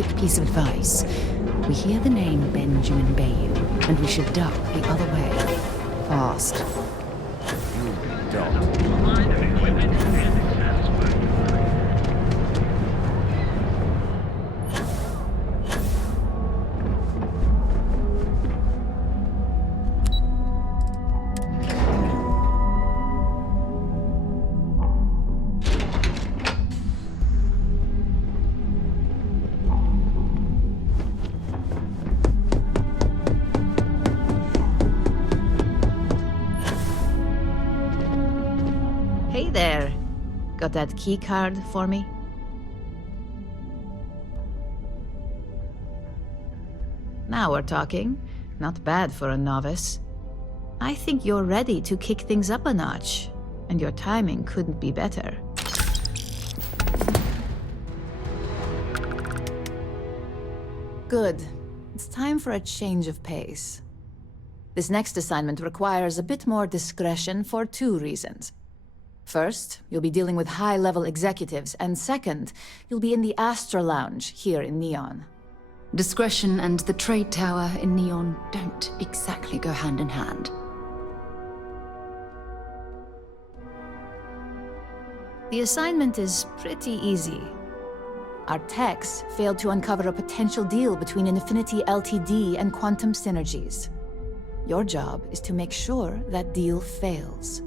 quick piece of advice. We hear the name Benjamin Bayou, and we should duck the other way. Fast. You don't. Hey there. Got that key card for me? Now we're talking. Not bad for a novice. I think you're ready to kick things up a notch, and your timing couldn't be better. Good. It's time for a change of pace. This next assignment requires a bit more discretion for 2 reasons. First, you'll be dealing with high-level executives, and second, you'll be in the Astra Lounge here in Neon. Discretion and the trade tower in Neon don't exactly go hand in hand. The assignment is pretty easy. Our techs failed to uncover a potential deal between Infinity Ltd and Quantum Synergies. Your job is to make sure that deal fails.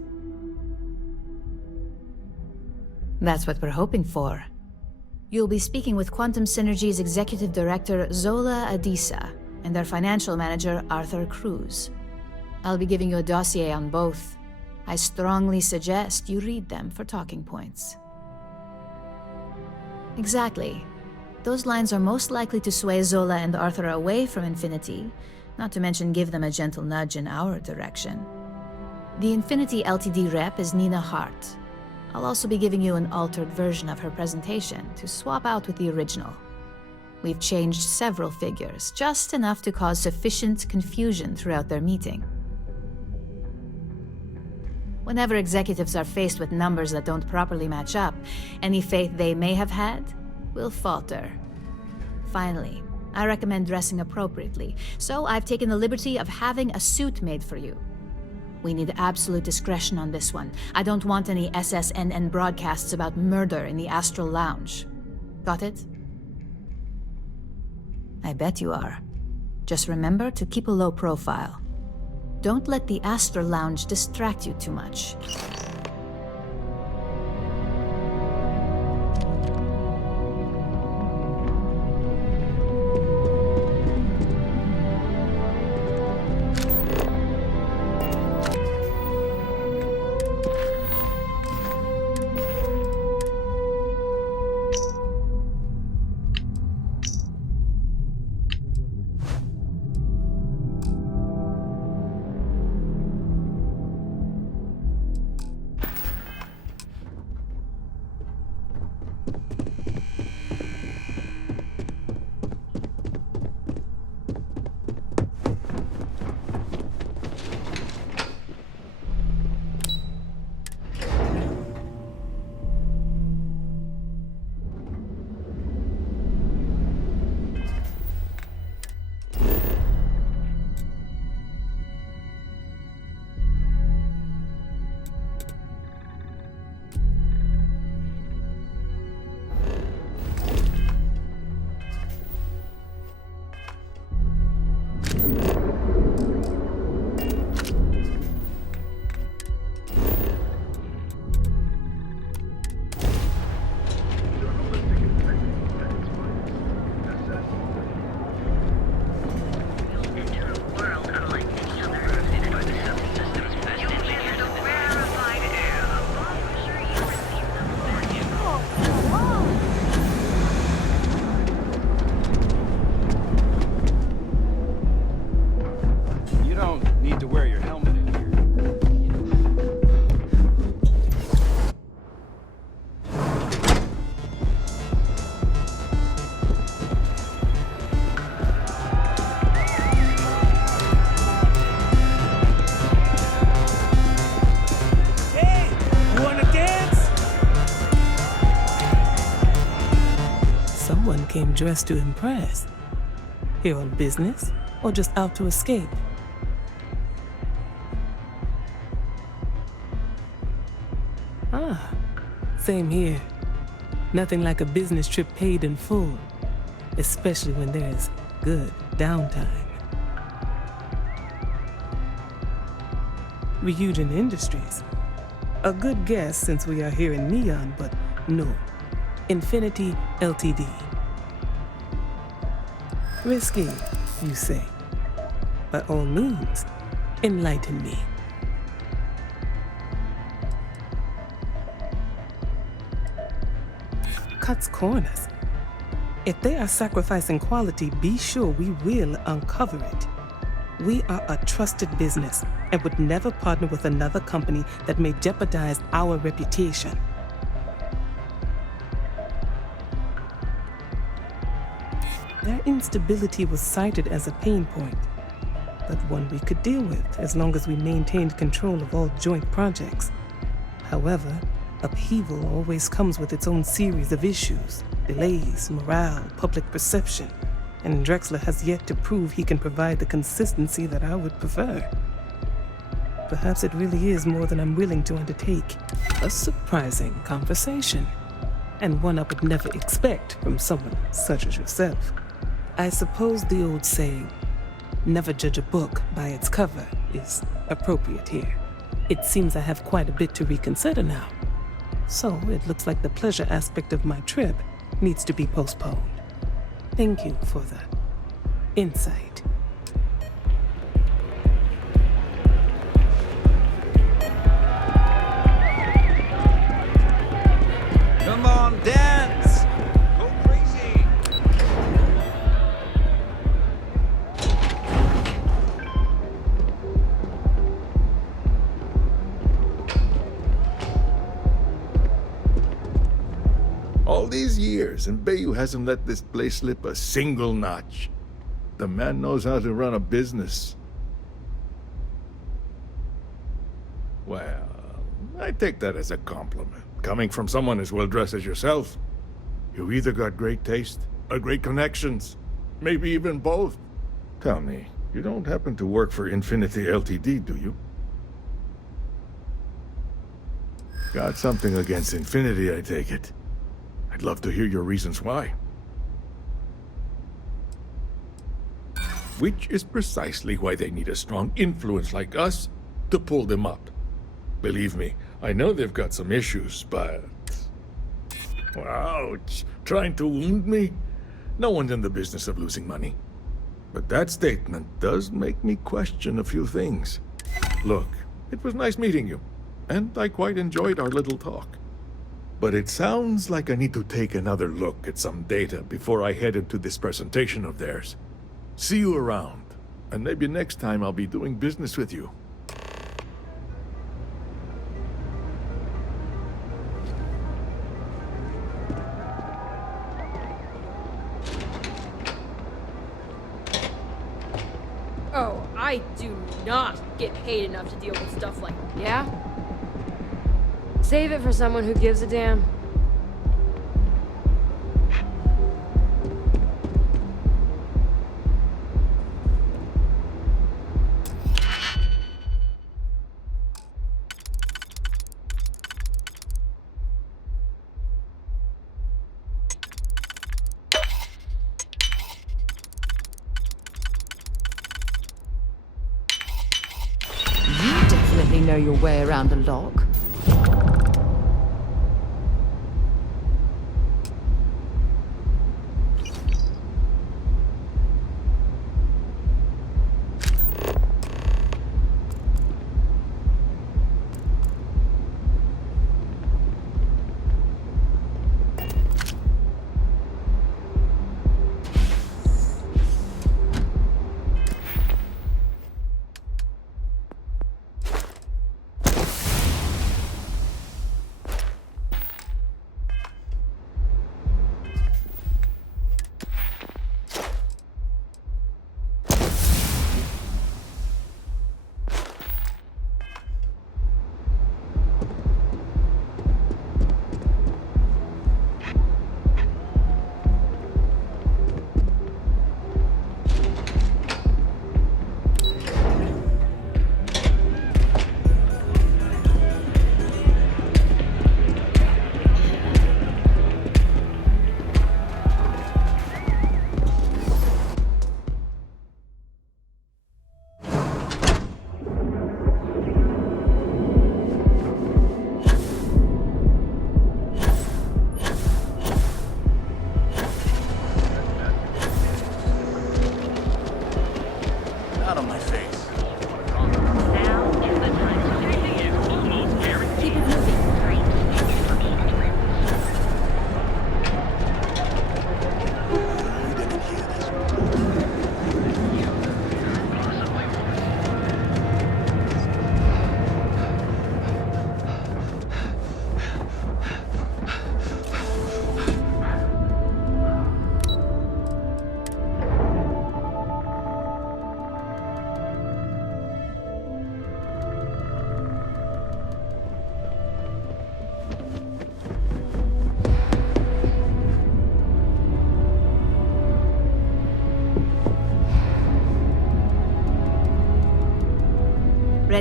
That's what we're hoping for. You'll be speaking with Quantum Synergy's Executive Director, Zola Adisa, and their Financial Manager, Arthur Cruz. I'll be giving you a dossier on both. I strongly suggest you read them for talking points. Exactly. Those lines are most likely to sway Zola and Arthur away from Infinity, not to mention give them a gentle nudge in our direction. The Infinity Ltd rep is Nina Hart. I'll also be giving you an altered version of her presentation to swap out with the original. We've changed several figures, just enough to cause sufficient confusion throughout their meeting. Whenever executives are faced with numbers that don't properly match up, any faith they may have had will falter. Finally, I recommend dressing appropriately, so I've taken the liberty of having a suit made for you. We need absolute discretion on this one. I don't want any SSNN broadcasts about murder in the Astral Lounge. Got it? I bet you are. Just remember to keep a low profile. Don't let the Astral Lounge distract you too much. someone came dressed to impress. Here on business, or just out to escape? Ah, same here. Nothing like a business trip paid in full, especially when there's good downtime. RYUJIN Industries. A good guess since we are here in Neon, but no. Infinity Ltd. Risky, you say? By all means, enlighten me. Cuts corners. If they are sacrificing quality, be sure we will uncover it. We are a trusted business and would never partner with another company that may jeopardize our reputation. Their instability was cited as a pain point, but one we could deal with as long as we maintained control of all joint projects. However, upheaval always comes with its own series of issues, delays, morale, public perception, and Drexler has yet to prove he can provide the consistency that I would prefer. Perhaps it really is more than I'm willing to undertake. A surprising conversation, and one I would never expect from someone such as yourself. I suppose the old saying, never judge a book by its cover, is appropriate here. It seems I have quite a bit to reconsider now. So it looks like the pleasure aspect of my trip needs to be postponed. Thank you for the insight. Come on, dance! Go crazy! All these years, and Bayou hasn't let this place slip a single notch. The man knows how to run a business. Well, I take that as a compliment. Coming from someone as well-dressed as yourself, you either got great taste or great connections. Maybe even both. Tell me, you don't happen to work for Infinity Ltd, do you? Got something against Infinity, I take it. I'd love to hear your reasons why. Which is precisely why they need a strong influence like us to pull them up. Believe me, I know they've got some issues, but... Ouch! Trying to wound me? No one's in the business of losing money. But that statement does make me question a few things. Look, it was nice meeting you, and I quite enjoyed our little talk. But it sounds like I need to take another look at some data before I head into this presentation of theirs. See you around, and maybe next time I'll be doing business with you. Oh, I do not get paid enough to deal with stuff like that. Yeah? Save it for someone who gives a damn. You definitely know your way around a lock.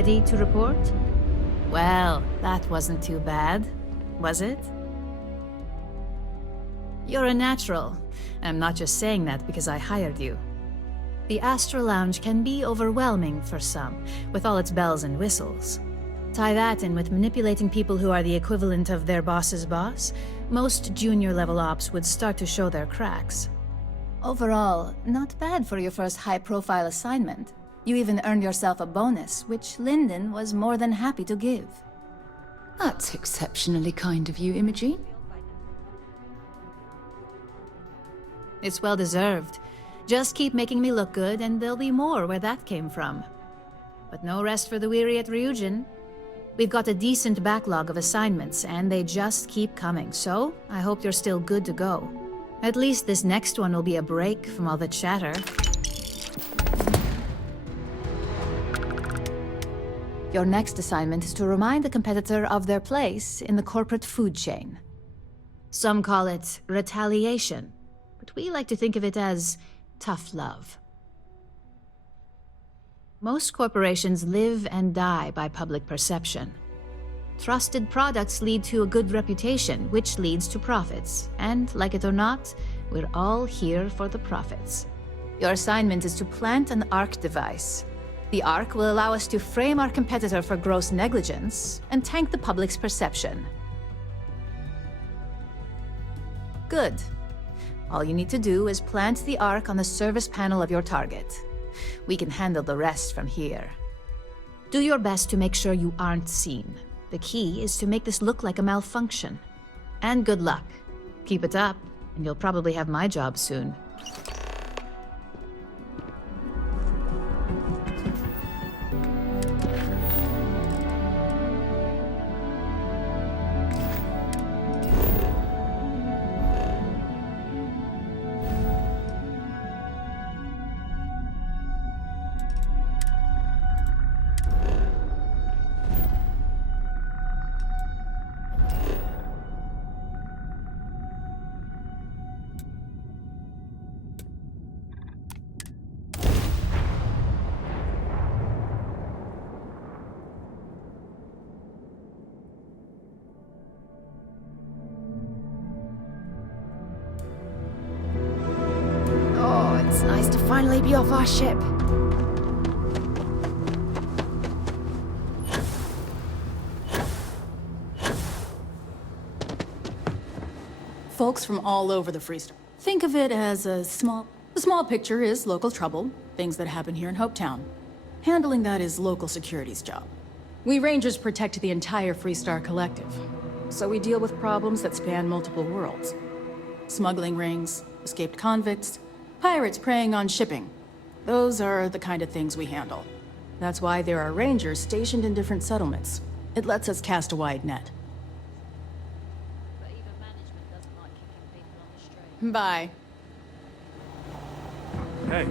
ready to report? Well, that wasn't too bad, was it? You're a natural. I'm not just saying that because I hired you. The Astral Lounge can be overwhelming for some, with all its bells and whistles. Tie that in with manipulating people who are the equivalent of their boss's boss, most junior-level ops would start to show their cracks. Overall, not bad for your first high-profile assignment. You even earned yourself a bonus, which Lyndon was more than happy to give. That's exceptionally kind of you, Imogene. It's well-deserved. Just keep making me look good, and there'll be more where that came from. But no rest for the weary at RYUJIN. We've got a decent backlog of assignments, and they just keep coming, so I hope you're still good to go. At least this next one will be a break from all the chatter. Your next assignment is to remind the competitor of their place in the corporate food chain. Some call it retaliation, but we like to think of it as tough love. Most corporations live and die by public perception. Trusted products lead to a good reputation, which leads to profits. And, like it or not, we're all here for the profits. Your assignment is to plant an ARC device. The ARC will allow us to frame our competitor for gross negligence and tank the public's perception. Good. All you need to do is plant the ARC on the service panel of your target. We can handle the rest from here. Do your best to make sure you aren't seen. The key is to make this look like a malfunction. And good luck. Keep it up, and you'll probably have my job soon. It's nice to finally be off our ship. Folks from all over the Freestar. Think of it as the small picture is local trouble, things that happen here in Hopetown. Handling that is local security's job. We Rangers protect the entire Freestar Collective, so we deal with problems that span multiple worlds. Smuggling rings, escaped convicts, pirates preying on shipping. Those are the kind of things we handle. That's why there are Rangers stationed in different settlements. It lets us cast a wide net. But even management doesn't like kicking people on the street. Bye. Hey.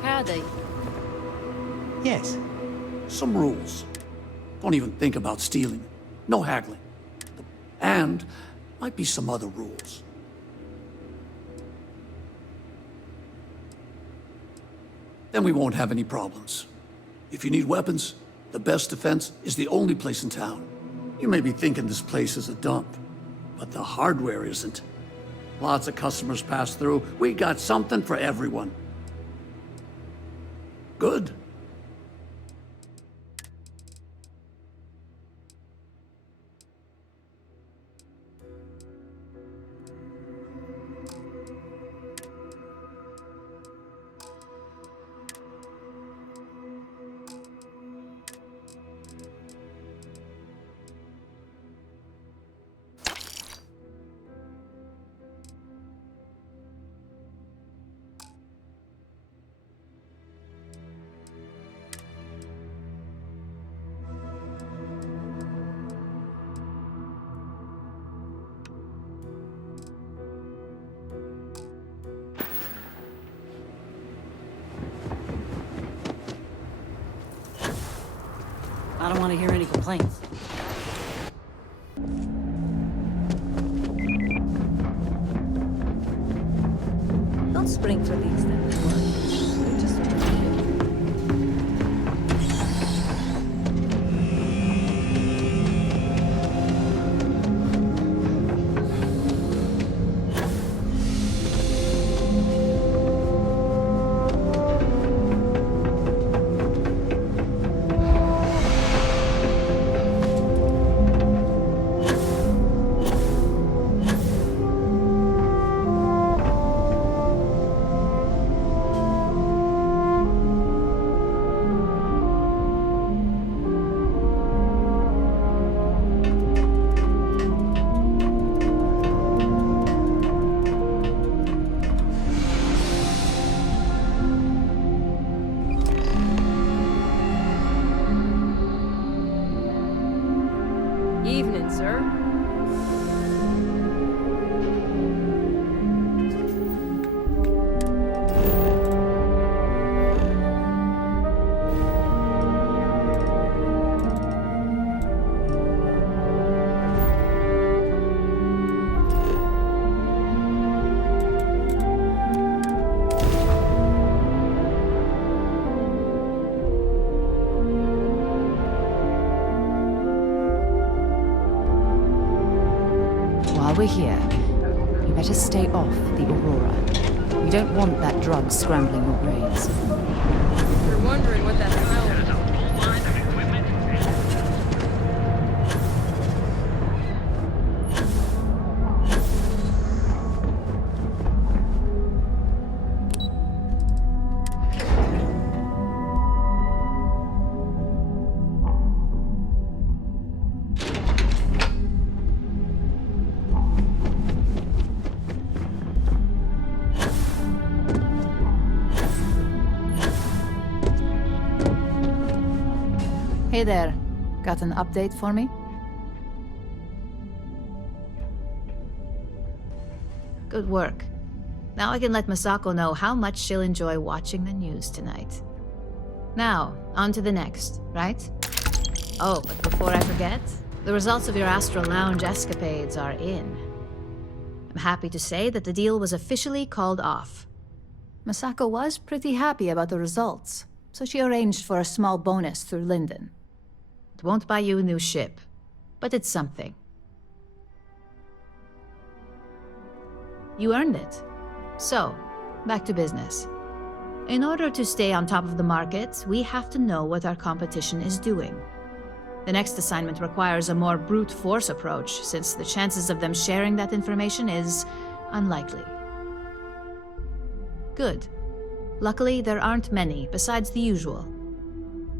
Howdy. Yes. Some rules. Don't even think about stealing. No haggling. And might be some other rules. Then we won't have any problems. If you need weapons, the best defense is the only place in town. You may be thinking this place is a dump, but the hardware isn't. Lots of customers pass through. We got something for everyone. Good. I don't want to hear any complaints. Don't spring for these then. They're just sir. While we're here, you better stay off the Aurora. You don't want that drug scrambling your brains. If you're wondering what that smell is. Hey there. Got an update for me? Good work. Now I can let Masako know how much she'll enjoy watching the news tonight. Now, on to the next, right? Oh, but before I forget, the results of your Astral Lounge escapades are in. I'm happy to say that the deal was officially called off. Masako was pretty happy about the results, so she arranged for a small bonus through Linden. It won't buy you a new ship, but it's something. You earned it. So, back to business. In order to stay on top of the market, we have to know what our competition is doing. The next assignment requires a more brute force approach, since the chances of them sharing that information is unlikely. Good. Luckily, there aren't many, besides the usual.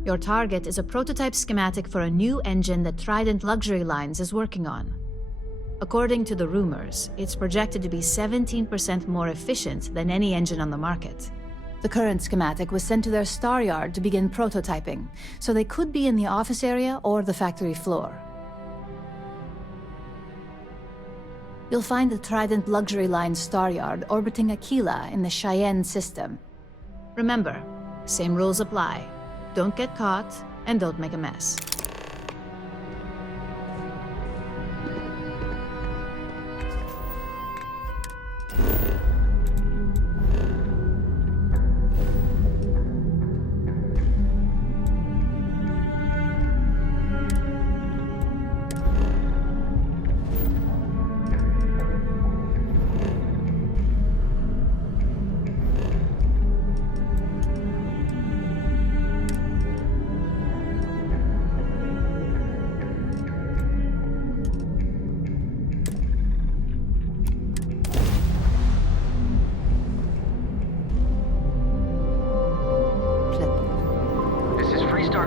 Your target is a prototype schematic for a new engine that Trident Luxury Lines is working on. According to the rumors, it's projected to be 17% more efficient than any engine on the market. The current schematic was sent to their star yard to begin prototyping, so they could be in the office area or the factory floor. You'll find the Trident Luxury Line star yard orbiting Aquila in the Cheyenne system. Remember, same rules apply. Don't get caught, and don't make a mess.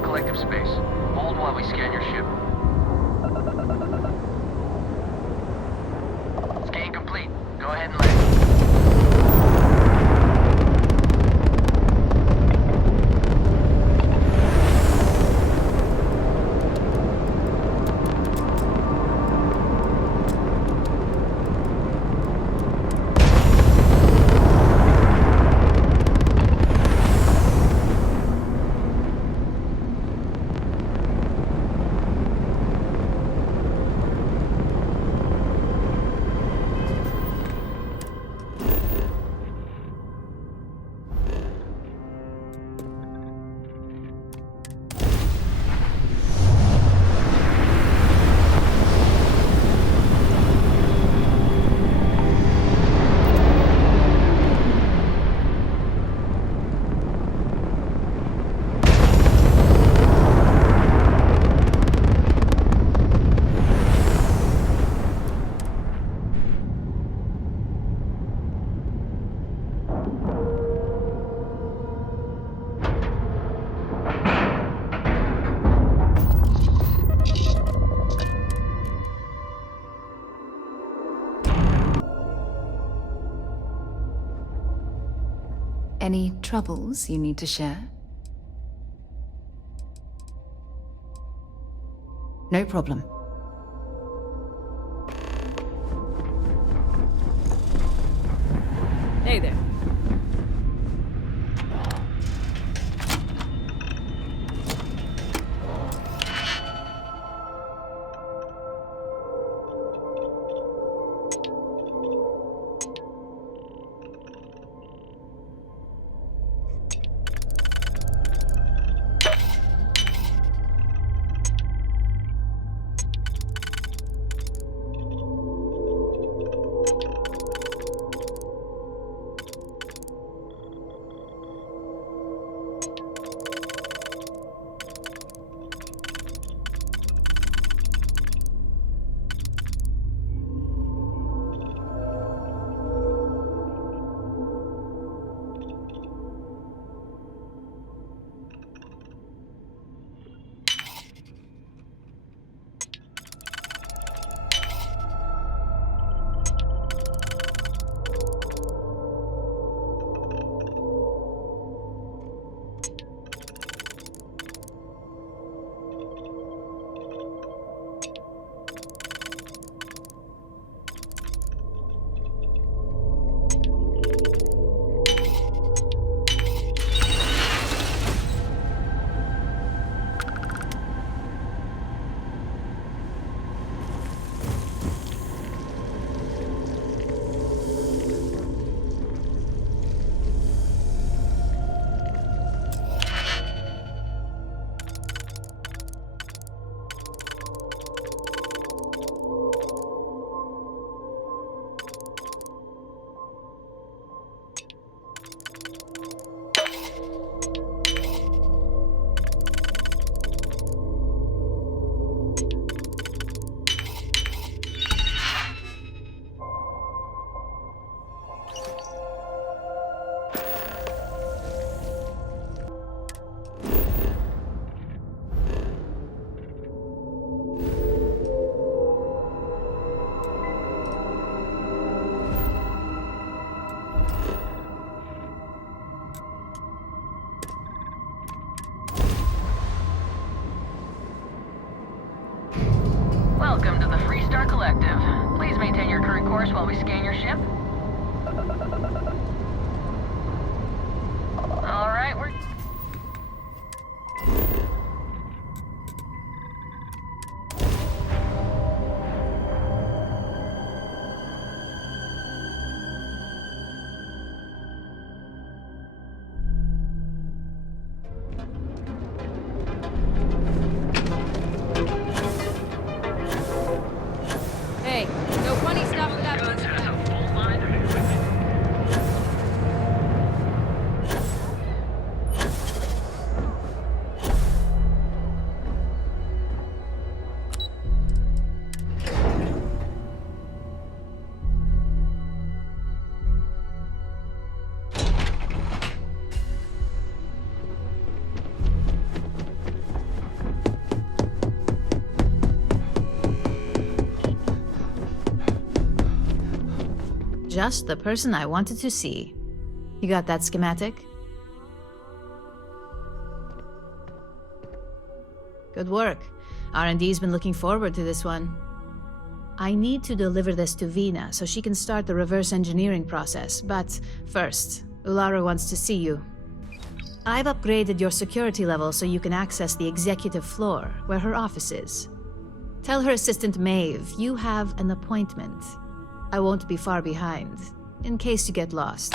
Collective space. Hold while we scan your ship. Scan complete. Go ahead and land. Any troubles you need to share? No problem. Welcome to the Freestar Collective. Please maintain your current course while we scan your ship. All right, we're... Hey, no funny stuff without There's a full line of equipment. Just the person I wanted to see. You got that schematic? Good work. R&D's been looking forward to this one. I need to deliver this to Vina so she can start the reverse engineering process, but first, Ularu wants to see you. I've upgraded your security level so you can access the executive floor, where her office is. Tell her assistant Maeve you have an appointment. I won't be far behind, in case you get lost.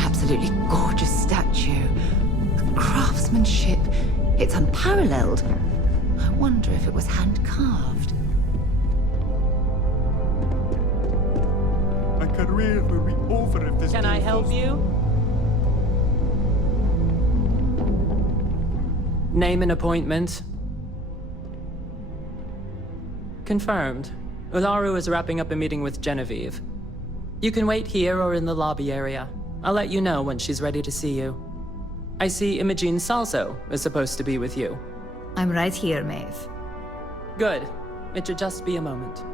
Absolutely gorgeous statue. The craftsmanship, it's unparalleled. I wonder if it was hand-carved. My career will be over if this... Can I help you? Name an appointment. Confirmed. Ularu is wrapping up a meeting with Genevieve. You can wait here or in the lobby area. I'll let you know when she's ready to see you. I see Imogene Salso is supposed to be with you. I'm right here, Maeve. Good. It should just be a moment.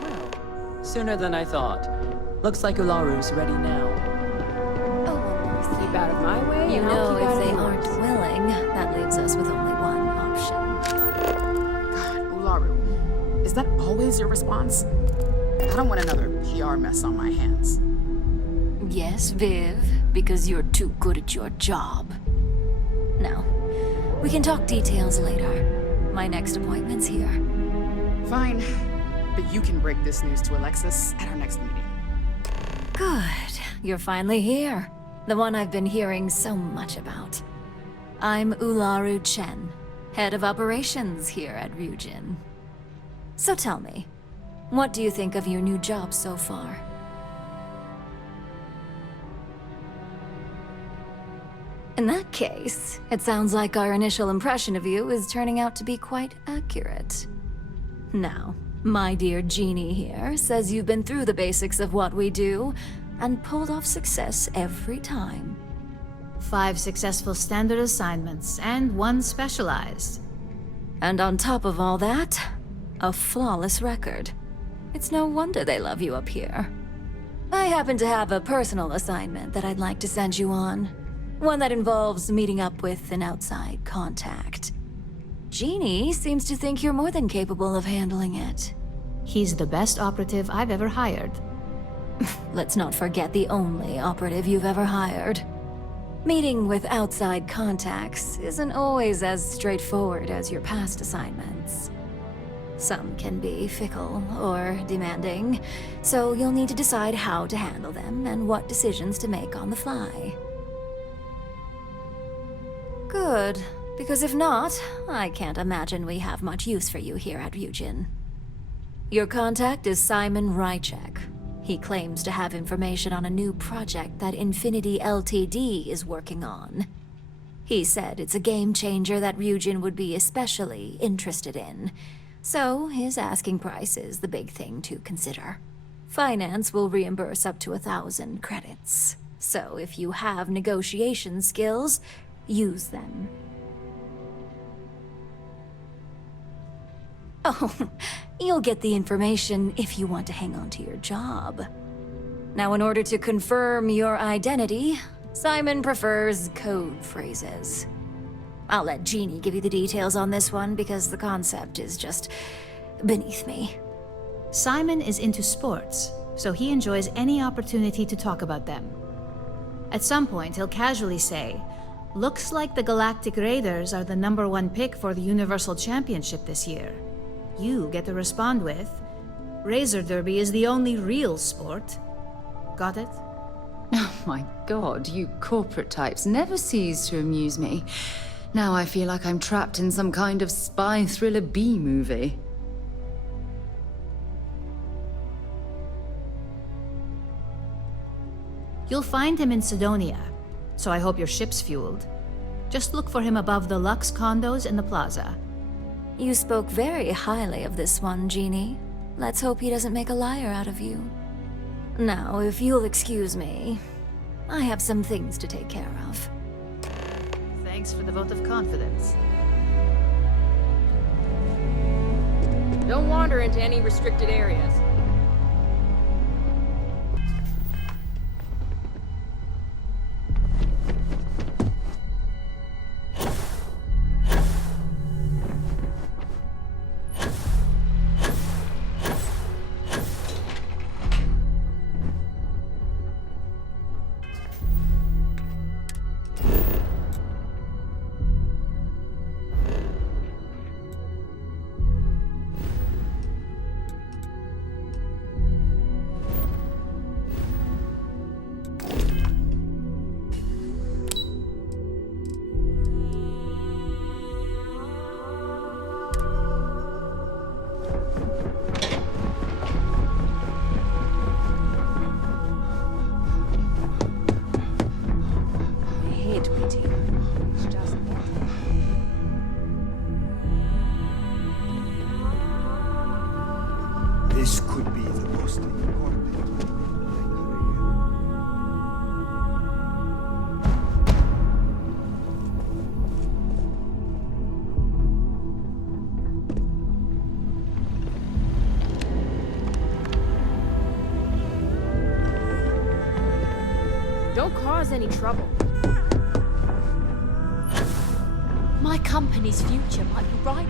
Well, sooner than I thought. Looks like Ularu's ready now. Oh, one more thing. Keep out of my way. You and I'll know, keep if out they of aren't yours. willing, that leaves us with only one option. God, Ularu, is that always your response? I don't want another PR mess on my hands. Yes, Viv, because you're too good at your job. Now, we can talk details later. My next appointment's here. Fine, but you can break this news to Alexis at our next meeting. Good. You're finally here. The one I've been hearing so much about. I'm Ularu Chen, head of operations here at RYUJIN. So tell me, what do you think of your new job so far? In that case, it sounds like our initial impression of you is turning out to be quite accurate. Now, my dear Jeannie here says you've been through the basics of what we do and pulled off success every time. 5 successful standard assignments and 1 specialized. And on top of all that, a flawless record. It's no wonder they love you up here. I happen to have a personal assignment that I'd like to send you on. One that involves meeting up with an outside contact. Jeannie seems to think you're more than capable of handling it. He's the best operative I've ever hired. Let's not forget the only operative you've ever hired. Meeting with outside contacts isn't always as straightforward as your past assignments. Some can be fickle or demanding, so you'll need to decide how to handle them and what decisions to make on the fly. Good, because if not, I can't imagine we have much use for you here at RYUJIN. Your contact is Simon Rychek. He claims to have information on a new project that Infinity Ltd is working on. He said it's a game changer that RYUJIN would be especially interested in. So his asking price is the big thing to consider. Finance will reimburse up to 1,000 credits. So if you have negotiation skills, use them. Oh, you'll get the information if you want to hang on to your job. Now, in order to confirm your identity, Simon prefers code phrases. I'll let Jeannie give you the details on this one because the concept is just beneath me. Simon is into sports, so he enjoys any opportunity to talk about them. At some point, he'll casually say, "Looks like the Galactic Raiders are the #1 pick for the Universal Championship this year." You get to respond with, "Razor Derby is the only real sport." Got it? Oh my god, you corporate types never cease to amuse me. Now I feel like I'm trapped in some kind of spy thriller B-movie. You'll find him in Sidonia, so I hope your ship's fueled. Just look for him above the Lux condos in the plaza. You spoke very highly of this one, Jeannie. Let's hope he doesn't make a liar out of you. Now, if you'll excuse me, I have some things to take care of. Thanks for the vote of confidence. Don't wander into any restricted areas. This could be the most important thing in my career. Don't cause any trouble. My company's future might be right.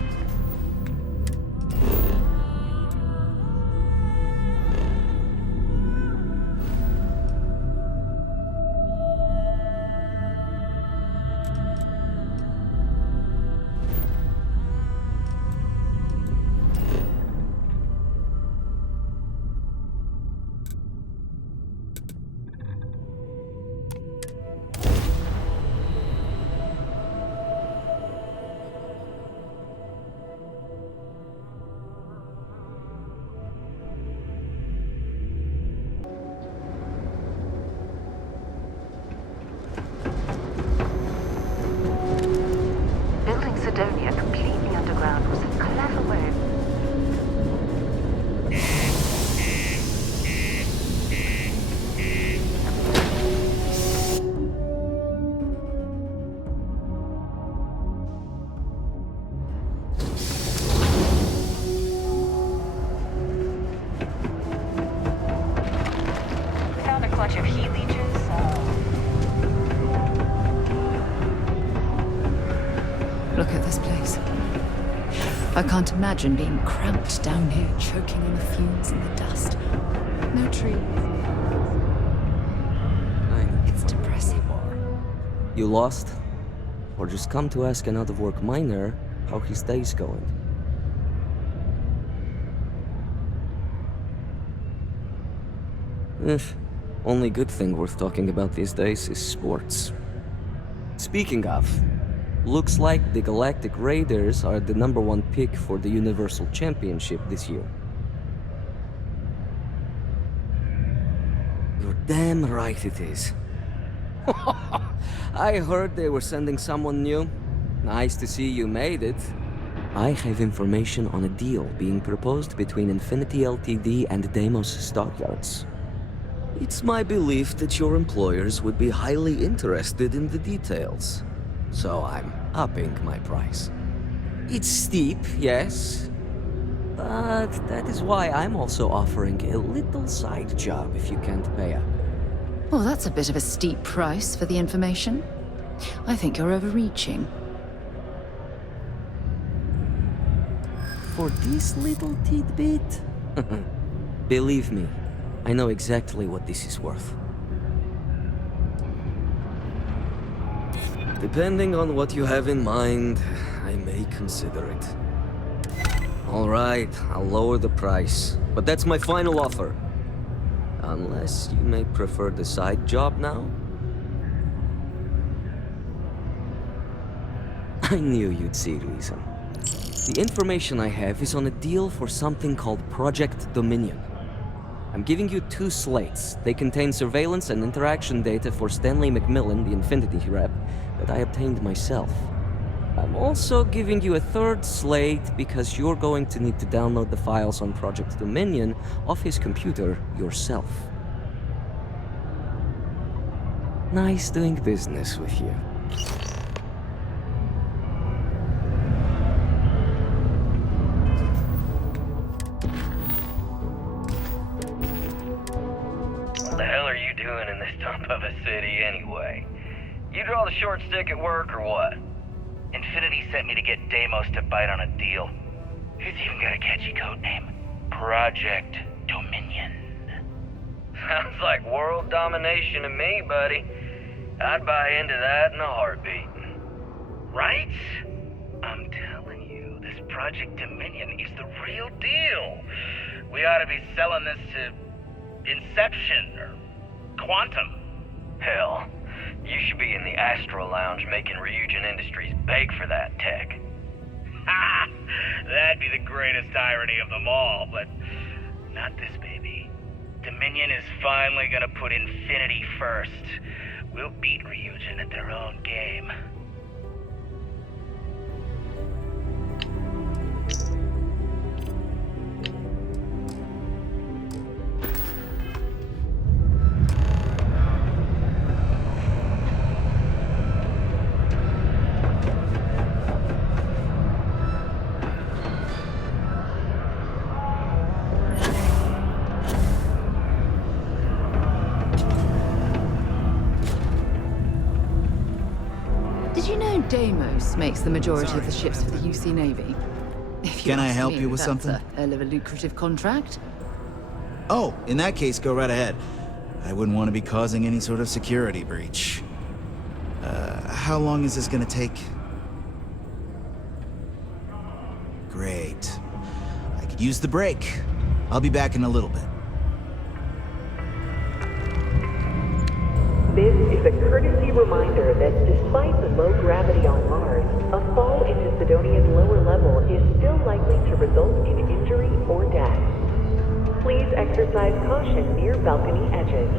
Sidonia completely underground was a clever way. We found a clutch of heat leeches. Look at this place. I can't imagine being cramped down here, choking on the fumes and the dust. No trees. It's depressing. You lost? Or just come to ask an out-of-work miner how his day's going? Only good thing worth talking about these days is sports. Speaking of, looks like the Galactic Raiders are the #1 pick for the Universal Championship this year. You're damn right it is. I heard they were sending someone new. Nice to see you made it. I have information on a deal being proposed between Infinity Ltd. And Deimos Stockyards. It's my belief that your employers would be highly interested in the details. So I'm upping my price. It's steep, yes. But that is why I'm also offering a little side job if you can't pay up. Well, that's a bit of a steep price for the information. I think you're overreaching. For this little tidbit? Believe me, I know exactly what this is worth. Depending on what you have in mind, I may consider it. All right, I'll lower the price, but that's my final offer. Unless you may prefer the side job now? I knew you'd see reason. The information I have is on a deal for something called Project Dominion. I'm giving you 2 slates. They contain surveillance and interaction data for Stanley McMillan, the Infinity rep, that I obtained myself. I'm also giving you a 3rd slate because you're going to need to download the files on Project Dominion off his computer yourself. Nice doing business with you. What the hell are you doing in this dump of a city anyway? You draw the short stick at work or what? Infinity sent me to get Deimos to bite on a deal. He's even got a catchy code name. Project Dominion. Sounds like world domination to me, buddy. I'd buy into that in a heartbeat. Right? I'm telling you, this Project Dominion is the real deal. We ought to be selling this to Inception or Quantum. Hell, you should be in the Astro Lounge making RYUJIN Industries beg for that tech. Ha! That'd be the greatest irony of them all, but not this baby. Dominion is finally gonna put Infinity first. We'll beat RYUJIN at their own game. Deimos makes the majority of the ships for the UC Navy. If you Can I ask help me, you with that's something? a hell of a lucrative contract. Oh, in that case, go right ahead. I wouldn't want to be causing any sort of security breach. How long is this gonna take? Great. I could use the break. I'll be back in a little bit. This is a courtesy reminder that despite the low gravity on Mars, a fall into Sidonia's lower level is still likely to result in injury or death. Please exercise caution near balcony edges.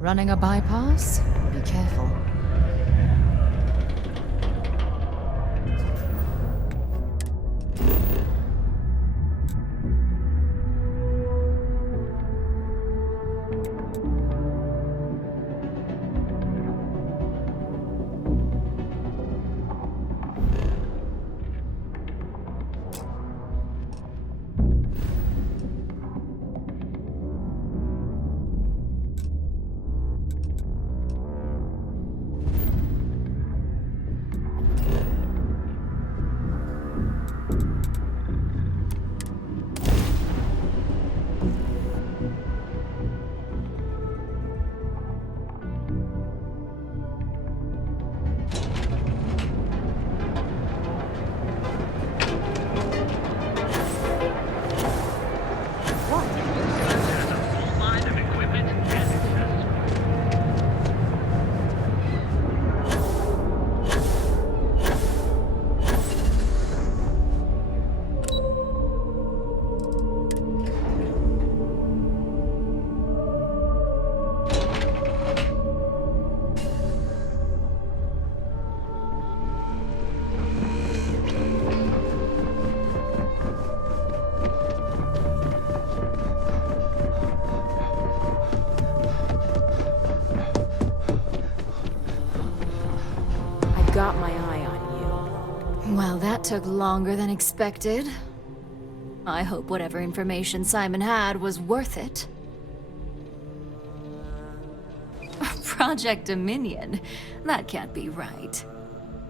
Running a bypass? Be careful. got my eye on you. Well, that took longer than expected. I hope whatever information Simon had was worth it. Project Dominion? That can't be right.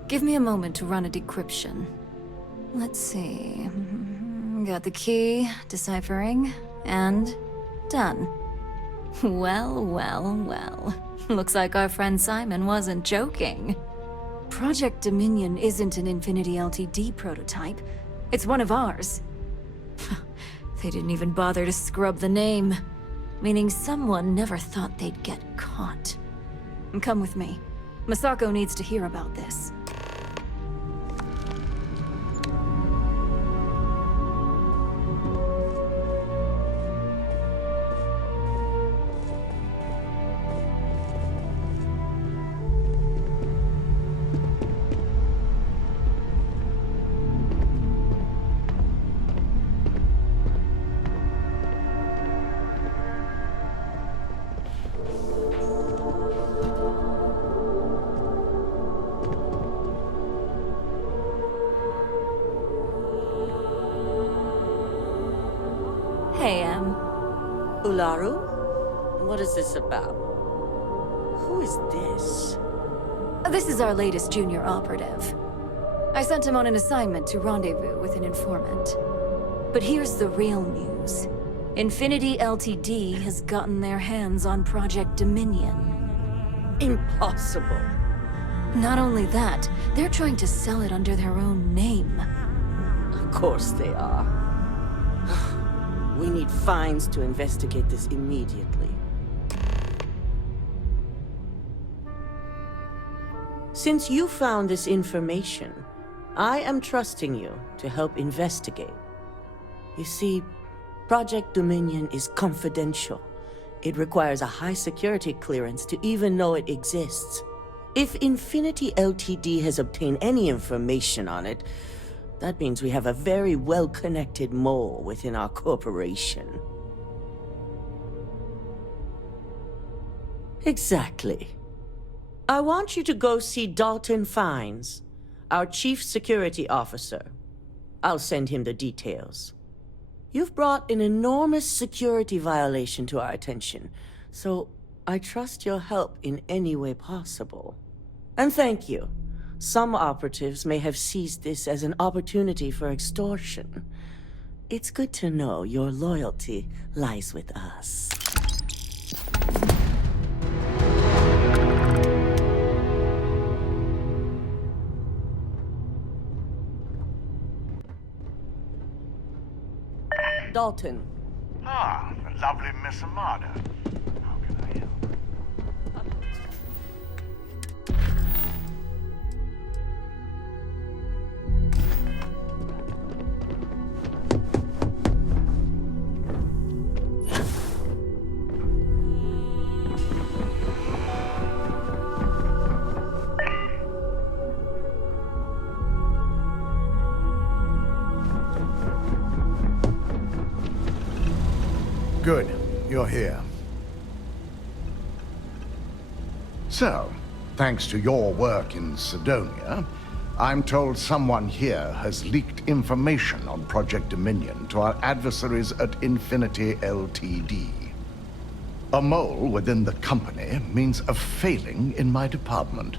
Give me a moment to run a decryption. Let's see. Got the key, deciphering, and done. Well, well, well. Looks like our friend Simon wasn't joking. Project Dominion isn't an Infinity Ltd prototype. It's one of ours. They didn't even bother to scrub the name, meaning someone never thought they'd get caught. Come with me. Masako needs to hear about this. Hey, Ularu? What is this about? Who is this? This is our latest junior operative. I sent him on an assignment to rendezvous with an informant. But here's the real news. Infinity Ltd has gotten their hands on Project Dominion. Impossible. Not only that, they're trying to sell it under their own name. Of course they are. We need fines to investigate this immediately. Since you found this information, I am trusting you to help investigate. You see, Project Dominion is confidential. It requires a high security clearance to even know it exists. If Infinity Ltd has obtained any information on it, that means we have a very well-connected mole within our corporation. Exactly. I want you to go see Dalton Fiennes, our Chief Security Officer. I'll send him the details. You've brought an enormous security violation to our attention, so I trust your help in any way possible. And thank you. Some operatives may have seized this as an opportunity for extortion. It's good to know your loyalty lies with us. Dalton. Ah, the lovely Miss Amada. How can I help? Good. You're here. So, thanks to your work in Sidonia, I'm told someone here has leaked information on Project Dominion to our adversaries at Infinity Ltd. A mole within the company means a failing in my department.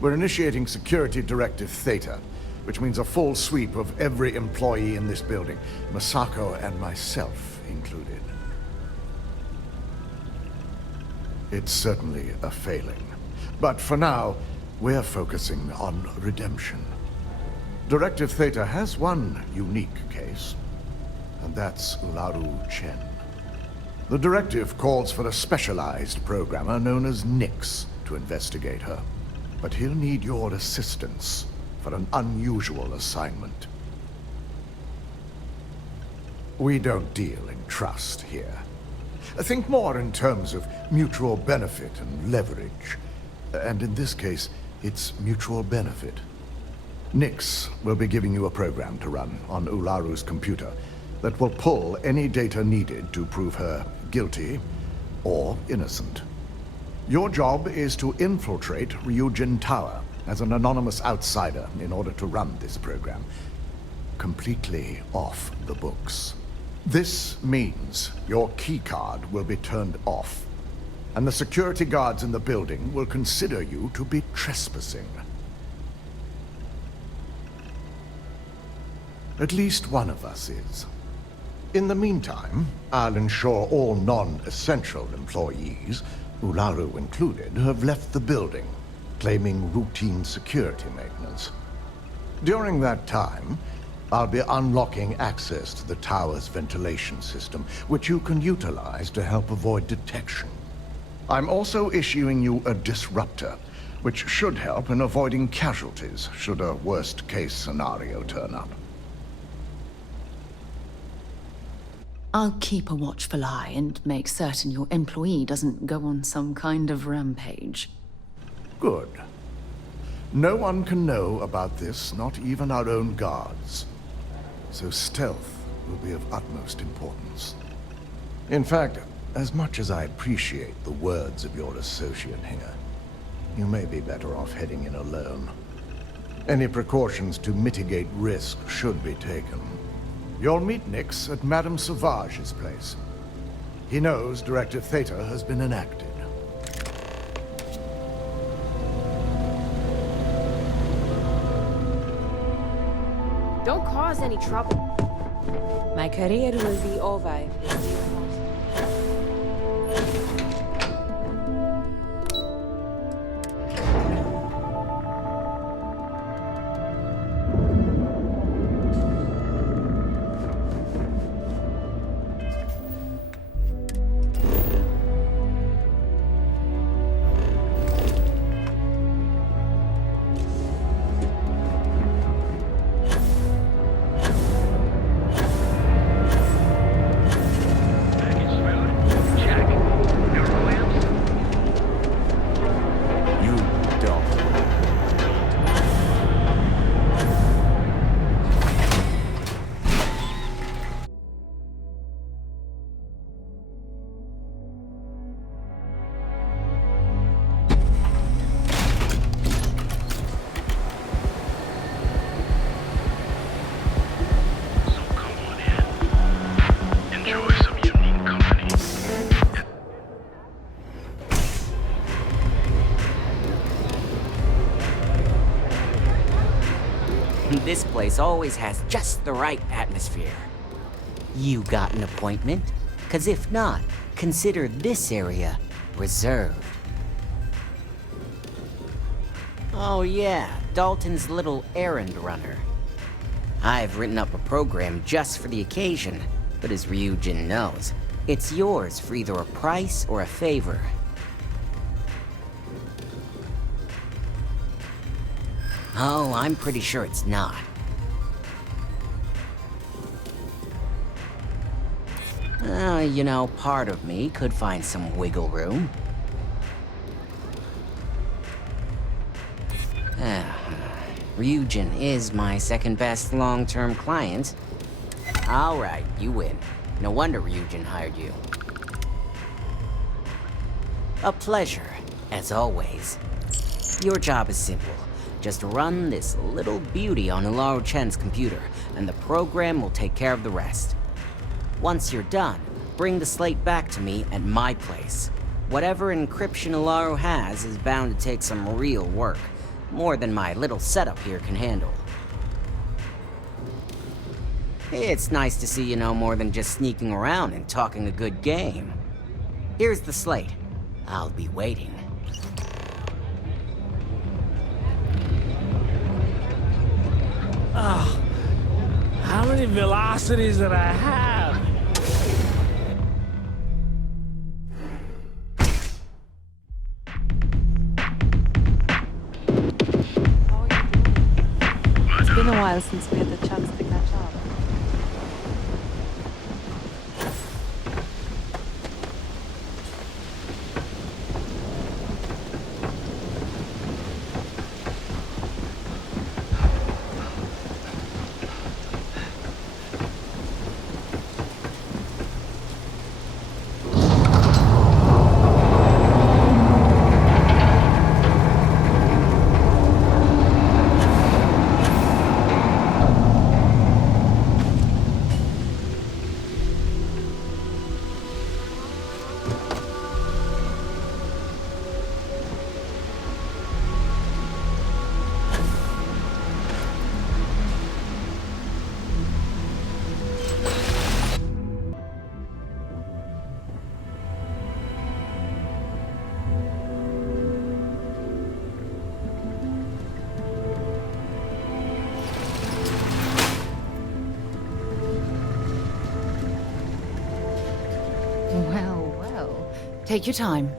We're initiating Security Directive Theta, which means a full sweep of every employee in this building, Masako and myself included. It's certainly a failing. But for now, we're focusing on redemption. Directive Theta has one unique case, and that's Ularu Chen. The directive calls for a specialized programmer known as Nix to investigate her. But he'll need your assistance for an unusual assignment. We don't deal in trust here. Think more in terms of mutual benefit and leverage. And in this case, it's mutual benefit. Nix will be giving you a program to run on Ularu's computer that will pull any data needed to prove her guilty or innocent. Your job is to infiltrate RYUJIN Tower as an anonymous outsider in order to run this program. Completely off the books. This means your keycard will be turned off, and the security guards in the building will consider you to be trespassing. At least one of us is. In the meantime, I'll ensure all non-essential employees, Ularu included, have left the building, claiming routine security maintenance. During that time, I'll be unlocking access to the tower's ventilation system, which you can utilize to help avoid detection. I'm also issuing you a disruptor, which should help in avoiding casualties should a worst-case scenario turn up. I'll keep a watchful eye and make certain your employee doesn't go on some kind of rampage. Good. No one can know about this, not even our own guards. So stealth will be of utmost importance. In fact, as much as I appreciate the words of your associate here, you may be better off heading in alone. Any precautions to mitigate risk should be taken. You'll meet Nix at Madame Sauvage's place. He knows Directive Theta has been enacted. Don't cause any trouble. My career will be over if you leave us. This place always has just the right atmosphere. You got an appointment? 'Cause if not, consider this area reserved. Oh yeah, Dalton's little errand runner. I've written up a program just for the occasion, but as RYUJIN knows, it's yours for either a price or a favor. Oh, I'm pretty sure it's not. You know, part of me could find some wiggle room. RYUJIN is my second best long-term client. All right, you win. No wonder RYUJIN hired you. A pleasure, as always. Your job is simple. Just run this little beauty on Ularu Chen's computer, and the program will take care of the rest. Once you're done, bring the slate back to me at my place. Whatever encryption Ularu has is bound to take some real work. More than my little setup here can handle. It's nice to see you know more than just sneaking around and talking a good game. Here's the slate. I'll be waiting. Oh, how many velocities did I have? It's been a while since we had the chance to catch up. Take your time.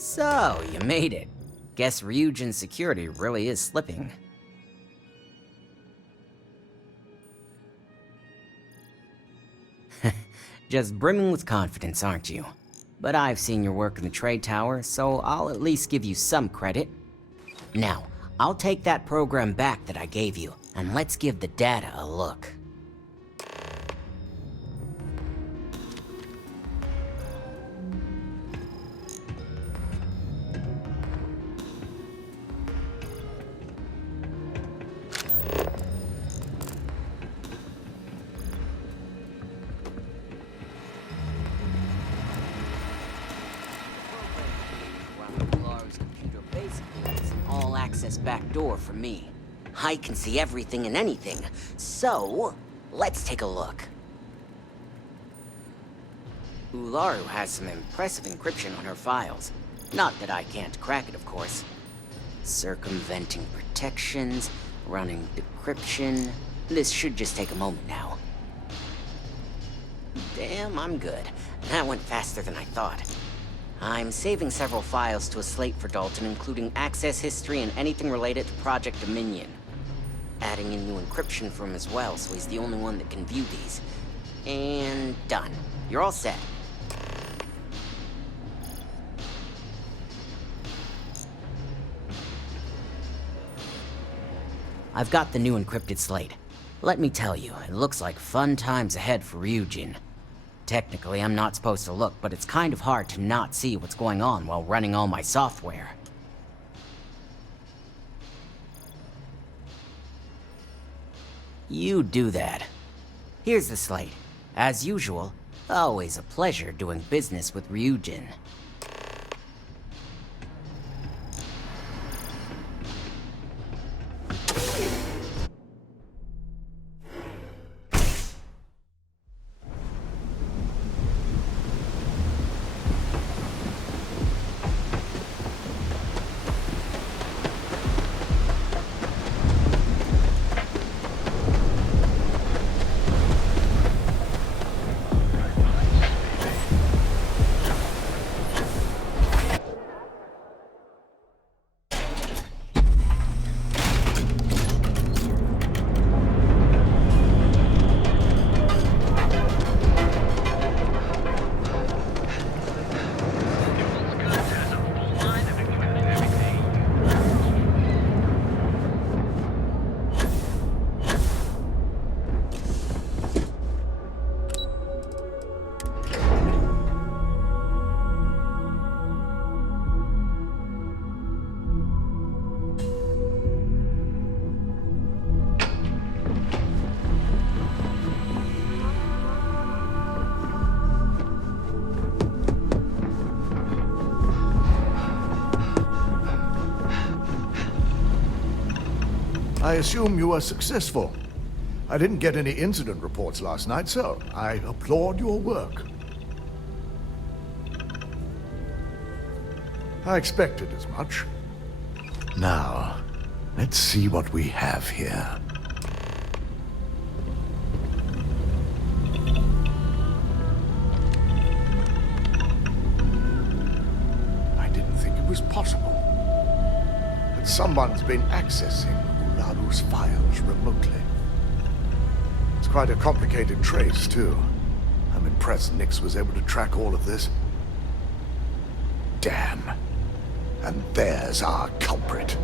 So, you made it. Guess RYUJIN's security really is slipping. Just brimming with confidence, aren't you? But I've seen your work in the trade tower, so I'll at least give you some credit. Now, I'll take that program back that I gave you, and let's give the data a look. Back door for me. I can see everything and anything, so let's take a look. Ularu has some impressive encryption on her files. Not that I can't crack it, of course. Circumventing protections, running decryption. This should just take a moment now. Damn, I'm good. That went faster than I thought. I'm saving several files to a slate for Dalton, including access history and anything related to Project Dominion. Adding in new encryption for him as well, so he's the only one that can view these. And done. You're all set. I've got the new encrypted slate. Let me tell you, it looks like fun times ahead for RYUJIN. Technically, I'm not supposed to look, but it's kind of hard to not see what's going on while running all my software. You do that. Here's the slate. As usual, always a pleasure doing business with RYUJIN. I assume you were successful. I didn't get any incident reports last night, so I applaud your work. I expected as much. Now, let's see what we have here. I didn't think it was possible. But someone's been accessing Ularu's files remotely. It's quite a complicated trace, too. I'm impressed Nix was able to track all of this. Damn. And there's our culprit.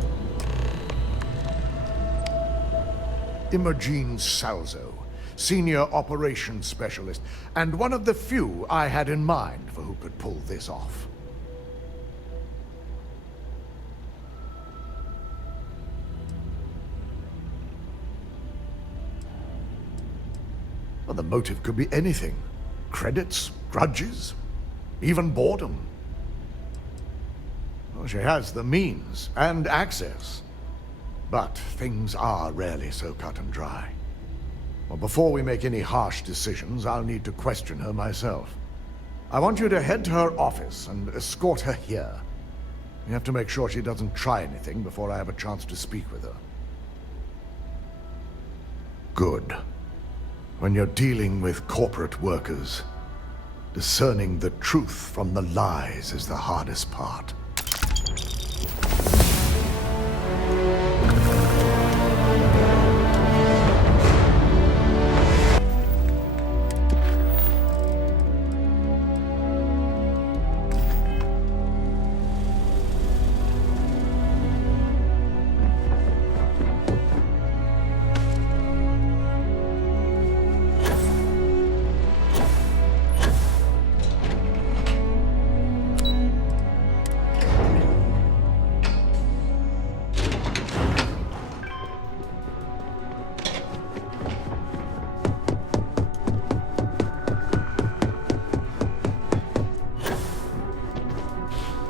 Imogene Salzo, Senior Operations Specialist, and one of the few I had in mind for who could pull this off. Well, the motive could be anything. Credits, grudges, even boredom. Well, she has the means and access. But things are rarely so cut and dry. Well, before we make any harsh decisions, I'll need to question her myself. I want you to head to her office and escort her here. You have to make sure she doesn't try anything before I have a chance to speak with her. Good. When you're dealing with corporate workers, discerning the truth from the lies is the hardest part.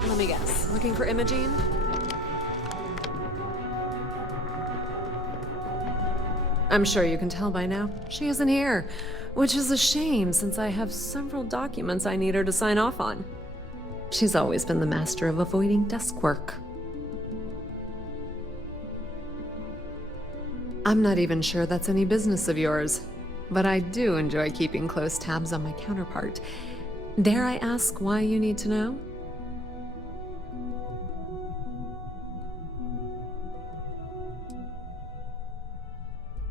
Let me guess. Looking for Imogene? I'm sure you can tell by now. She isn't here, which is a shame since I have several documents I need her to sign off on. She's always been the master of avoiding desk work. I'm not even sure that's any business of yours, but I do enjoy keeping close tabs on my counterpart. Dare I ask why you need to know?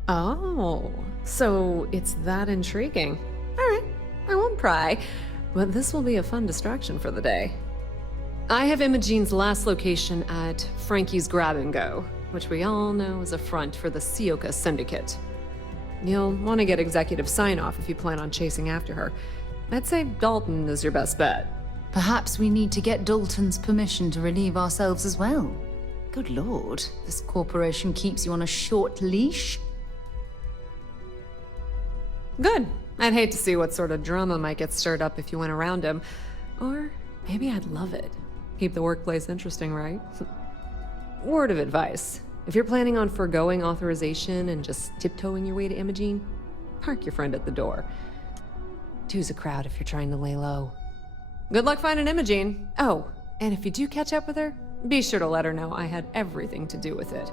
Oh, so it's that intriguing. All right, I won't pry, but this will be a fun distraction for the day. I have Imogene's last location at Frankie's Grab and Go, which we all know is a front for the Sioka Syndicate. You'll want to get executive sign-off if you plan on chasing after her. I'd say Dalton is your best bet. Perhaps we need to get Dalton's permission to relieve ourselves as well. Good lord, this corporation keeps you on a short leash. Good. I'd hate to see what sort of drama might get stirred up if you went around him. Or maybe I'd love it. Keep the workplace interesting, right? Word of advice. If you're planning on forgoing authorization and just tiptoeing your way to Imogene, park your friend at the door. Two's a crowd if you're trying to lay low. Good luck finding Imogene. Oh, and if you do catch up with her, be sure to let her know I had everything to do with it.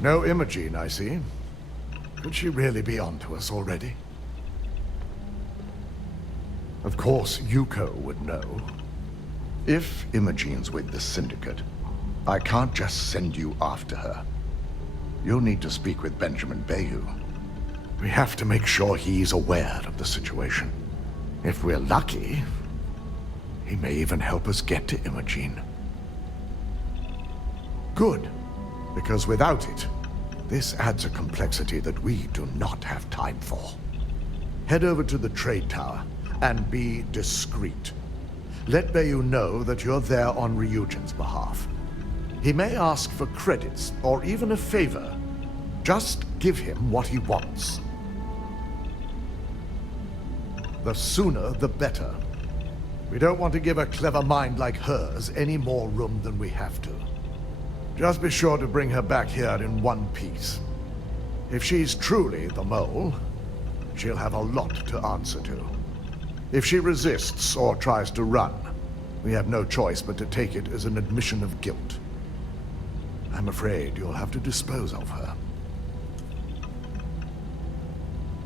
No Imogene, I see. Could she really be onto us already? Of course, Yuko would know. If Imogene's with the Syndicate, I can't just send you after her. You'll need to speak with Benjamin Bayou. We have to make sure he's aware of the situation. If we're lucky, he may even help us get to Imogene. Good. Because without it, this adds a complexity that we do not have time for. Head over to the trade tower and be discreet. Let Bayou know that you're there on RYUJIN's behalf. He may ask for credits or even a favor. Just give him what he wants. The sooner, the better. We don't want to give a clever mind like hers any more room than we have to. Just be sure to bring her back here in one piece. If she's truly the mole, she'll have a lot to answer to. If she resists or tries to run, we have no choice but to take it as an admission of guilt. I'm afraid you'll have to dispose of her.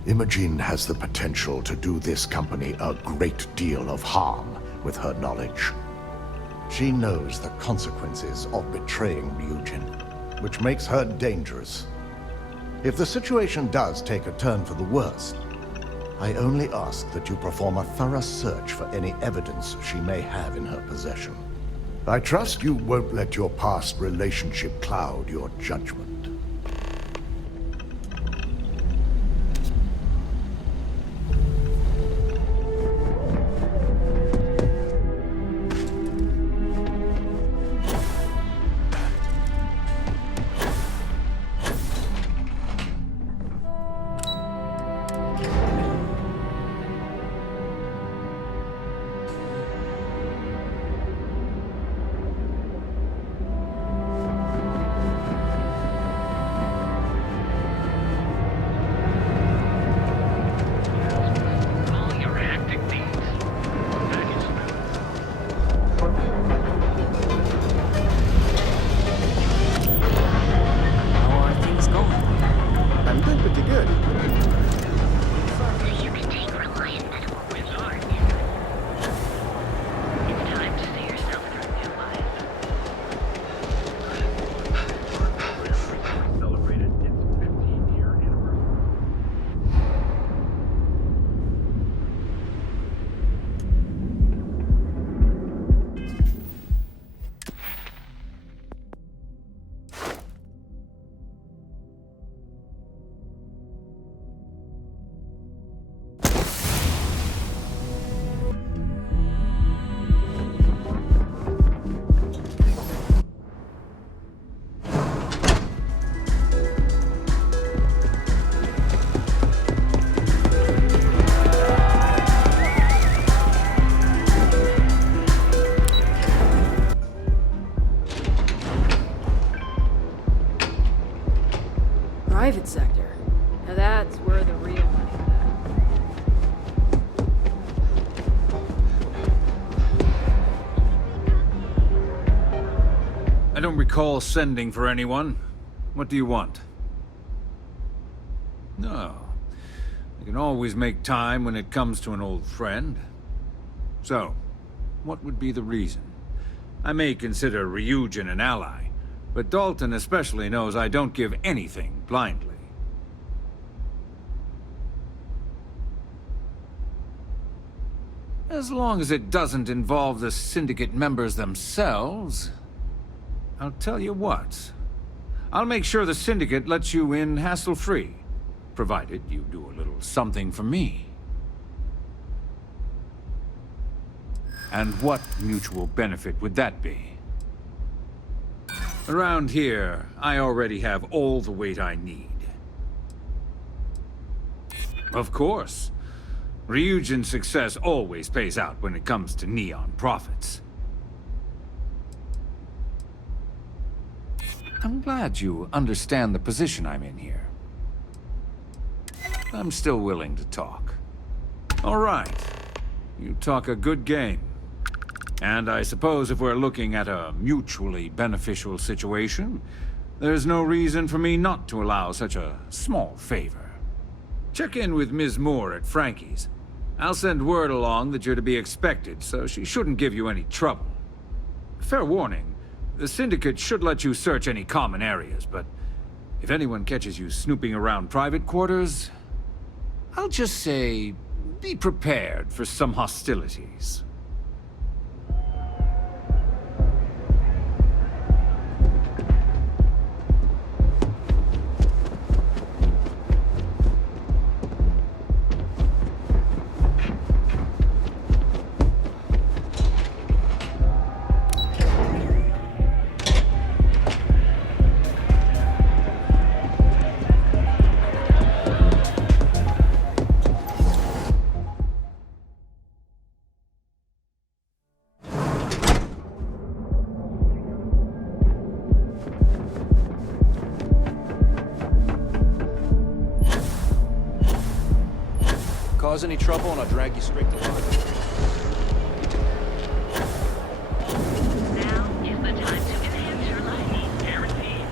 Imogene has the potential to do this company a great deal of harm with her knowledge. She knows the consequences of betraying RYUJIN, which makes her dangerous. If the situation does take a turn for the worse, I only ask that you perform a thorough search for any evidence she may have in her possession. I trust you won't let your past relationship cloud your judgment. private sector. Now that's where the real money's I don't recall sending for anyone. What do you want? No. I can always make time when it comes to an old friend. So, what would be the reason? I may consider RYUJIN an ally, but Dalton especially knows I don't give anything blindly. As long as it doesn't involve the Syndicate members themselves, I'll tell you what. I'll make sure the Syndicate lets you in hassle-free, provided you do a little something for me. And what mutual benefit would that be? Around here, I already have all the weight I need. Of course. RYUJIN's success always pays out when it comes to Neon profits. I'm glad you understand the position I'm in here. I'm still willing to talk. All right. You talk a good game. And I suppose if we're looking at a mutually beneficial situation, there's no reason for me not to allow such a small favor. Check in with Ms. Moore at Frankie's. I'll send word along that you're to be expected, so she shouldn't give you any trouble. Fair warning, the Syndicate should let you search any common areas, but if anyone catches you snooping around private quarters, I'll just say, be prepared for some hostilities. Cause any trouble and I'll drag you straight to line. Now is the time to enhance your life. Guaranteed.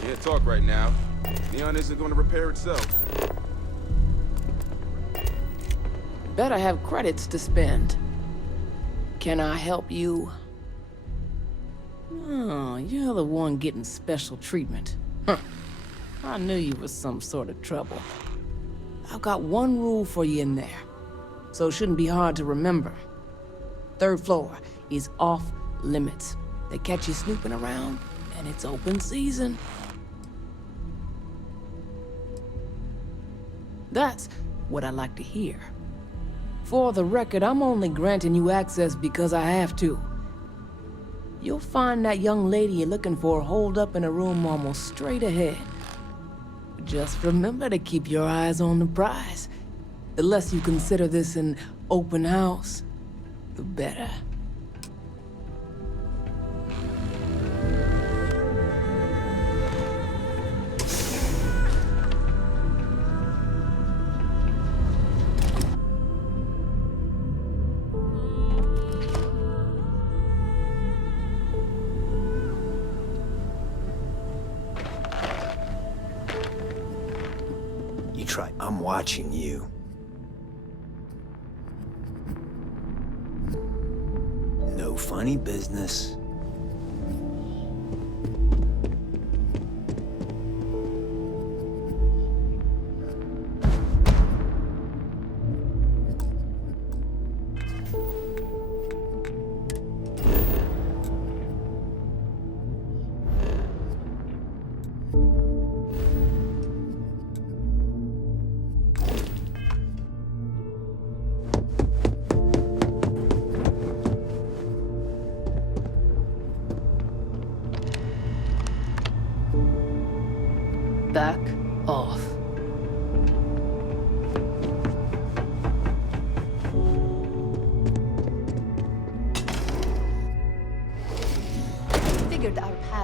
Can't talk right now. Neon isn't going to repair itself. Bet I have credits to spend. Can I help you? Oh, you're the one getting special treatment. Huh. I knew you was some sort of trouble. I've got one rule for you in there, so it shouldn't be hard to remember. 3rd floor is off limits. They catch you snooping around, and it's open season. That's what I like to hear. For the record, I'm only granting you access because I have to. You'll find that young lady you're looking for holed up in a room almost straight ahead. Just remember to keep your eyes on the prize. The less you consider this an open house, the better. I'm watching you. No funny business.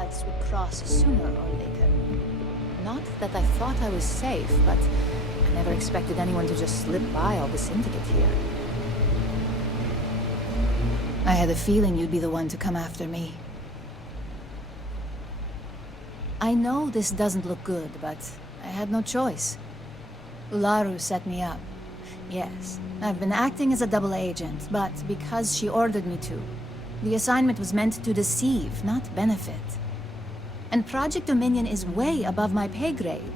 paths would cross sooner or later. Not that I thought I was safe, but I never expected anyone to just slip by all the syndicate here. I had a feeling you'd be the one to come after me. I know this doesn't look good, but I had no choice. Ularu set me up. Yes, I've been acting as a double agent, but because she ordered me to. The assignment was meant to deceive, not benefit. And Project Dominion is way above my pay grade.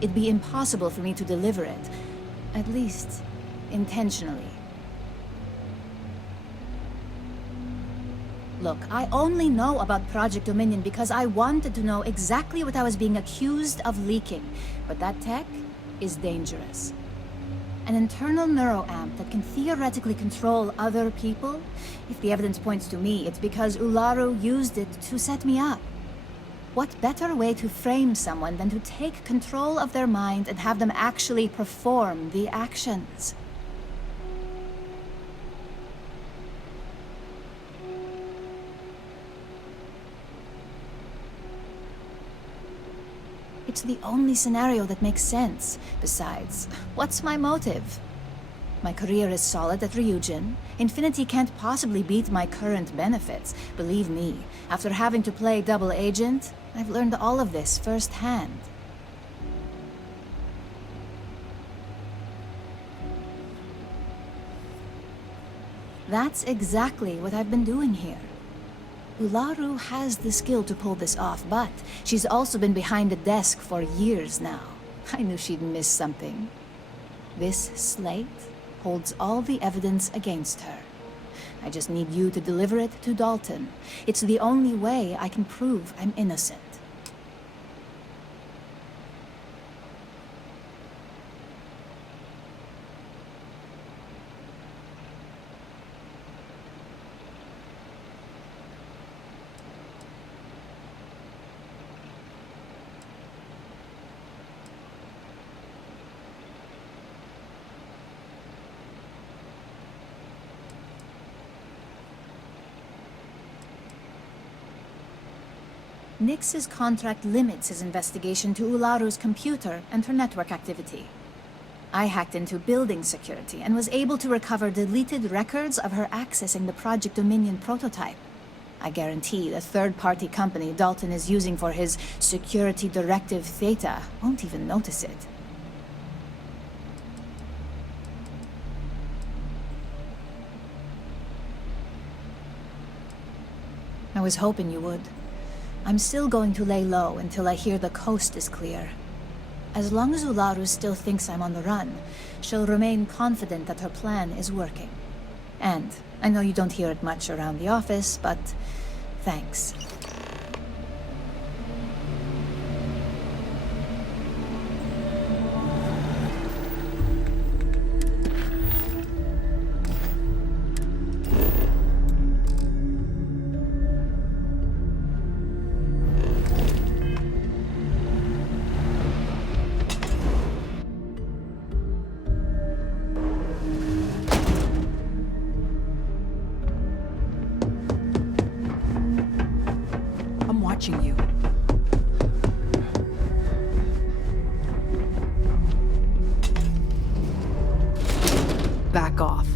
It'd be impossible for me to deliver it. At least, intentionally. Look, I only know about Project Dominion because I wanted to know exactly what I was being accused of leaking. But that tech is dangerous. An internal neuroamp that can theoretically control other people? If the evidence points to me, it's because Ularu used it to set me up. What better way to frame someone than to take control of their mind and have them actually perform the actions? It's the only scenario that makes sense. Besides, what's my motive? My career is solid at RYUJIN. Infinity can't possibly beat my current benefits. Believe me, after having to play double agent, I've learned all of this firsthand. That's exactly what I've been doing here. Ularu has the skill to pull this off, but she's also been behind the desk for years now. I knew she'd miss something. This slate holds all the evidence against her. I just need you to deliver it to Dalton. It's the only way I can prove I'm innocent. Nix's contract limits his investigation to Ularu's computer and her network activity. I hacked into building security and was able to recover deleted records of her accessing the Project Dominion prototype. I guarantee the third-party company Dalton is using for his security directive Theta won't even notice it. I was hoping you would. I'm still going to lay low until I hear the coast is clear. As long as Ularu still thinks I'm on the run, she'll remain confident that her plan is working. And I know you don't hear it much around the office, but thanks. Watching you. Back off.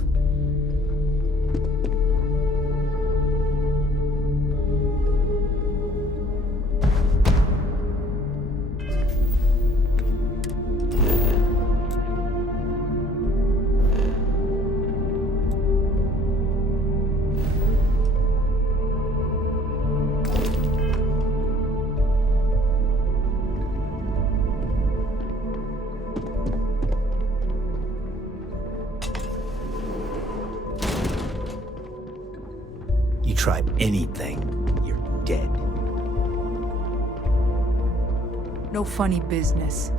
Try anything, you're dead. No funny business.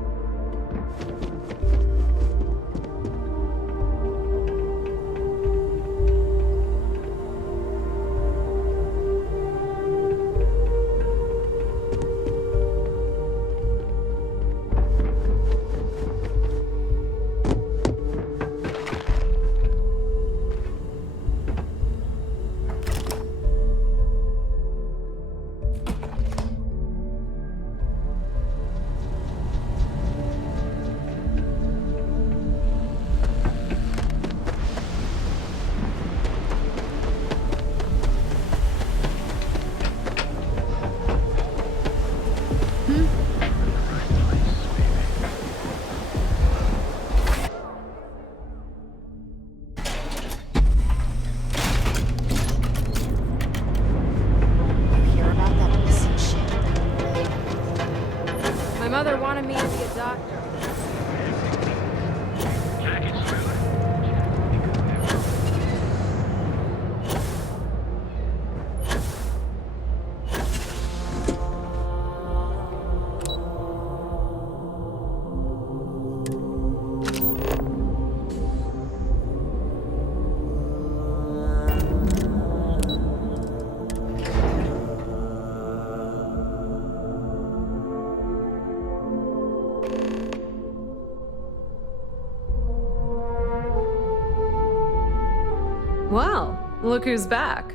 Well, look who's back.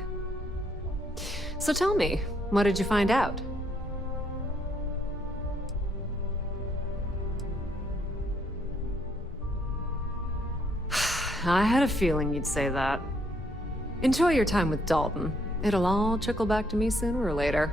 So tell me, what did you find out? I had a feeling you'd say that. Enjoy your time with Dalton. It'll all trickle back to me sooner or later.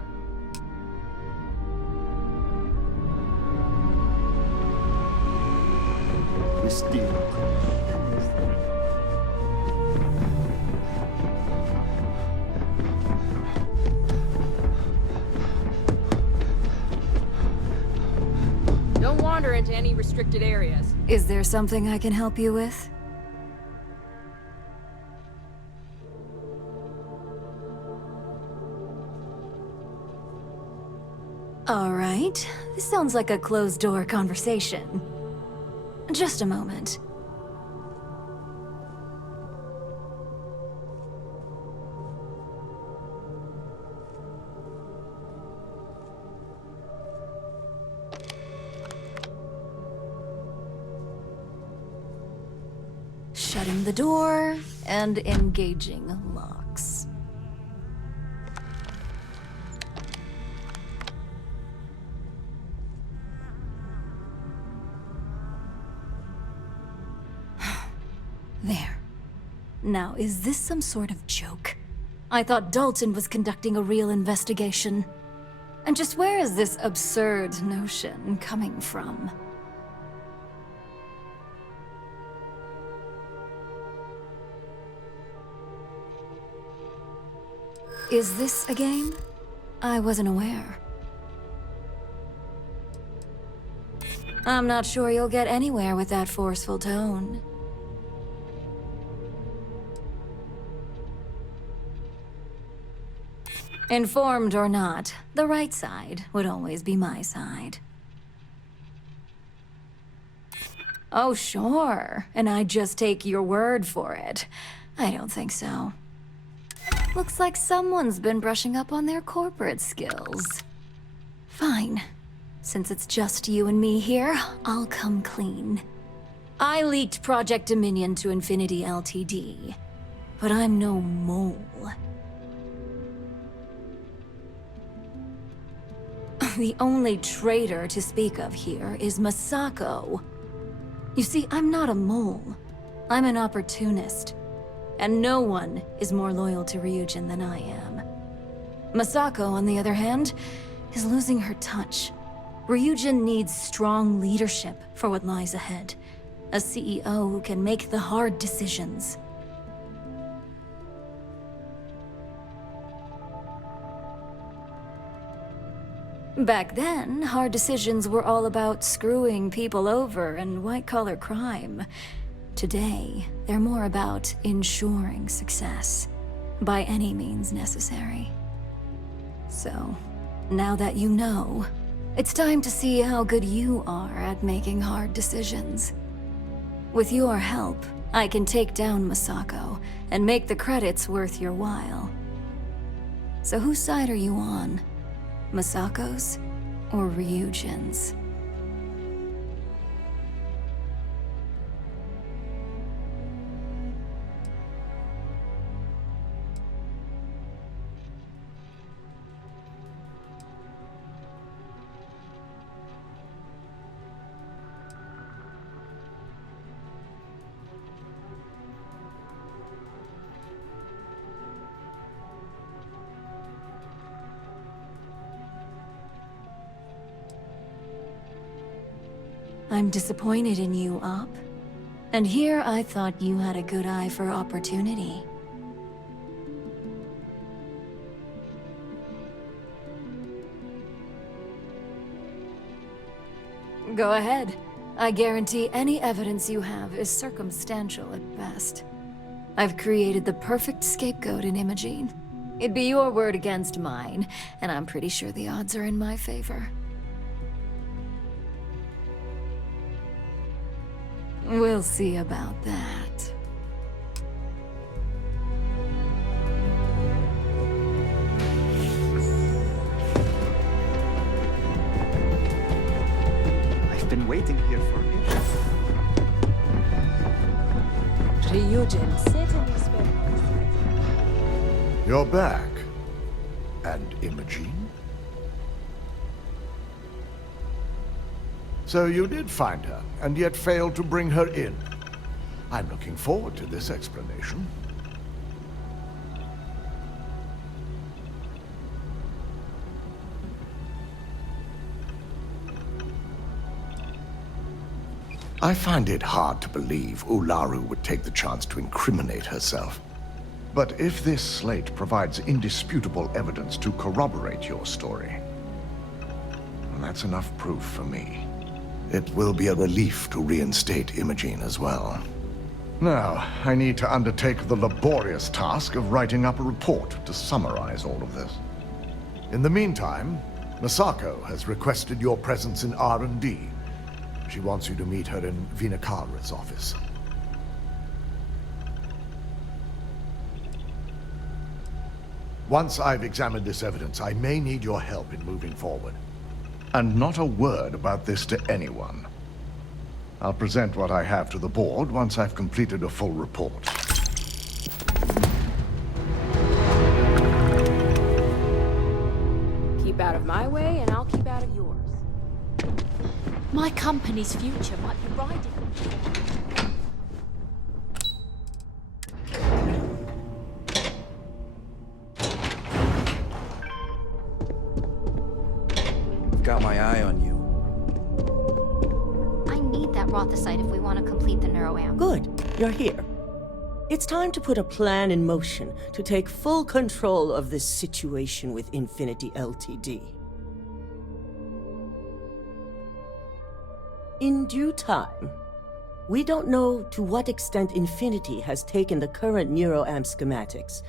Don't wander into any restricted areas. Is there something I can help you with? All right. This sounds like a closed-door conversation. Just a moment. Shutting the door and engaging locks. There. Now, is this some sort of joke? I thought Dalton was conducting a real investigation. And just where is this absurd notion coming from? Is this a game? I wasn't aware. I'm not sure you'll get anywhere with that forceful tone. Informed or not, the right side would always be my side. Oh, sure. And I'd just take your word for it. I don't think so. Looks like someone's been brushing up on their corporate skills. Fine. Since it's just you and me here, I'll come clean. I leaked Project Dominion to Infinity Ltd. But I'm no mole. The only traitor to speak of here is Masako. You see, I'm not a mole. I'm an opportunist. And no one is more loyal to RYUJIN than I am. Masako, on the other hand, is losing her touch. RYUJIN needs strong leadership for what lies ahead. A CEO who can make the hard decisions. Back then, hard decisions were all about screwing people over and white-collar crime. Today, they're more about ensuring success, by any means necessary. So, now that you know, it's time to see how good you are at making hard decisions. With your help, I can take down Masako and make the credits worth your while. So whose side are you on? Masako's or RYUJIN's? I'm disappointed in you, Op. And here I thought you had a good eye for opportunity. Go ahead. I guarantee any evidence you have is circumstantial at best. I've created the perfect scapegoat in Imogene. It'd be your word against mine, and I'm pretty sure the odds are in my favor. We'll see about that. I've been waiting here for you. RYUJIN, certainly spoke. You're back. And Imogene? So you did find her, and yet failed to bring her in. I'm looking forward to this explanation. I find it hard to believe Ularu would take the chance to incriminate herself. But if this slate provides indisputable evidence to corroborate your story, well, that's enough proof for me. It will be a relief to reinstate Imogene as well. Now, I need to undertake the laborious task of writing up a report to summarize all of this. In the meantime, Masako has requested your presence in R&D. She wants you to meet her in Vinakara's office. Once I've examined this evidence, I may need your help in moving forward. And not a word about this to anyone. I'll present what I have to the board once I've completed a full report. Keep out of my way, and I'll keep out of yours. My company's future might be riding. Got my eye on you. I need that Rothicite if we want to complete the neuroamp. Good, you're here. It's time to put a plan in motion to take full control of this situation with Infinity Ltd. In due time. We don't know to what extent Infinity has taken the current neuroamp schematics,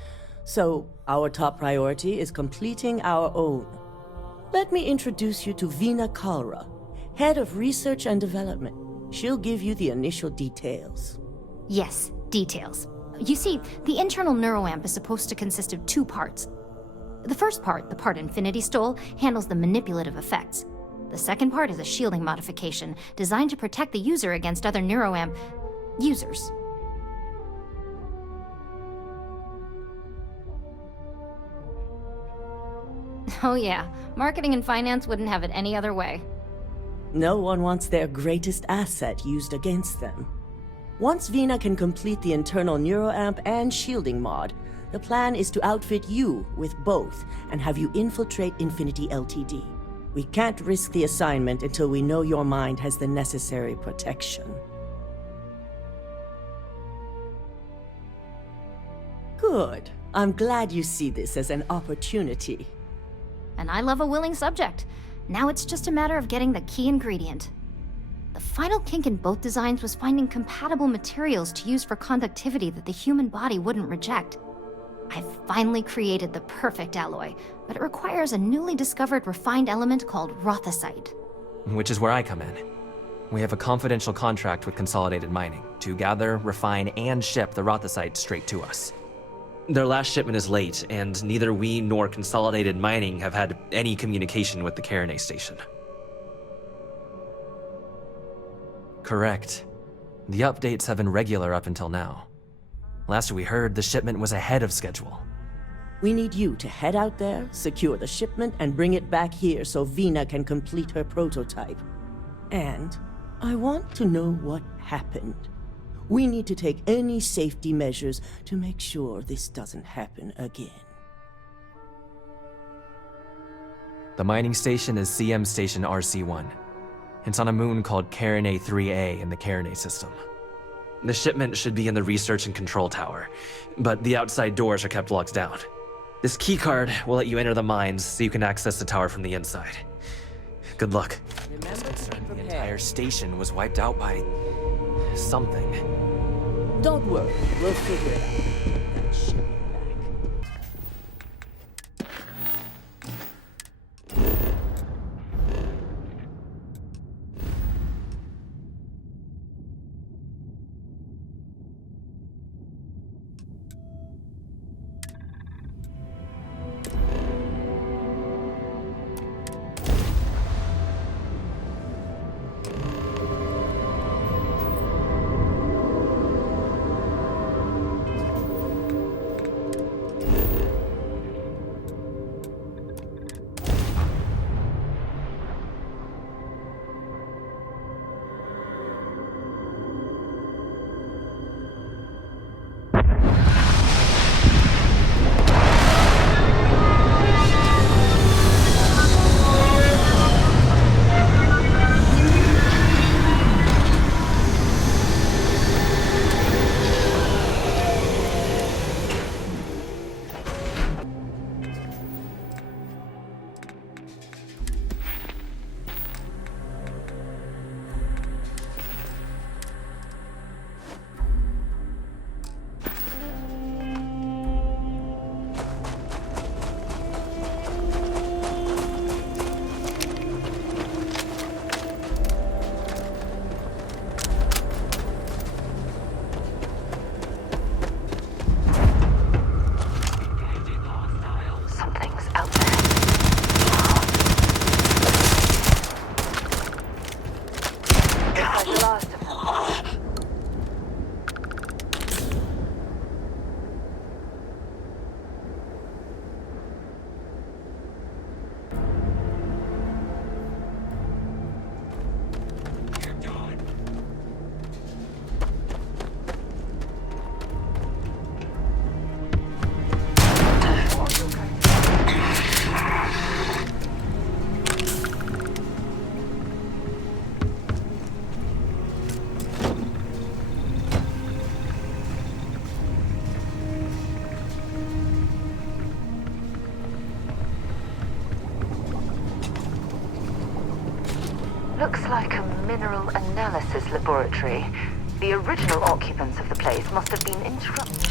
so our top priority is completing our own. Let me introduce you to Vina Kalra, Head of Research and Development. She'll give you the initial details. Yes, details. You see, the internal neuroamp is supposed to consist of two parts. The first part, the part Infinity stole, handles the manipulative effects. The second part is a shielding modification designed to protect the user against other neuroamp users. Oh yeah, marketing and finance wouldn't have it any other way. No one wants their greatest asset used against them. Once Vina can complete the internal neuroamp and shielding mod, the plan is to outfit you with both and have you infiltrate Infinity Ltd. We can't risk the assignment until we know your mind has the necessary protection. Good. I'm glad you see this as an opportunity. And I love a willing subject. Now it's just a matter of getting the key ingredient. The final kink in both designs was finding compatible materials to use for conductivity that the human body wouldn't reject. I've finally created the perfect alloy, but it requires a newly discovered refined element called Rothicite. Which is where I come in. We have a confidential contract with Consolidated Mining to gather, refine, and ship the Rothicite straight to us. Their last shipment is late, and neither we nor Consolidated Mining have had any communication with the Carinae station. Correct. The updates have been regular up until now. Last we heard, the shipment was ahead of schedule. We need you to head out there, secure the shipment, and bring it back here so Vina can complete her prototype. And I want to know what happened. We need to take any safety measures to make sure this doesn't happen again. The mining station is CM Station RC-1. It's on a moon called Carinae 3A in the Carinae system. The shipment should be in the research and control tower, but the outside doors are kept locked down. This keycard will let you enter the mines so you can access the tower from the inside. Good luck. Remember to be The prepared. entire station was wiped out by something. Don't worry, we'll figure it out. That ship back. Looks like a mineral analysis laboratory. The original occupants of the place must have been interrupted.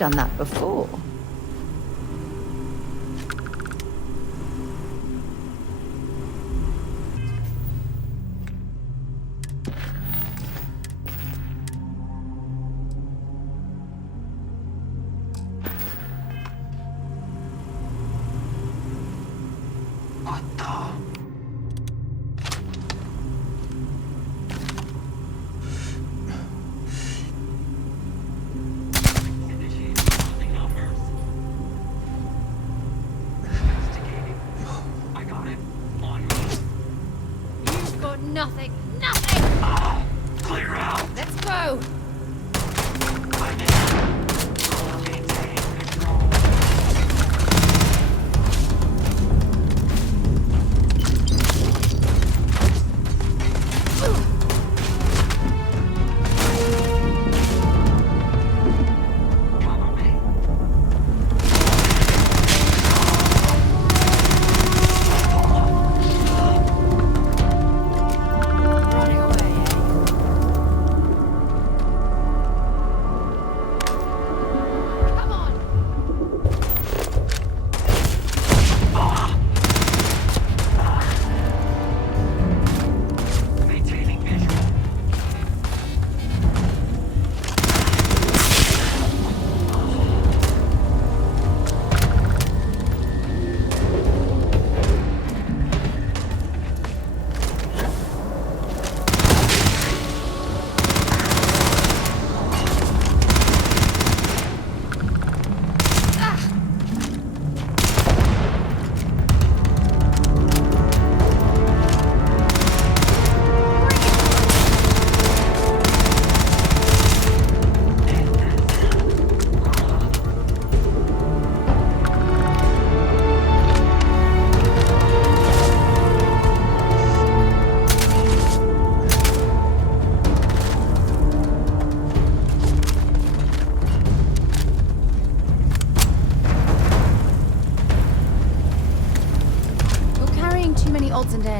Done that before.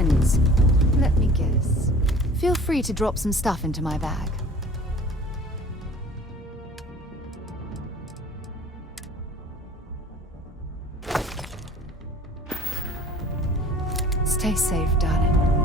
friends. Let me guess. Feel free to drop some stuff into my bag. Stay safe, darling.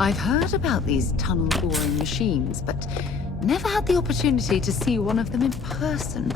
I've heard about these tunnel-boring machines, but never had the opportunity to see one of them in person.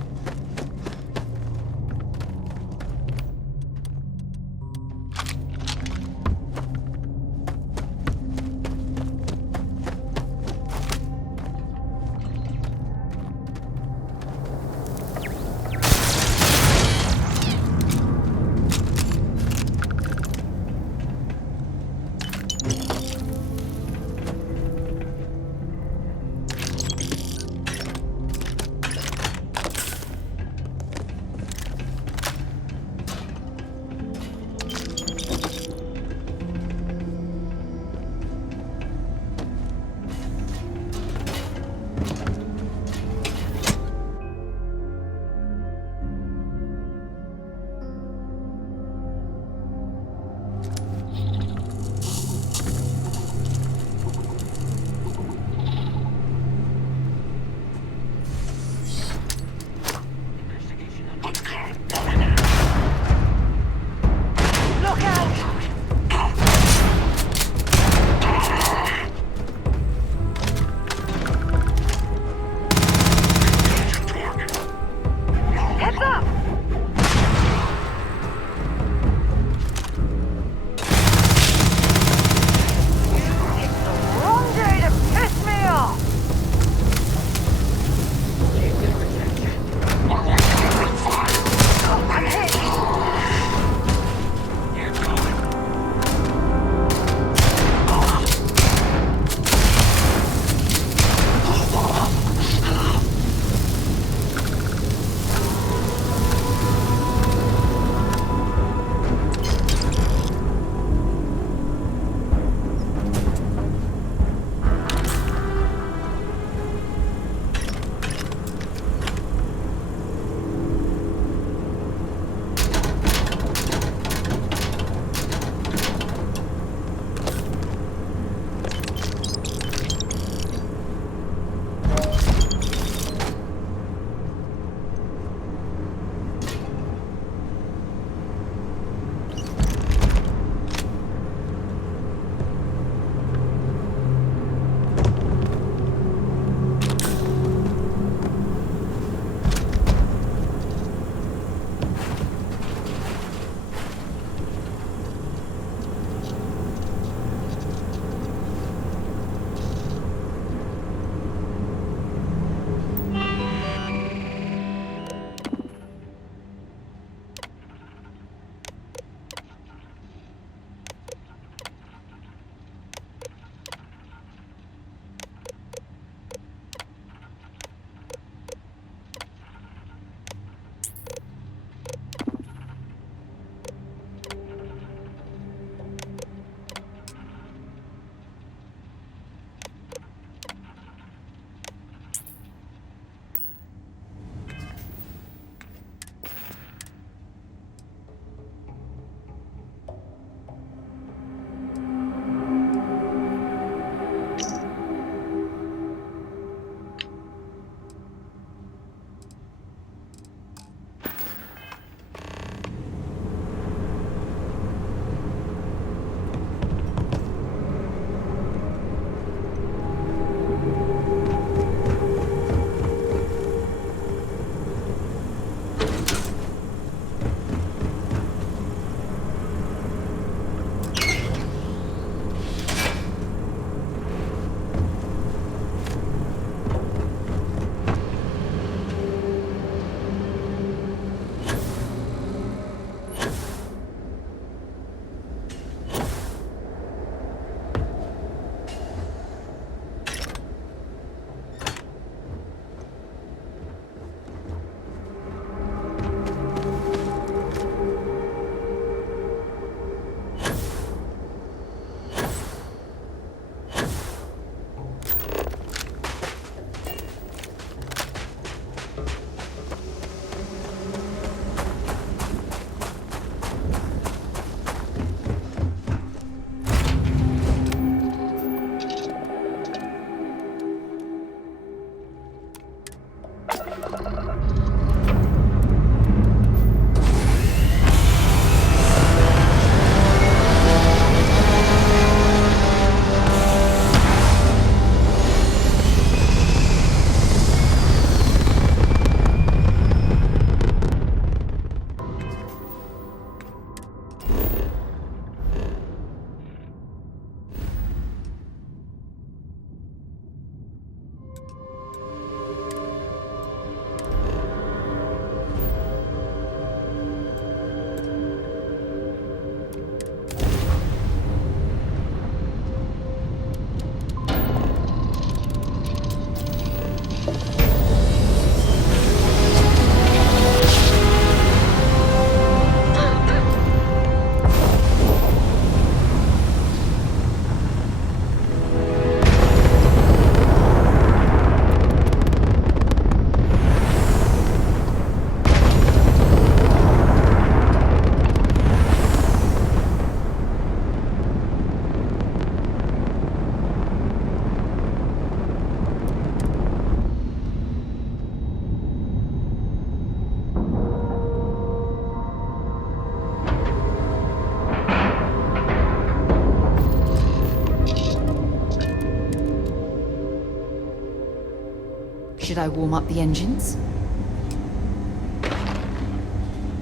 Should I warm up the engines?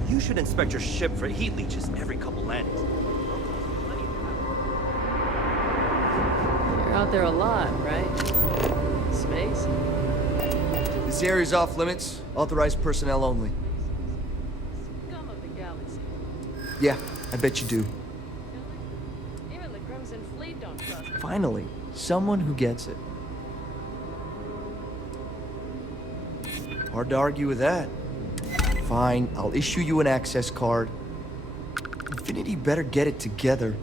You should inspect your ship for heat leeches every couple landings. You're out there a lot, right? Space? This area's off limits. Authorized personnel only. Scum of the galaxy. Yeah, I bet you do. Even the Crimson Fleet don't trust me. Finally, someone who gets it. Hard to argue with that. Fine, I'll issue you an access card. Infinity better get it together.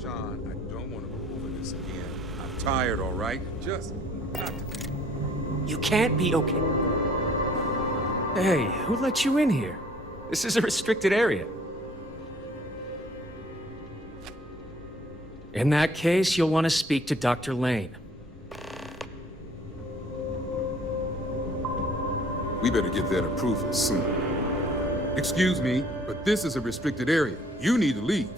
Sean, I don't want to go over this again. I'm tired, all right? Just not today. You can't be okay. Hey, who let you in here? This is a restricted area. In that case, you'll want to speak to Dr. Lane. We better get that approval soon. Excuse me, but this is a restricted area. You need to leave.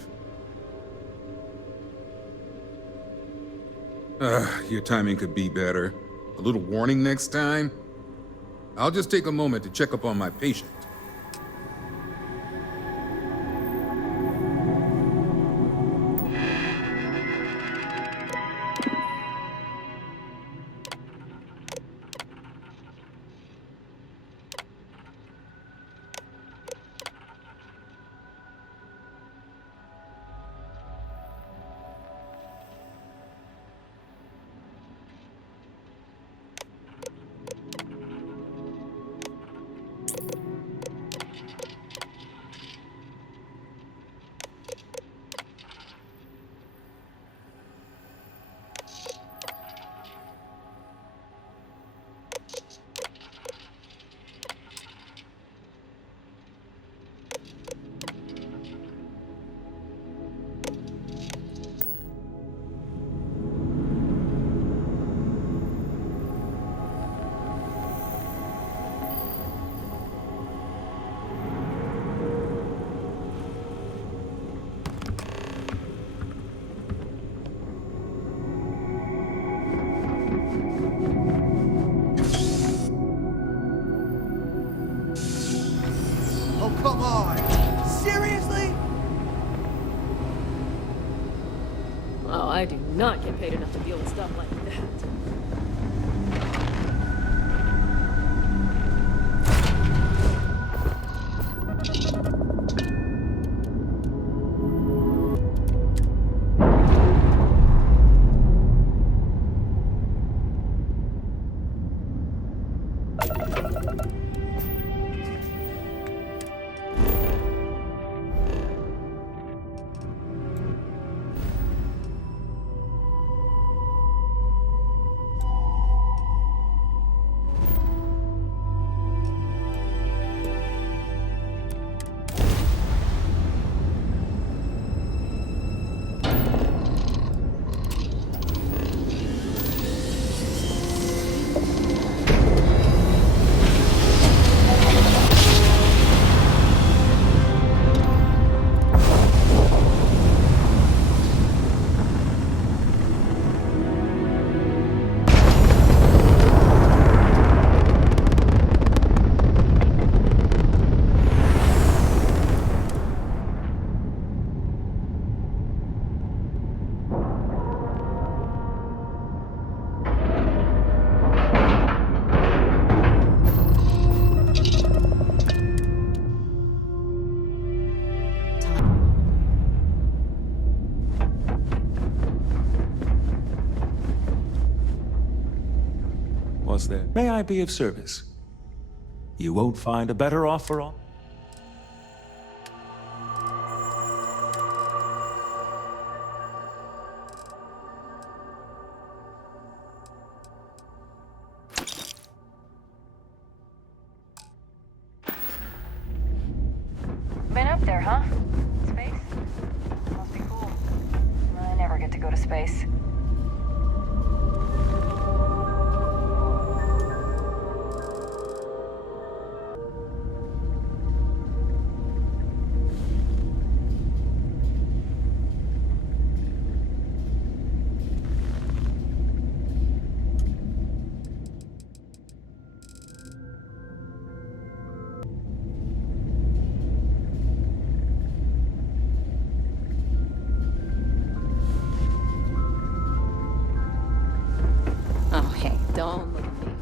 Your timing could be better. A little warning next time. I'll just take a moment to check up on my patient. Come on! Seriously? Oh, I do not get paid enough to deal with stuff like that. Was there? May I be of service? You won't find a better offer on. Been up there, huh? Space? Must be cool. I never get to go to space. Don't look at me.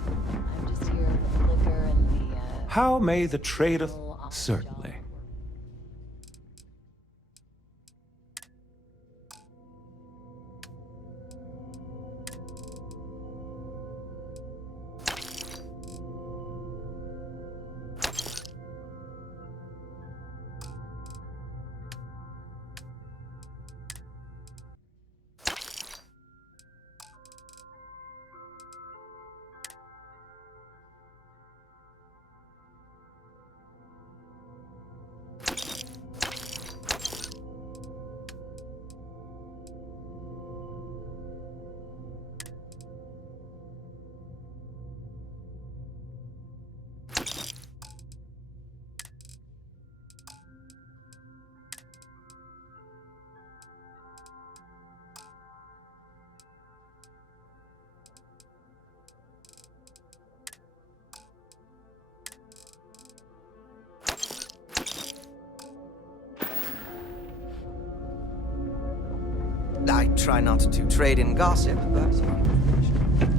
I'm just here for the liquor and the, How may the trade of... Certainly. I try not to trade in gossip, but...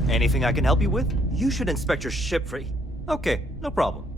Anything I can help you with? You should inspect your ship for... Okay, no problem.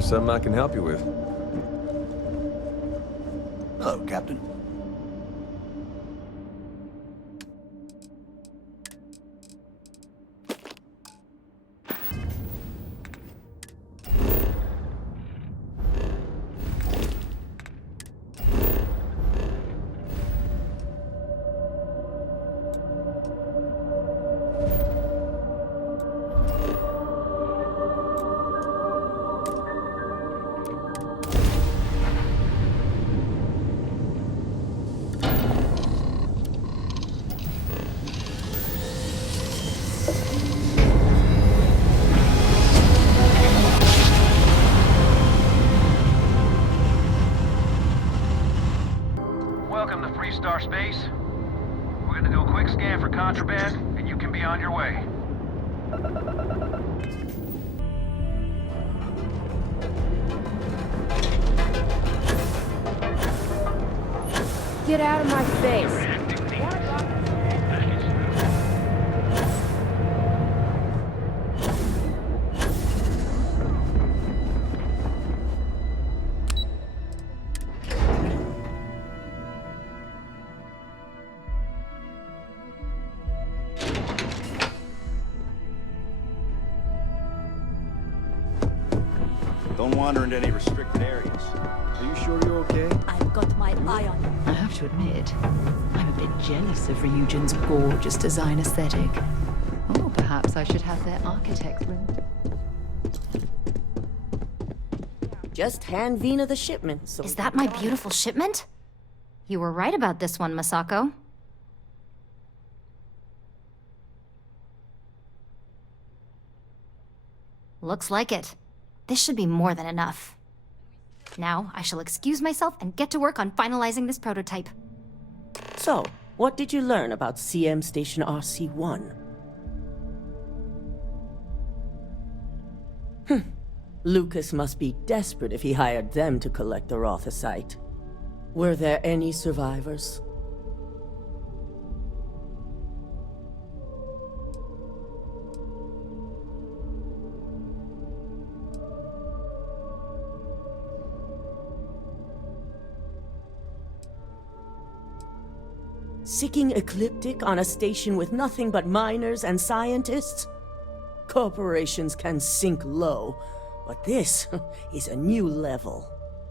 Something I can help you with. Hello, Captain. Welcome to Freestar Space. We're gonna do a quick scan for contraband, and you can be on your way. Get out of my face. Don't wander into any restricted areas. Are you sure you're okay? I've got my eye on you. I have to admit, I'm a bit jealous of RYUJIN's gorgeous design aesthetic. Or perhaps I should have their architect room. Just hand Vina the shipment. So Is that my beautiful shipment? You were right about this one, Masako. Looks like it. This should be more than enough. Now, I shall excuse myself and get to work on finalizing this prototype. So, what did you learn about CM Station RC1? Lucas must be desperate if he hired them to collect the Rothosite. Were there any survivors? Seeking ecliptic on a station with nothing but miners and scientists? Corporations can sink low, but this is a new level.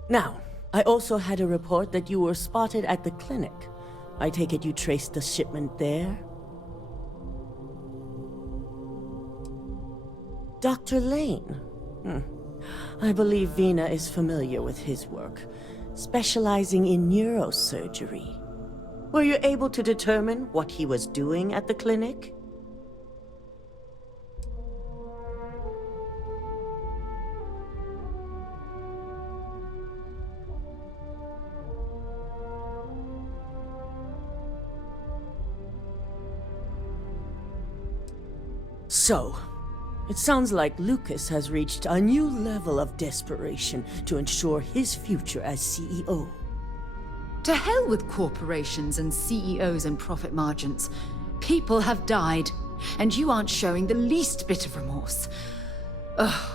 Now, I also had a report that you were spotted at the clinic. I take it you traced the shipment there? Dr. Lane? I believe Vina is familiar with his work, specializing in neurosurgery. Were you able to determine what he was doing at the clinic? So, it sounds like Lucas has reached a new level of desperation to ensure his future as CEO. To hell with corporations and CEOs and profit margins. People have died, and you aren't showing the least bit of remorse. Ugh.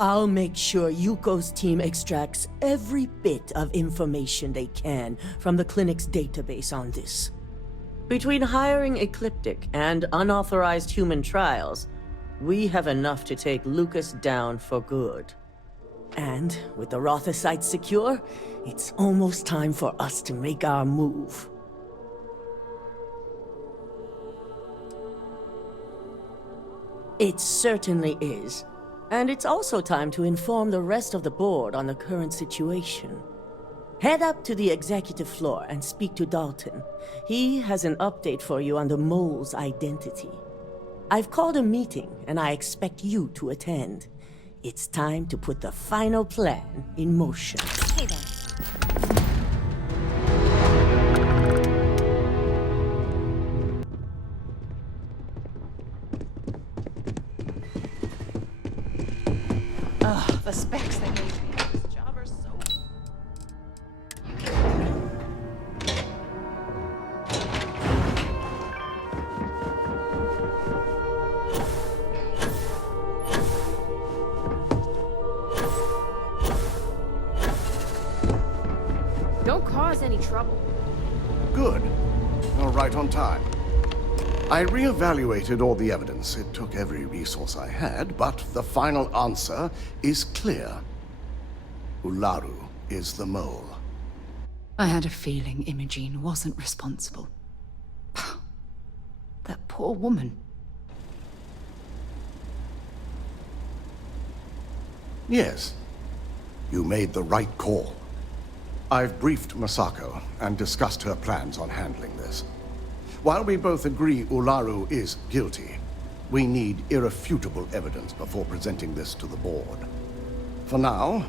I'll make sure Yuko's team extracts every bit of information they can from the clinic's database on this. Between hiring Ecliptic and unauthorized human trials, we have enough to take Lucas down for good. And with the Rothosite secure, it's almost time for us to make our move. It certainly is. And it's also time to inform the rest of the board on the current situation. Head up to the executive floor and speak to Dalton. He has an update for you on the mole's identity. I've called a meeting, and I expect you to attend. It's time to put the final plan in motion. Hey there. Ugh, the specs they gave me for this job are so... Don't cause any trouble. Good. You're right on time. I reevaluated all the evidence. It took every resource I had, but the final answer is clear. Ularu is the mole. I had a feeling Imogene wasn't responsible. That poor woman. Yes. You made the right call. I've briefed Masako and discussed her plans on handling this. While we both agree Ularu is guilty, we need irrefutable evidence before presenting this to the board. For now,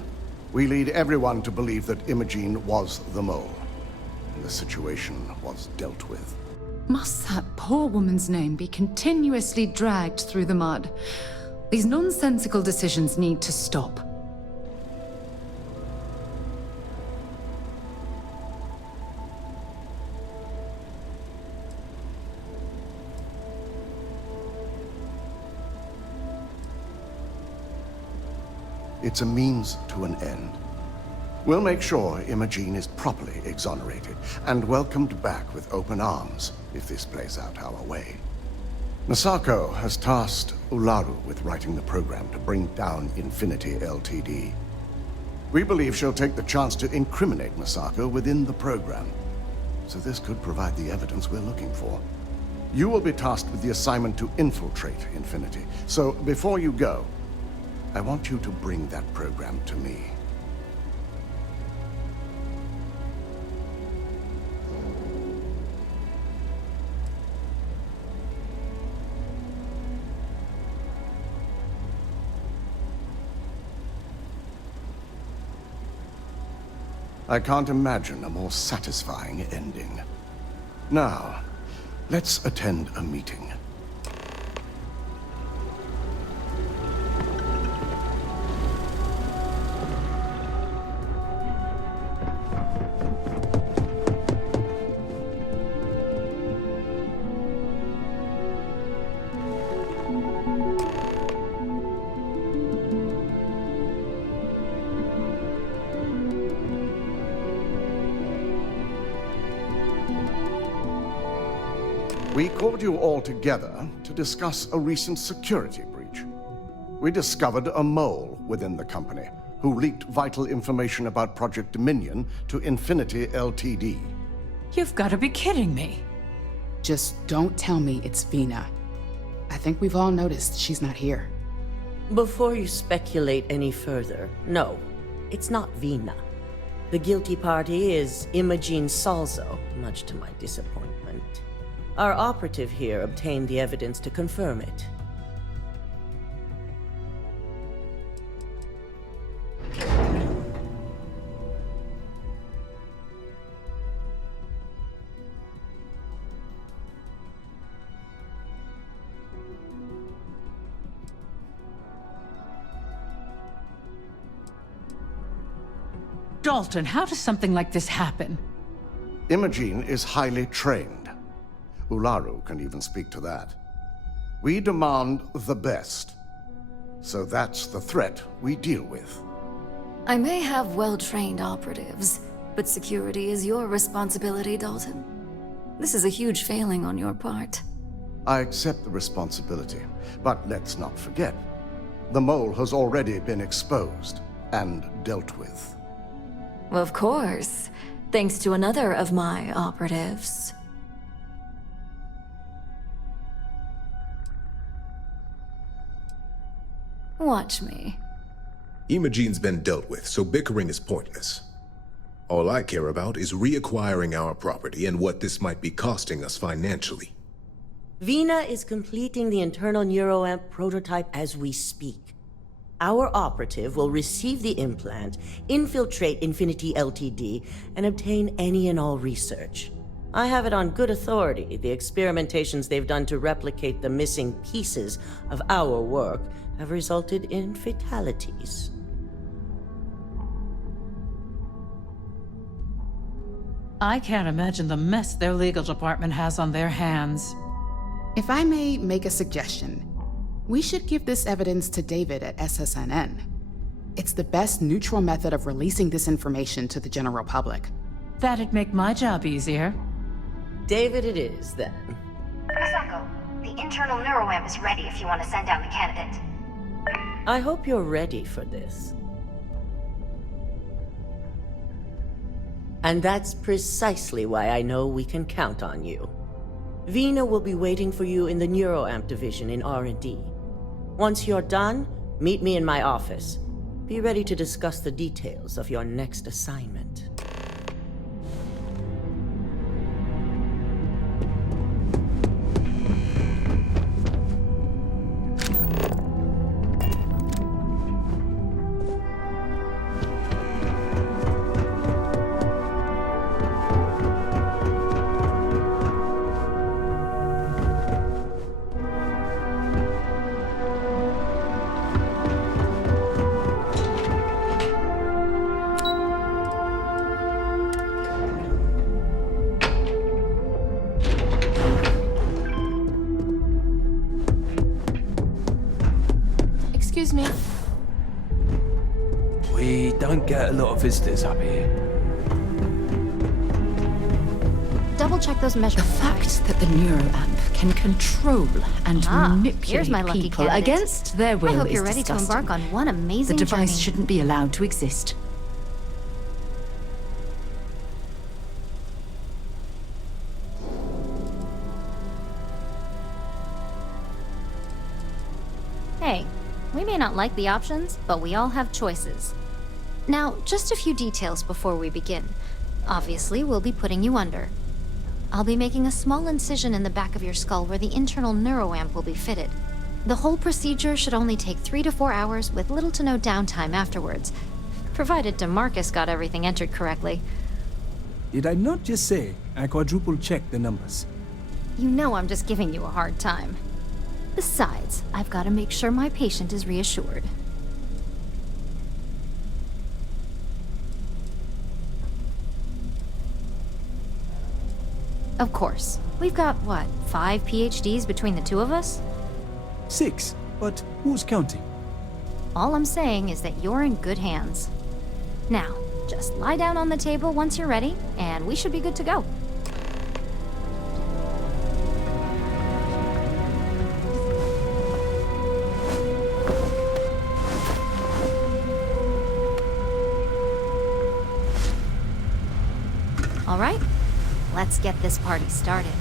we lead everyone to believe that Imogene was the mole, and the situation was dealt with. Must that poor woman's name be continuously dragged through the mud? These nonsensical decisions need to stop. It's a means to an end. We'll make sure Imogene is properly exonerated and welcomed back with open arms if this plays out our way. Masako has tasked Ularu with writing the program to bring down Infinity Ltd. We believe she'll take the chance to incriminate Masako within the program. So this could provide the evidence we're looking for. You will be tasked with the assignment to infiltrate Infinity. So before you go, I want you to bring that program to me. I can't imagine a more satisfying ending. Now, let's attend a meeting. We called you all together to discuss a recent security breach. We discovered a mole within the company who leaked vital information about Project Dominion to Infinity Ltd. You've got to be kidding me. Just don't tell me it's Vina. I think we've all noticed she's not here. Before you speculate any further, no, it's not Vina. The guilty party is Imogene Salzo, much to my disappointment. Our operative here obtained the evidence to confirm it. Dalton, how does something like this happen? Imogene is highly trained. Ularu can even speak to that. We demand the best. So that's the threat we deal with. I may have well-trained operatives, but security is your responsibility, Dalton. This is a huge failing on your part. I accept the responsibility, but let's not forget, the mole has already been exposed and dealt with. Of course, thanks to another of my operatives. Watch me. Imogene's been dealt with, so bickering is pointless. All I care about is reacquiring our property and what this might be costing us financially. Vina is completing the internal Neuro prototype as we speak. Our operative will receive the implant, infiltrate Infinity Ltd, and obtain any and all research. I have it on good authority the experimentations they've done to replicate the missing pieces of our work have resulted in fatalities. I can't imagine the mess their legal department has on their hands. If I may make a suggestion, we should give this evidence to David at SSNN. It's the best neutral method of releasing this information to the general public. That'd make my job easier. David it is, then. Masako, the internal neuroamp is ready if you want to send down the candidate. I hope you're ready for this. And that's precisely why I know we can count on you. Vina will be waiting for you in the neuroamp division in R&D. Once you're done, meet me in my office. Be ready to discuss the details of your next assignment. Excuse me. We don't get a lot of visitors up here. double-check those The measurements. fact that the Neuro amp can control and manipulate here's my lucky people candidate. against their will I hope is you're ready to disgusting. embark on one amazing The device journey. shouldn't be allowed to exist. Hey, we may not like the options, but we all have choices. Now, just a few details before we begin. Obviously, we'll be putting you under. I'll be making a small incision in the back of your skull where the internal neuroamp will be fitted. The whole procedure should only take 3 to 4 hours with little to no downtime afterwards, provided DeMarcus got everything entered correctly. Did I not just say I quadruple-checked the numbers? You know I'm just giving you a hard time. Besides, I've got to make sure my patient is reassured. Of course. We've got, what, 5 PhDs between the two of us? 6, but who's counting? All I'm saying is that you're in good hands. Now, just lie down on the table once you're ready, and we should be good to go. All right, let's get this party started.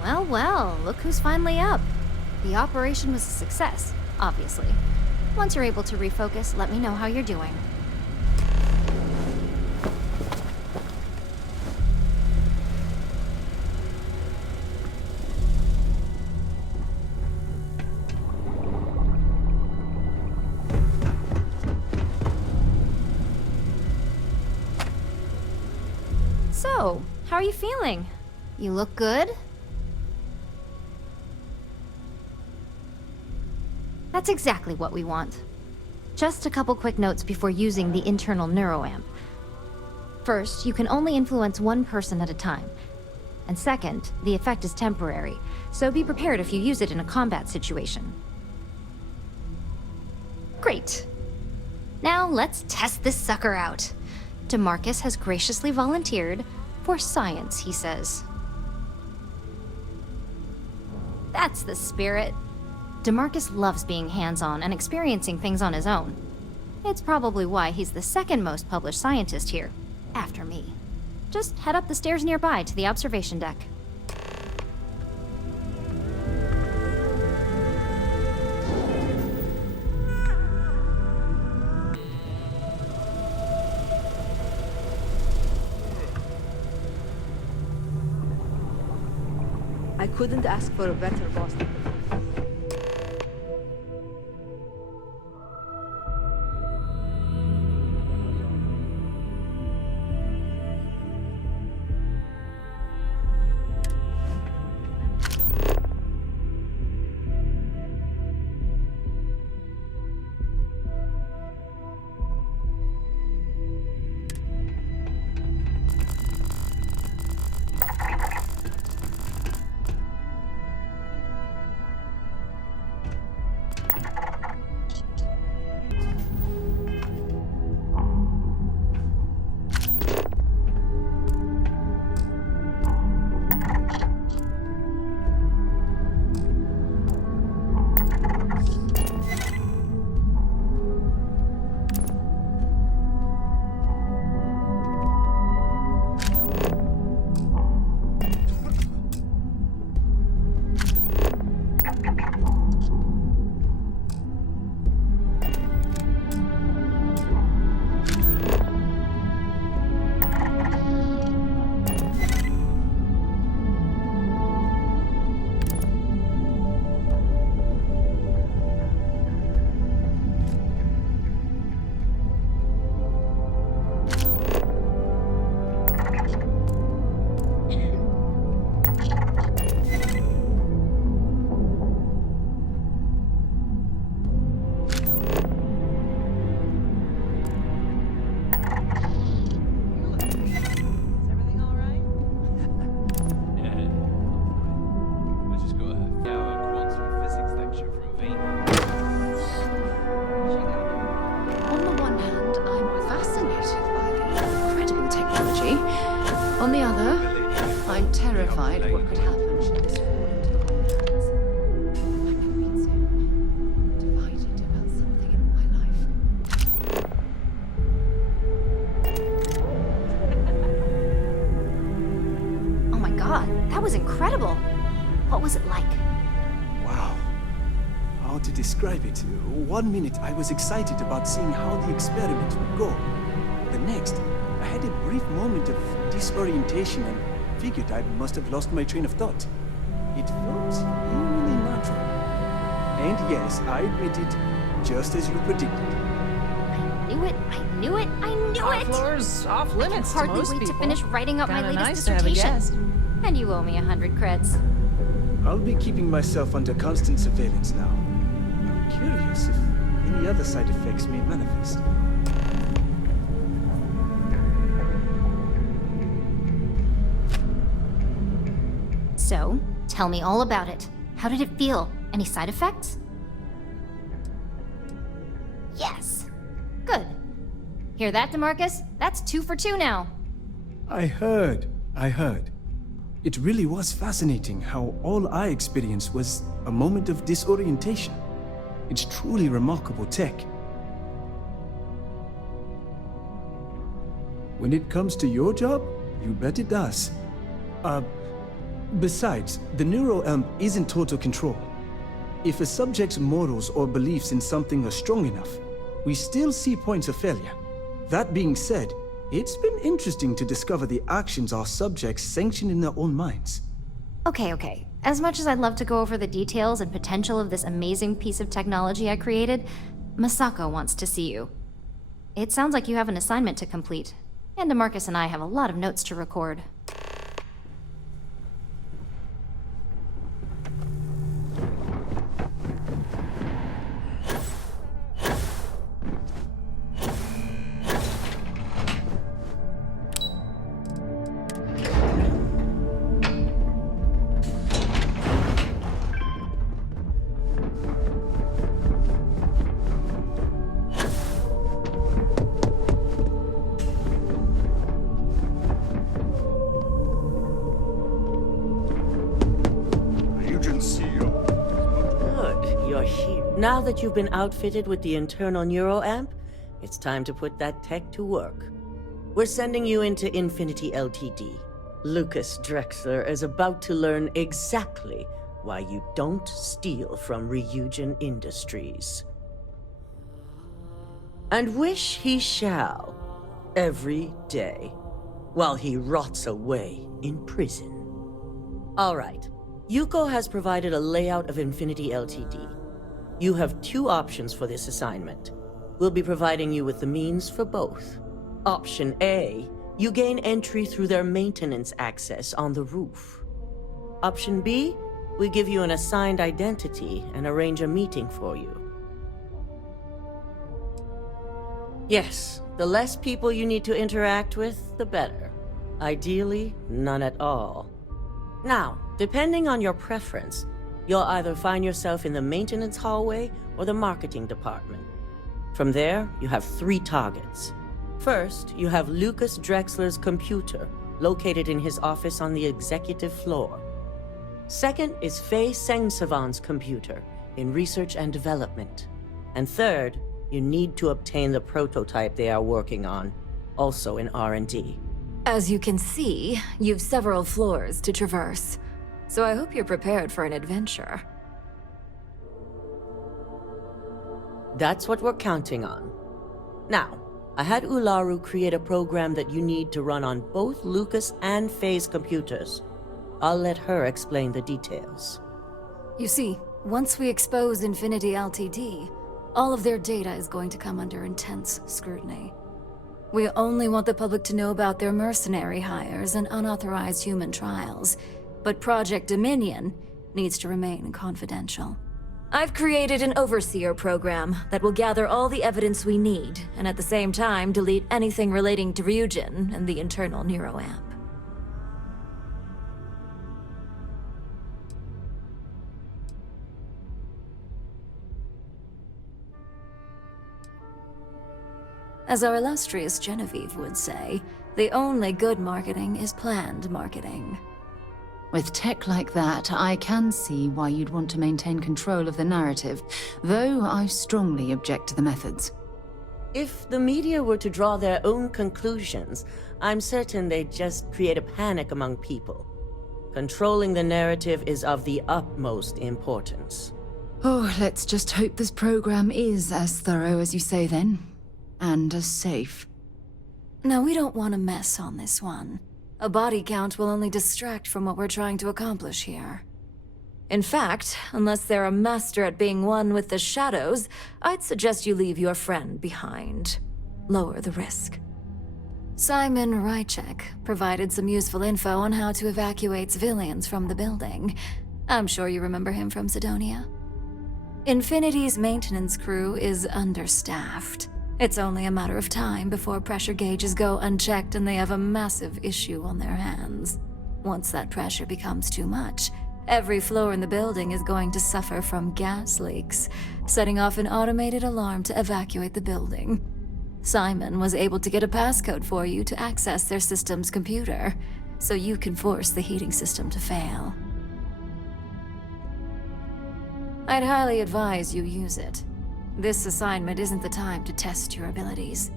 Well, well, look who's finally up. The operation was a success, obviously. Once you're able to refocus, let me know how you're doing. So, how are you feeling? You look good? That's exactly what we want. Just a couple quick notes before using the internal neuroamp. First, you can only influence one person at a time. And second, the effect is temporary, so be prepared if you use it in a combat situation. Great. Now let's test this sucker out. DeMarcus has graciously volunteered for science, he says. That's the spirit. DeMarcus loves being hands-on and experiencing things on his own. It's probably why he's the second most published scientist here, after me. Just head up the stairs nearby to the observation deck. I couldn't ask for a better boss than this. On the other, I'm terrified what could happen should this fall into the wrong hands. I've never been so divided about something in all my life. Oh my god, that was incredible. What was it like? Wow. How to describe it? 1 minute I was excited about seeing how the experiment would go. The next, I had a brief moment of disorientation and figured I must have lost my train of thought. It felt really natural. And yes, I admit it, just as you predicted. I knew it, I knew it, I knew Our it! floor's off limits to Hardly most wait people. to finish writing up my Kinda latest nice to have a dissertation. guest. And you owe me 100 creds. I'll be keeping myself under constant surveillance now. I'm curious if any other side effects may manifest. So, tell me all about it. How did it feel? Any side effects? Yes. Good. Hear that, DeMarcus? That's 2 for 2 now. I heard. It really was fascinating how all I experienced was a moment of disorientation. It's truly remarkable tech. When it comes to your job, you bet it does. Besides, the Neuro isn't total control. If a subject's morals or beliefs in something are strong enough, we still see points of failure. That being said, it's been interesting to discover the actions our subjects sanction in their own minds. Okay. As much as I'd love to go over the details and potential of this amazing piece of technology I created, Masako wants to see you. It sounds like you have an assignment to complete, and DeMarcus and I have a lot of notes to record. Now that you've been outfitted with the internal Neuro amp, it's time to put that tech to work. We're sending you into Infinity Ltd. Lucas Drexler is about to learn exactly why you don't steal from RYUJIN Industries. And wish he shall, every day, while he rots away in prison. All right, Yuko has provided a layout of Infinity Ltd. You have 2 options for this assignment. We'll be providing you with the means for both. Option A, you gain entry through their maintenance access on the roof. Option B, we give you an assigned identity and arrange a meeting for you. Yes, the less people you need to interact with, the better. Ideally, none at all. Now, depending on your preference, you'll either find yourself in the maintenance hallway or the marketing department. From there, you have 3 targets. First, you have Lucas Drexler's computer, located in his office on the executive floor. Second is Faye Sengsavan's computer, in research and development. And third, you need to obtain the prototype they are working on, also in R&D. As you can see, you've several floors to traverse. So I hope you're prepared for an adventure. That's what we're counting on. Now, I had Ularu create a program that you need to run on both Lucas and Faye's computers. I'll let her explain the details. You see, once we expose Infinity Ltd., all of their data is going to come under intense scrutiny. We only want the public to know about their mercenary hires and unauthorized human trials, but Project Dominion needs to remain confidential. I've created an overseer program that will gather all the evidence we need, and at the same time delete anything relating to RYUJIN and the internal Neuro amp. As our illustrious Genevieve would say, the only good marketing is planned marketing. With tech like that, I can see why you'd want to maintain control of the narrative, though I strongly object to the methods. If the media were to draw their own conclusions, I'm certain they'd just create a panic among people. Controlling the narrative is of the utmost importance. Oh, let's just hope this program is as thorough as you say then, and as safe. Now, we don't want to mess on this one. A body count will only distract from what we're trying to accomplish here. In fact, unless they're a master at being one with the shadows, I'd suggest you leave your friend behind. Lower the risk. Simon RYUJIN provided some useful info on how to evacuate civilians from the building. I'm sure you remember him from Sidonia. Infinity's maintenance crew is understaffed. It's only a matter of time before pressure gauges go unchecked and they have a massive issue on their hands. Once that pressure becomes too much, every floor in the building is going to suffer from gas leaks, setting off an automated alarm to evacuate the building. Simon was able to get a passcode for you to access their system's computer, so you can force the heating system to fail. I'd highly advise you use it. This assignment isn't the time to test your abilities.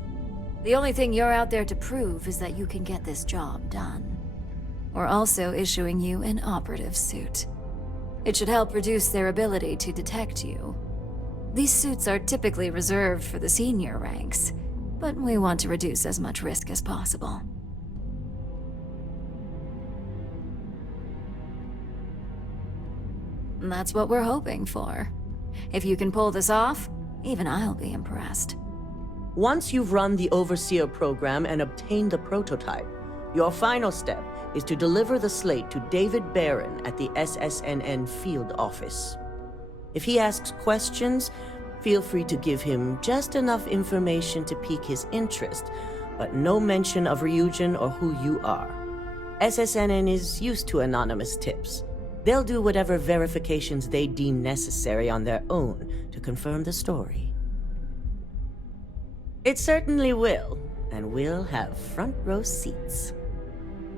The only thing you're out there to prove is that you can get this job done. We're also issuing you an operative suit. It should help reduce their ability to detect you. These suits are typically reserved for the senior ranks, but we want to reduce as much risk as possible. And that's what we're hoping for. If you can pull this off, even I'll be impressed. Once you've run the Overseer program and obtained the prototype, your final step is to deliver the slate to David Barron at the SSNN field office. If he asks questions, feel free to give him just enough information to pique his interest, but no mention of RYUJIN or who you are. SSNN is used to anonymous tips. They'll do whatever verifications they deem necessary on their own to confirm the story. It certainly will, and we'll have front row seats.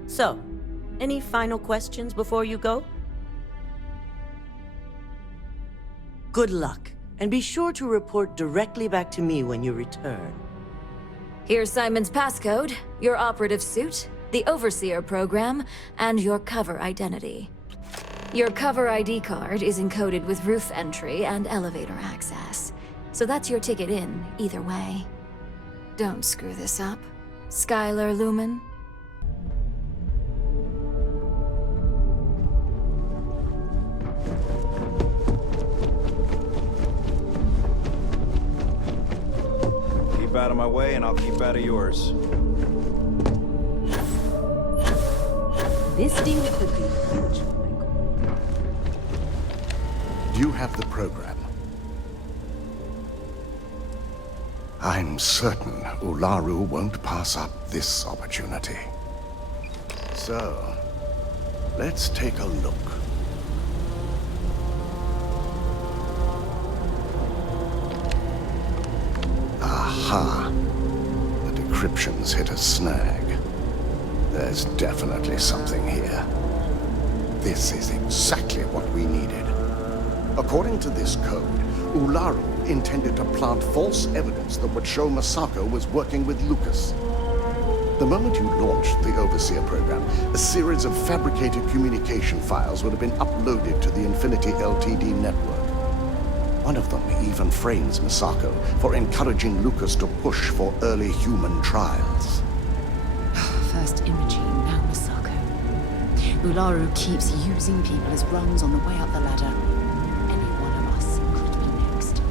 So, any final questions before you go? Good luck, and be sure to report directly back to me when you return. Here's Simon's passcode, your operative suit, the Overseer program, and your cover identity. Your cover ID card is encoded with roof entry and elevator access, so that's your ticket in, either way. Don't screw this up, Skylar Lumen. Keep out of my way and I'll keep out of yours. This deal could be huge. You have the program. I'm certain Ularu won't pass up this opportunity. So, let's take a look. Aha! The decryption's hit a snag. There's definitely something here. This is exactly what we needed. According to this code, Ularu intended to plant false evidence that would show Masako was working with Lucas. The moment you launched the Overseer program, a series of fabricated communication files would have been uploaded to the Infinity Ltd network. One of them even frames Masako for encouraging Lucas to push for early human trials. First Imogene, now Masako. Ularu keeps using people as rungs on the way up the ladder. Any one of us could be next.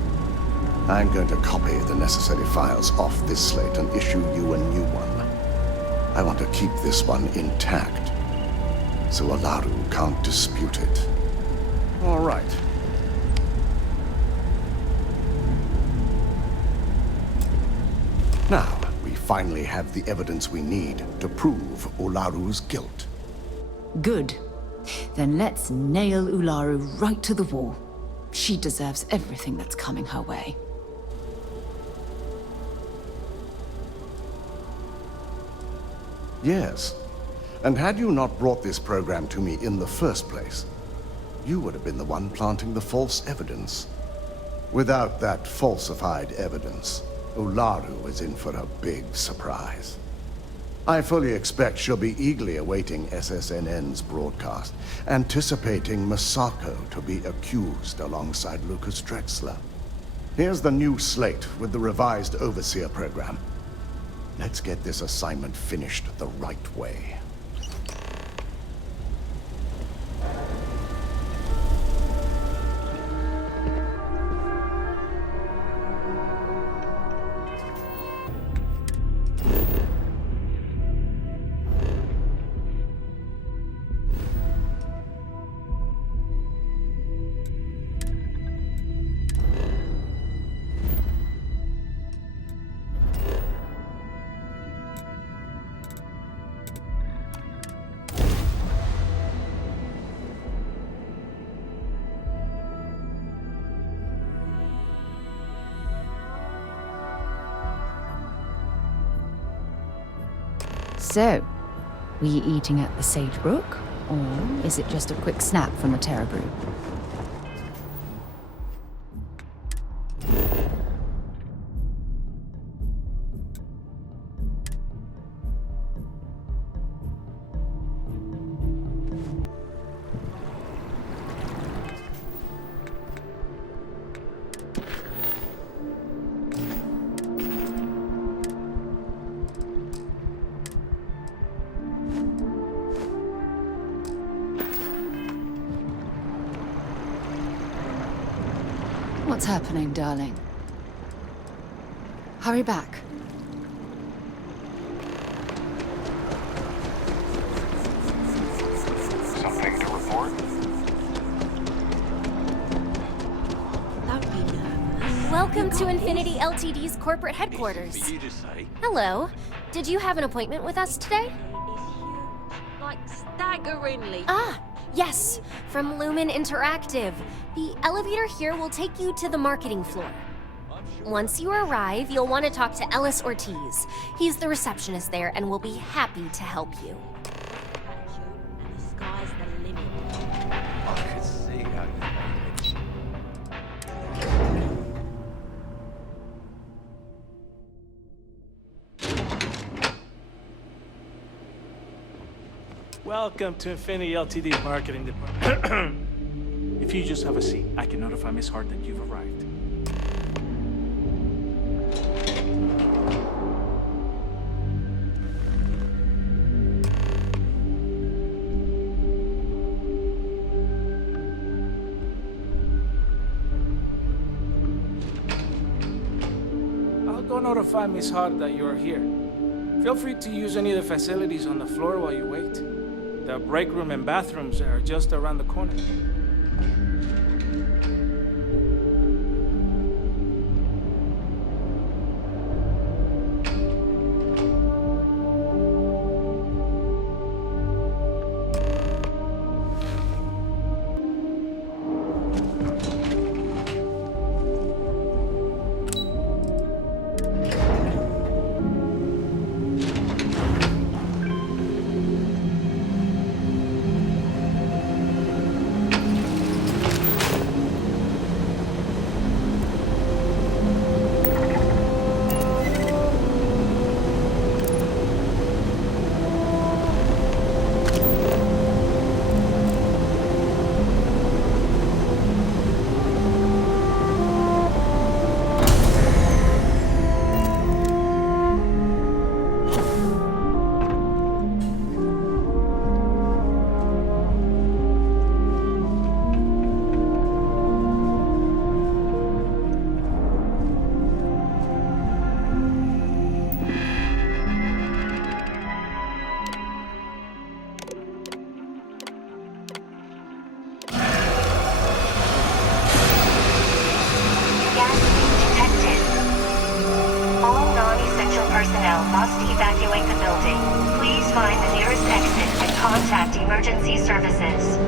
I'm going to copy the necessary files off this slate and issue you a new one. I want to keep this one intact, so Ularu can't dispute it. All right. Now, we finally have the evidence we need to prove Ularu's guilt. Good. Then let's nail Ularu right to the wall. She deserves everything that's coming her way. Yes. And had you not brought this program to me in the first place, you would have been the one planting the false evidence. Without that falsified evidence, Ularu is in for a big surprise. I fully expect she'll be eagerly awaiting SSNN's broadcast, anticipating Masako to be accused alongside Lucas Drexler. Here's the new slate with the revised Overseer program. Let's get this assignment finished the right way. So, were you eating at the Sagebrook, or is it just a quick snap from the Terror Brew? What's happening, darling? Hurry back. Something to report? Welcome to Infinity Ltd's corporate headquarters. Hello. Did you have an appointment with us today? Like staggeringly. Ah, yes. From Lumen Interactive. The elevator here will take you to the marketing floor. Once you arrive, you'll want to talk to Ellis Ortiz. He's the receptionist there and will be happy to help you. And the sky's the limit. I could see how you made Welcome to Infinity Ltd's marketing department. If you just have a seat, I can notify Miss Hart that you've arrived. I'll go notify Miss Hart that you're here. Feel free to use any of the facilities on the floor while you wait. The break room and bathrooms are just around the corner. personnel must evacuate the building. Please find the nearest exit and contact emergency services.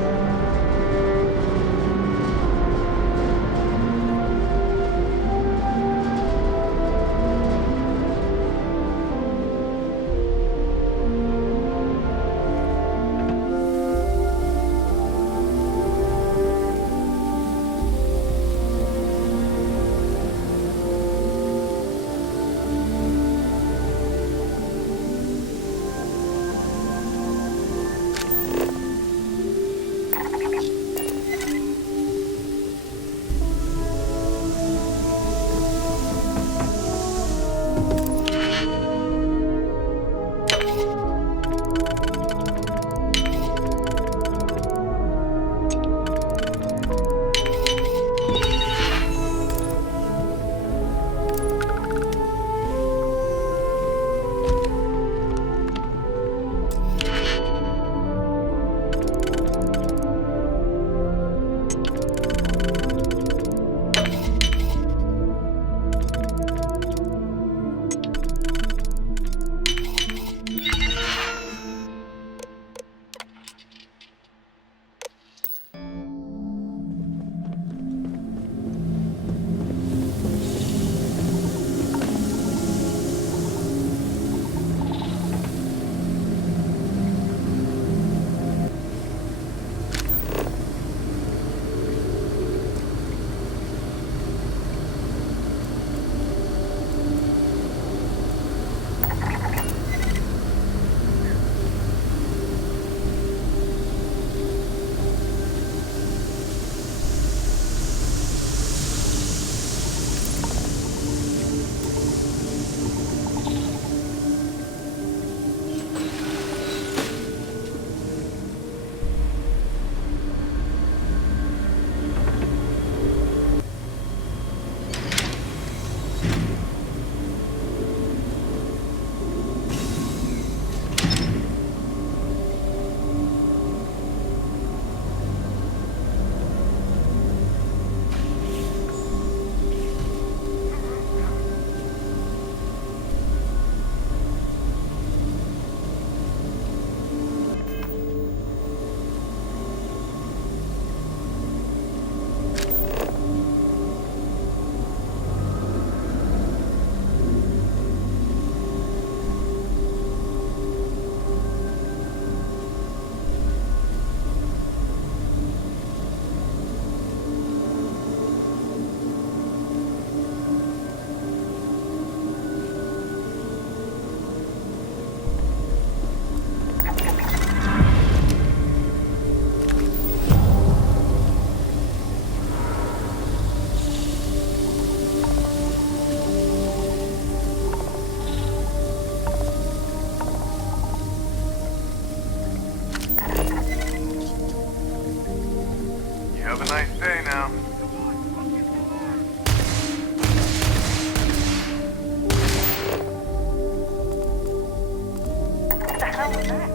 hell was that?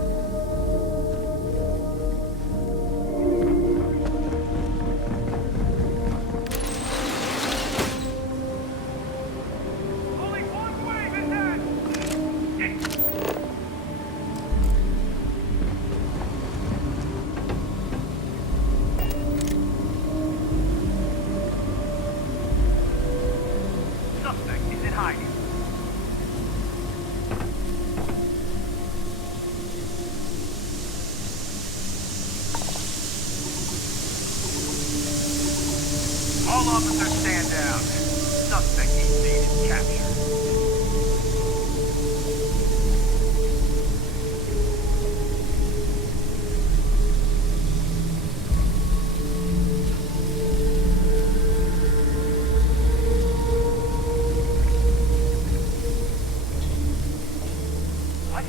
Suspect is in hiding. All officers stand down. Suspect evaded capture. What?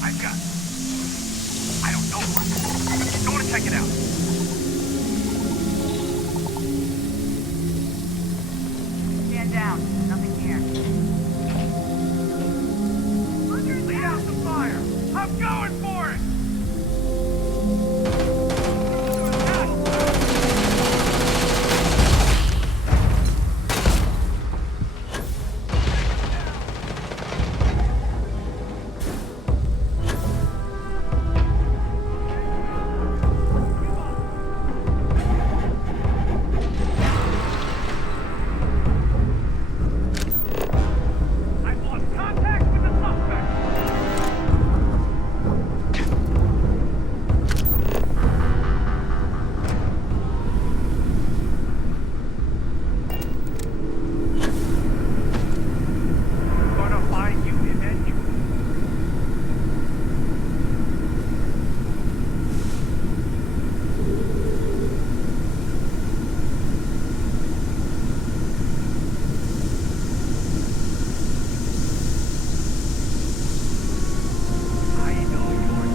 I've got. I don't know what. Go and check it out. Stand down. Nothing here. Lead out the fire. I'm going for it. I've lost contact with the suspect. Gonna find you eventually. I know you're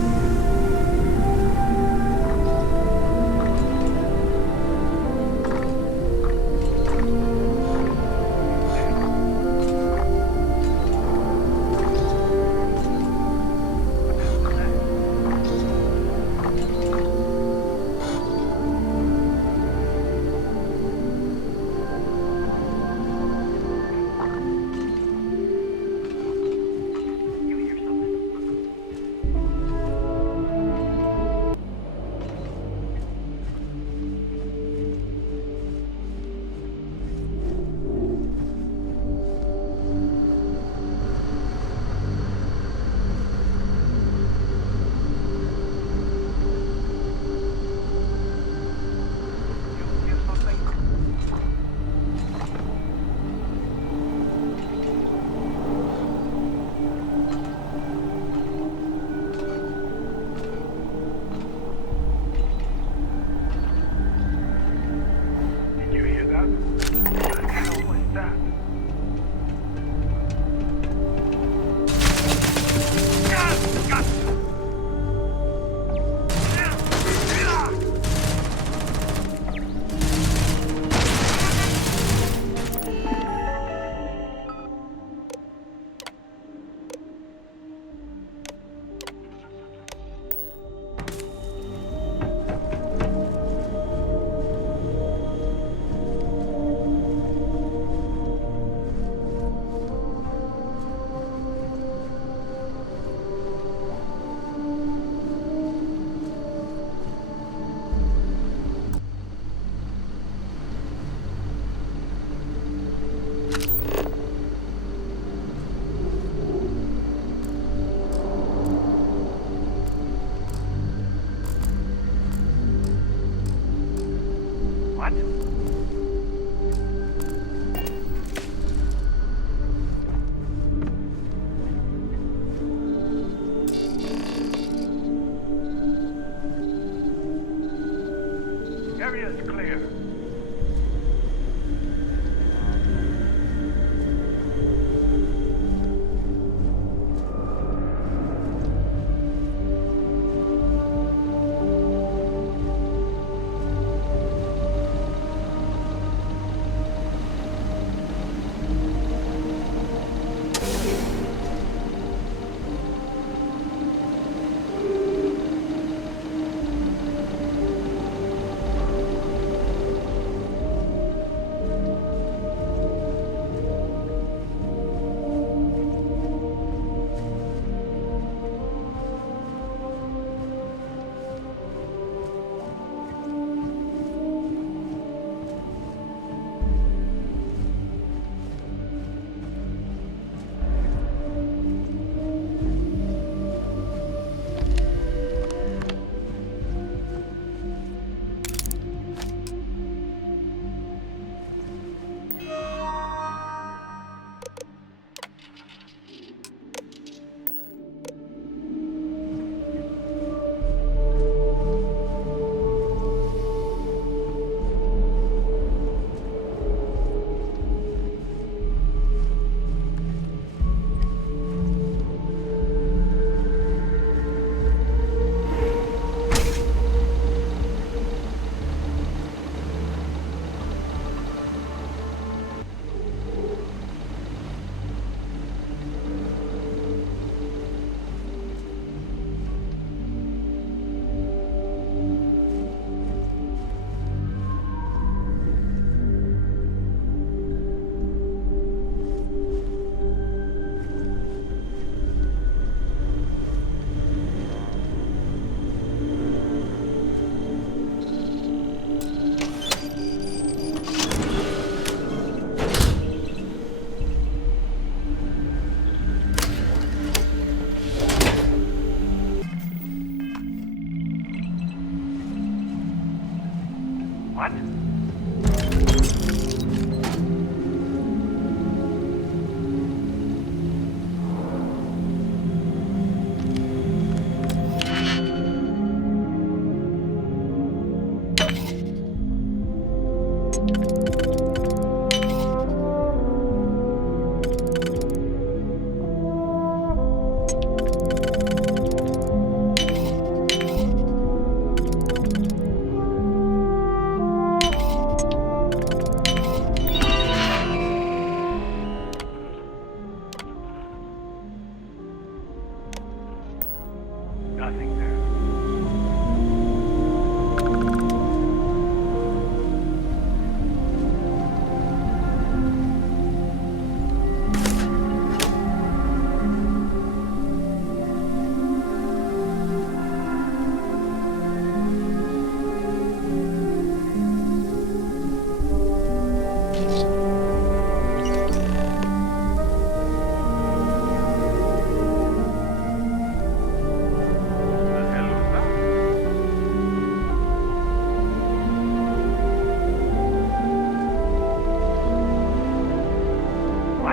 Did you hear that? What the hell was that? Got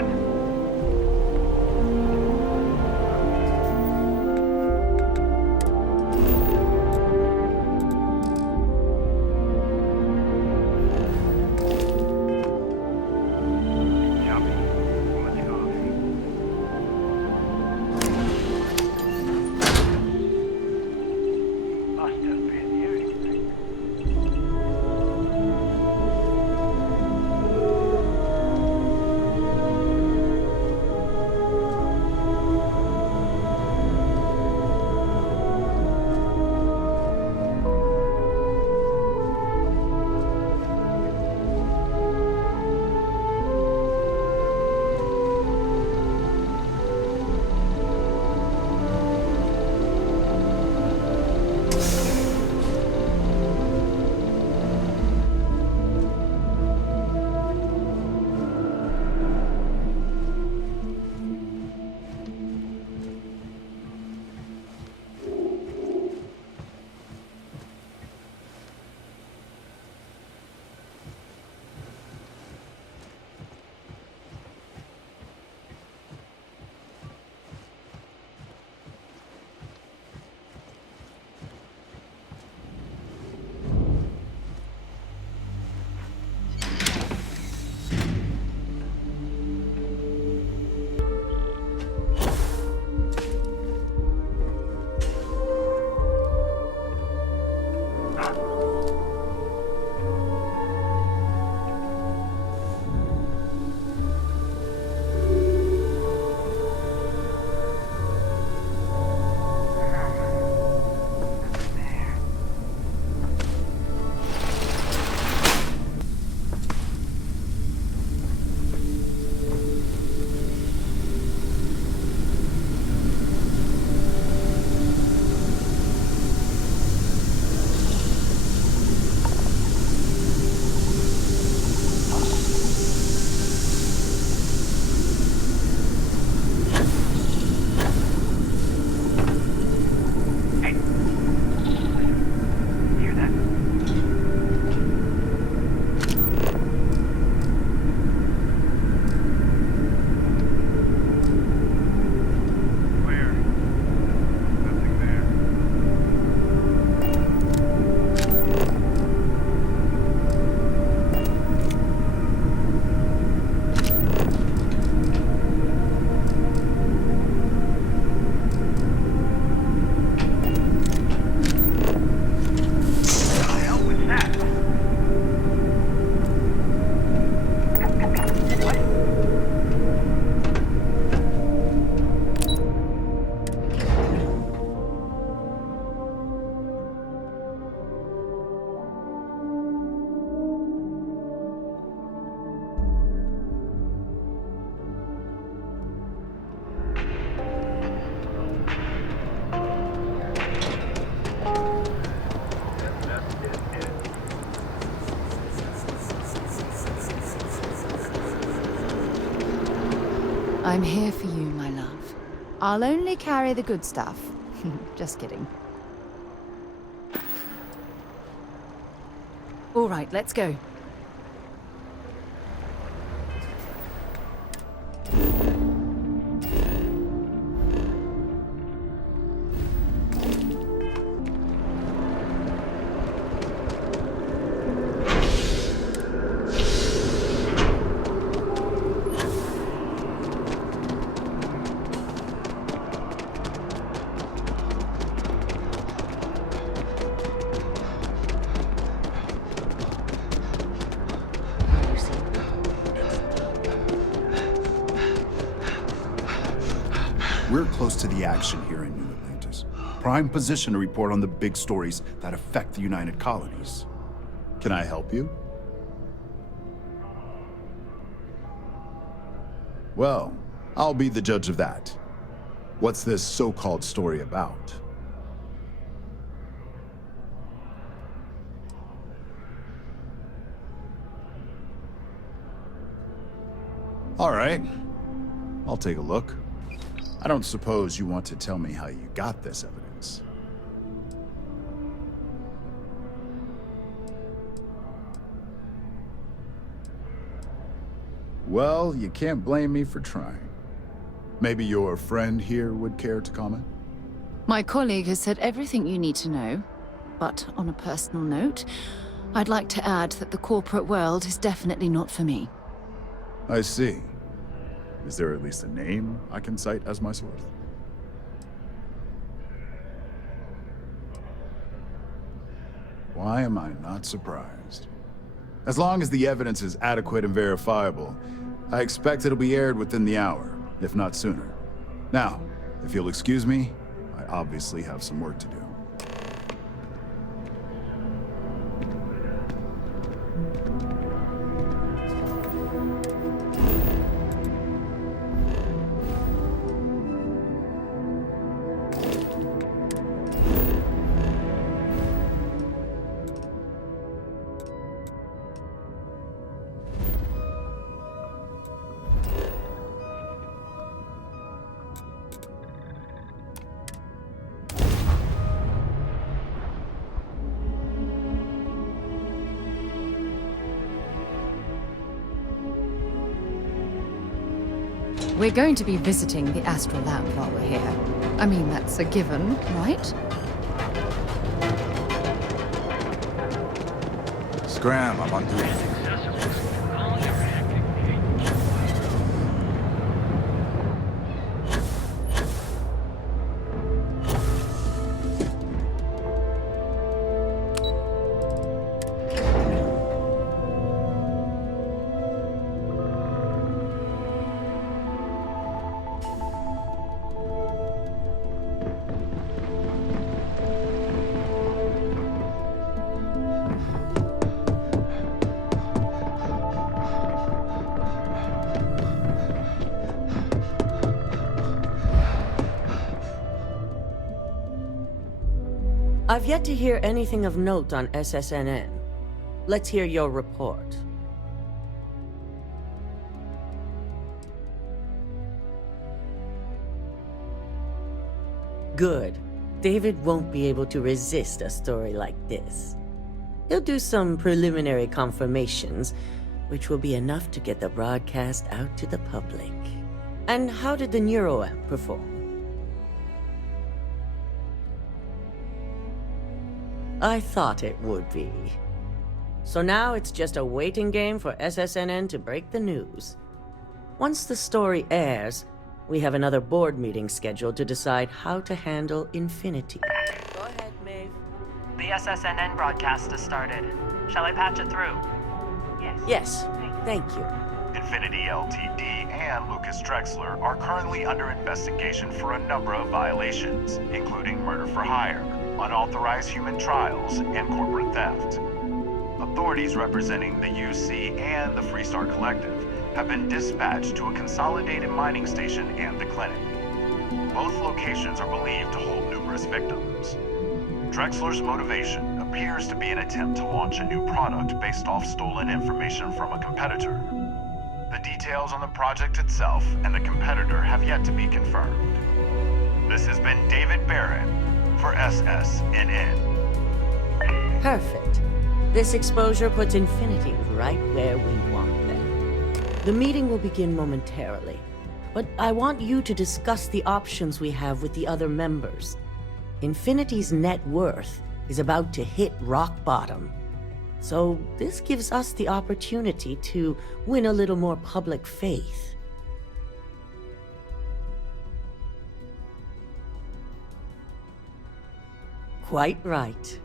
on. I'm here for you, my love. I'll only carry the good stuff. Just kidding. All right, let's go. We're close to the action here in New Atlantis. Prime position to report on the big stories that affect the United Colonies. Can I help you? Well, I'll be the judge of that. What's this so-called story about? All right, I'll take a look. I don't suppose you want to tell me how you got this evidence. Well, you can't blame me for trying. Maybe your friend here would care to comment? My colleague has said everything you need to know, but on a personal note, I'd like to add that the corporate world is definitely not for me. I see. Is there at least a name I can cite as my source? Why am I not surprised? As long as the evidence is adequate and verifiable, I expect it'll be aired within the hour, if not sooner. Now, if you'll excuse me, I obviously have some work to do. We're going to be visiting the Astral Lab while we're here. I mean, that's a given, right? Scram, I'm on duty. I've yet to hear anything of note on SSNN. Let's hear your report. Good. David won't be able to resist a story like this. He'll do some preliminary confirmations, which will be enough to get the broadcast out to the public. And how did the Neuro app perform? I thought it would be. So now it's just a waiting game for SSNN to break the news. Once the story airs, we have another board meeting scheduled to decide how to handle Infinity. Go ahead, Maeve. The SSNN broadcast has started. Shall I patch it through? Yes, thank you. Infinity Ltd. and Lucas Drexler are currently under investigation for a number of violations, including murder for hire, unauthorized human trials, and corporate theft. Authorities representing the UC and the Freestar Collective have been dispatched to a consolidated mining station and the clinic. Both locations are believed to hold numerous victims. Drexler's motivation appears to be an attempt to launch a new product based off stolen information from a competitor. The details on the project itself and the competitor have yet to be confirmed. This has been David Barrett for SSNN. Perfect. This exposure puts Infinity right where we want them. The meeting will begin momentarily, but I want you to discuss the options we have with the other members. Infinity's net worth is about to hit rock bottom, so this gives us the opportunity to win a little more public faith. Quite right.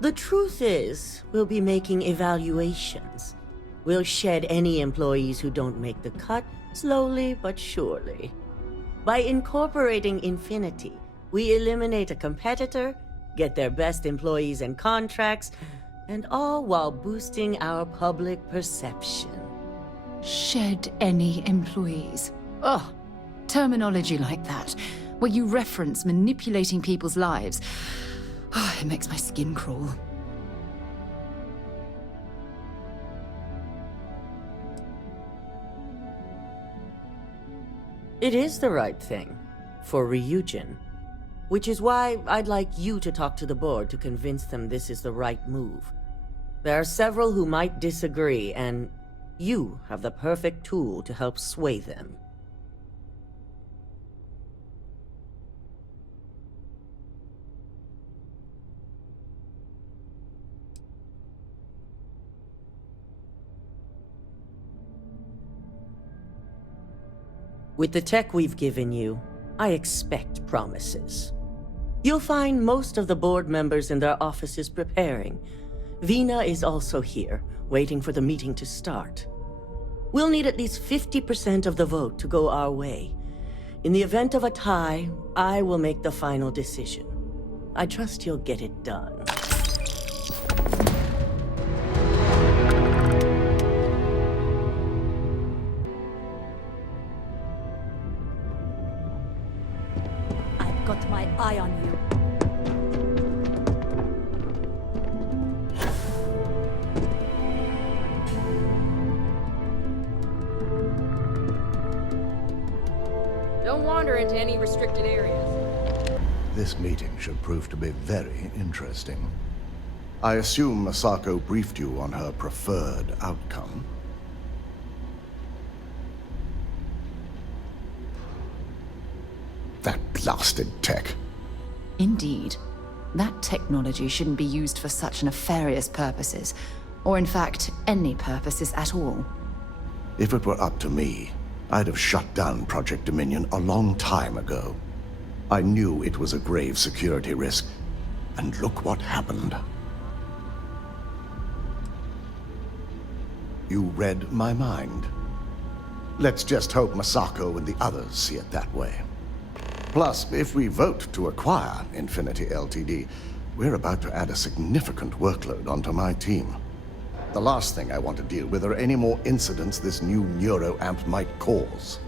The truth is, we'll be making evaluations. We'll shed any employees who don't make the cut, slowly but surely. By incorporating Infinity, we eliminate a competitor, get their best employees and contracts, and all while boosting our public perception. Shed any employees. Ugh, terminology like that, where you reference manipulating people's lives. It makes my skin crawl. It is the right thing, for RYUJIN. Which is why I'd like you to talk to the board to convince them this is the right move. There are several who might disagree, and You have the perfect tool to help sway them. With the tech we've given you, I expect promises. You'll find most of the board members in their offices preparing. Vina is also here, waiting for the meeting to start. We'll need at least 50% of the vote to go our way. In the event of a tie, I will make the final decision. I trust you'll get it done. I've got my eye on you. Don't wander into any restricted areas. This meeting should prove to be very interesting. I assume Masako briefed you on her preferred outcome. That blasted tech. Indeed. That technology shouldn't be used for such nefarious purposes, or in fact, any purposes at all. If it were up to me, I'd have shut down Project Dominion a long time ago. I knew it was a grave security risk, and look what happened. You read my mind. Let's just hope Masako and the others see it that way. Plus, if we vote to acquire Infinity Ltd., we're about to add a significant workload onto my team. The last thing I want to deal with are any more incidents this new Neuro amp might cause.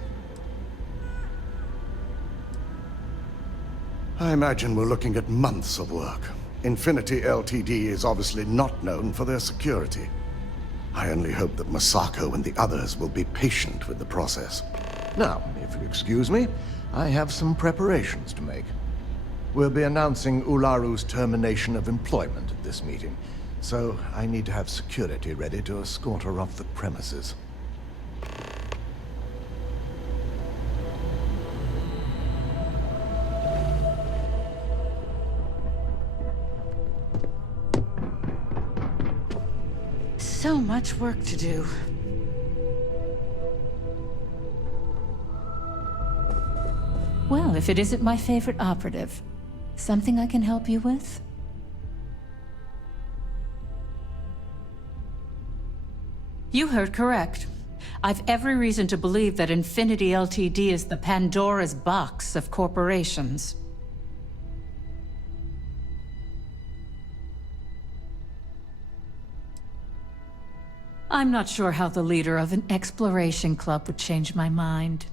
I imagine we're looking at months of work. Infinity Ltd. is obviously not known for their security. I only hope that Masako and the others will be patient with the process. Now, if you excuse me, I have some preparations to make. We'll be announcing Ularu's termination of employment at this meeting, so I need to have security ready to escort her off the premises. So much work to do. Well, if it isn't my favorite operative, something I can help you with? You heard correct. I've every reason to believe that Infinity Ltd. Is the Pandora's box of corporations. I'm not sure how the leader of an exploration club would change my mind.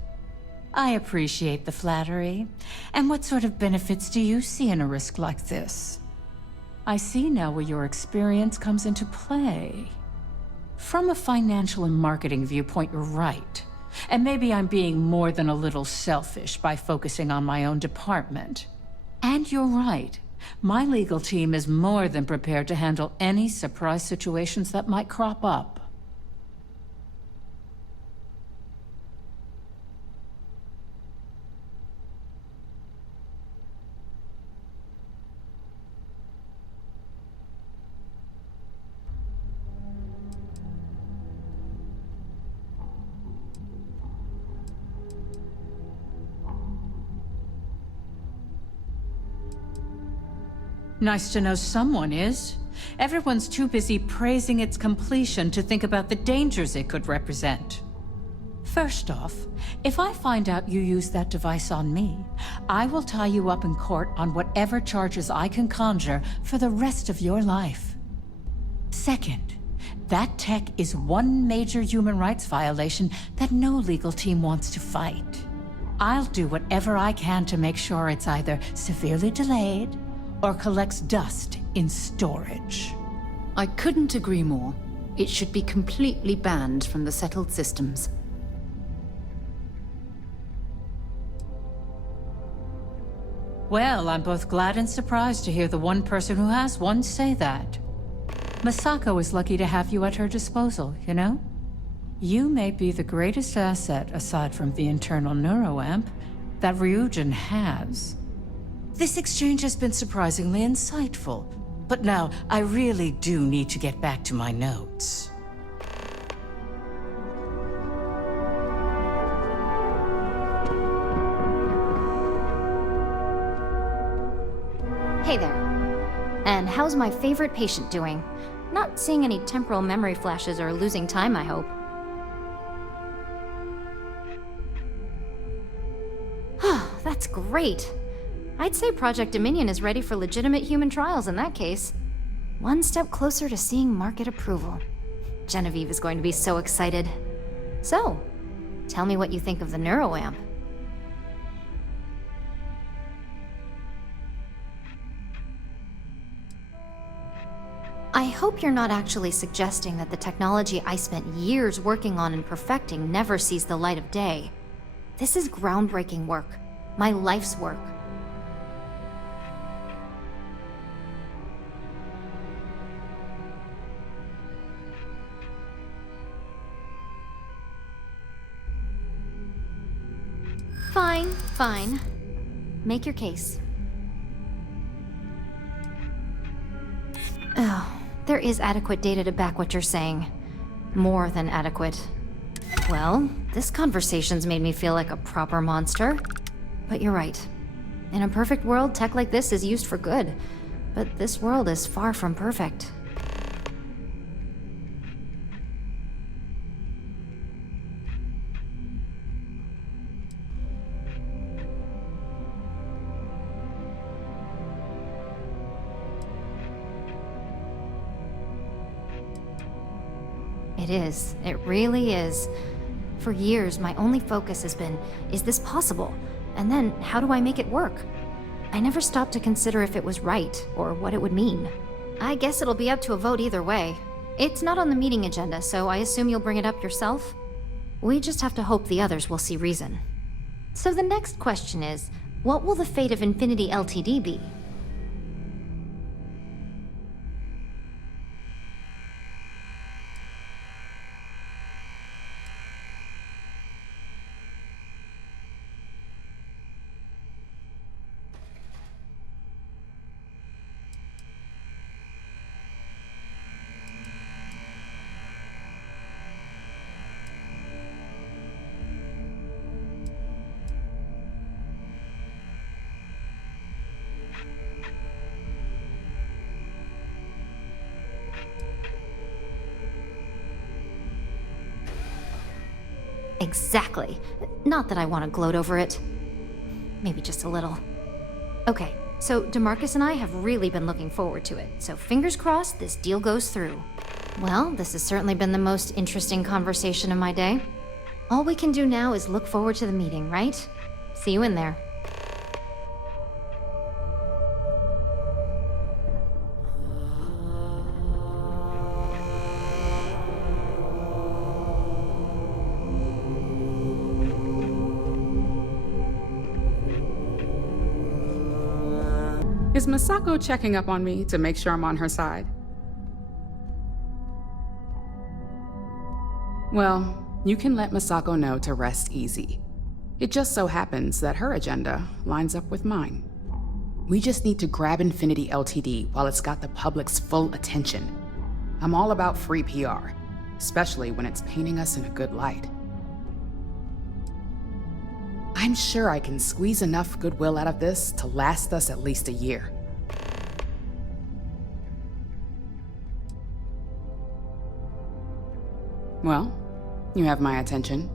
I appreciate the flattery. And what sort of benefits do you see in a risk like this? I see now where your experience comes into play. From a financial and marketing viewpoint, you're right. And maybe I'm being more than a little selfish by focusing on my own department. And you're right. My legal team is more than prepared to handle any surprise situations that might crop up. Nice to know someone is. Everyone's too busy praising its completion to think about the dangers it could represent. First off, if I find out you used that device on me, I will tie you up in court on whatever charges I can conjure for the rest of your life. Second, that tech is one major human rights violation that no legal team wants to fight. I'll do whatever I can to make sure it's either severely delayed or collects dust in storage. I couldn't agree more. It should be completely banned from the settled systems. Well, I'm both glad and surprised to hear the one person who has one say that. Masako is lucky to have you at her disposal, you know? You may be the greatest asset, aside from the internal neuroamp, that RYUJIN has. This exchange has been surprisingly insightful, but now I really do need to get back to my notes. Hey there. And how's my favorite patient doing? Not seeing any temporal memory flashes or losing time, I hope. That's great. I'd say Project Dominion is ready for legitimate human trials in that case. One step closer to seeing market approval. Genevieve is going to be so excited. So, tell me what you think of the neuroamp. I hope you're not actually suggesting that the technology I spent years working on and perfecting never sees the light of day. This is groundbreaking work. My life's work. Fine. Make your case. Oh, there is adequate data to back what you're saying. More than adequate. Well, this conversation's made me feel like a proper monster. But you're right. In a perfect world, tech like this is used for good. But this world is far from perfect. It is. It really is. For years, my only focus has been, is this possible? And then, how do I make it work? I never stopped to consider if it was right, or what it would mean. I guess it'll be up to a vote either way. It's not on the meeting agenda, so I assume you'll bring it up yourself? We just have to hope the others will see reason. So the next question is, what will the fate of Infinity Ltd be? Exactly. Not that I want to gloat over it. Maybe just a little. Okay, so DeMarcus and I have really been looking forward to it, so fingers crossed this deal goes through. Well, this has certainly been the most interesting conversation of my day. All we can do now is look forward to the meeting, right? See you in there. Is Masako checking up on me to make sure I'm on her side? Well, you can let Masako know to rest easy. It just so happens that her agenda lines up with mine. We just need to grab Infinity Ltd while it's got the public's full attention. I'm all about free PR, especially when it's painting us in a good light. I'm sure I can squeeze enough goodwill out of this to last us at least a year. Well, you have my attention.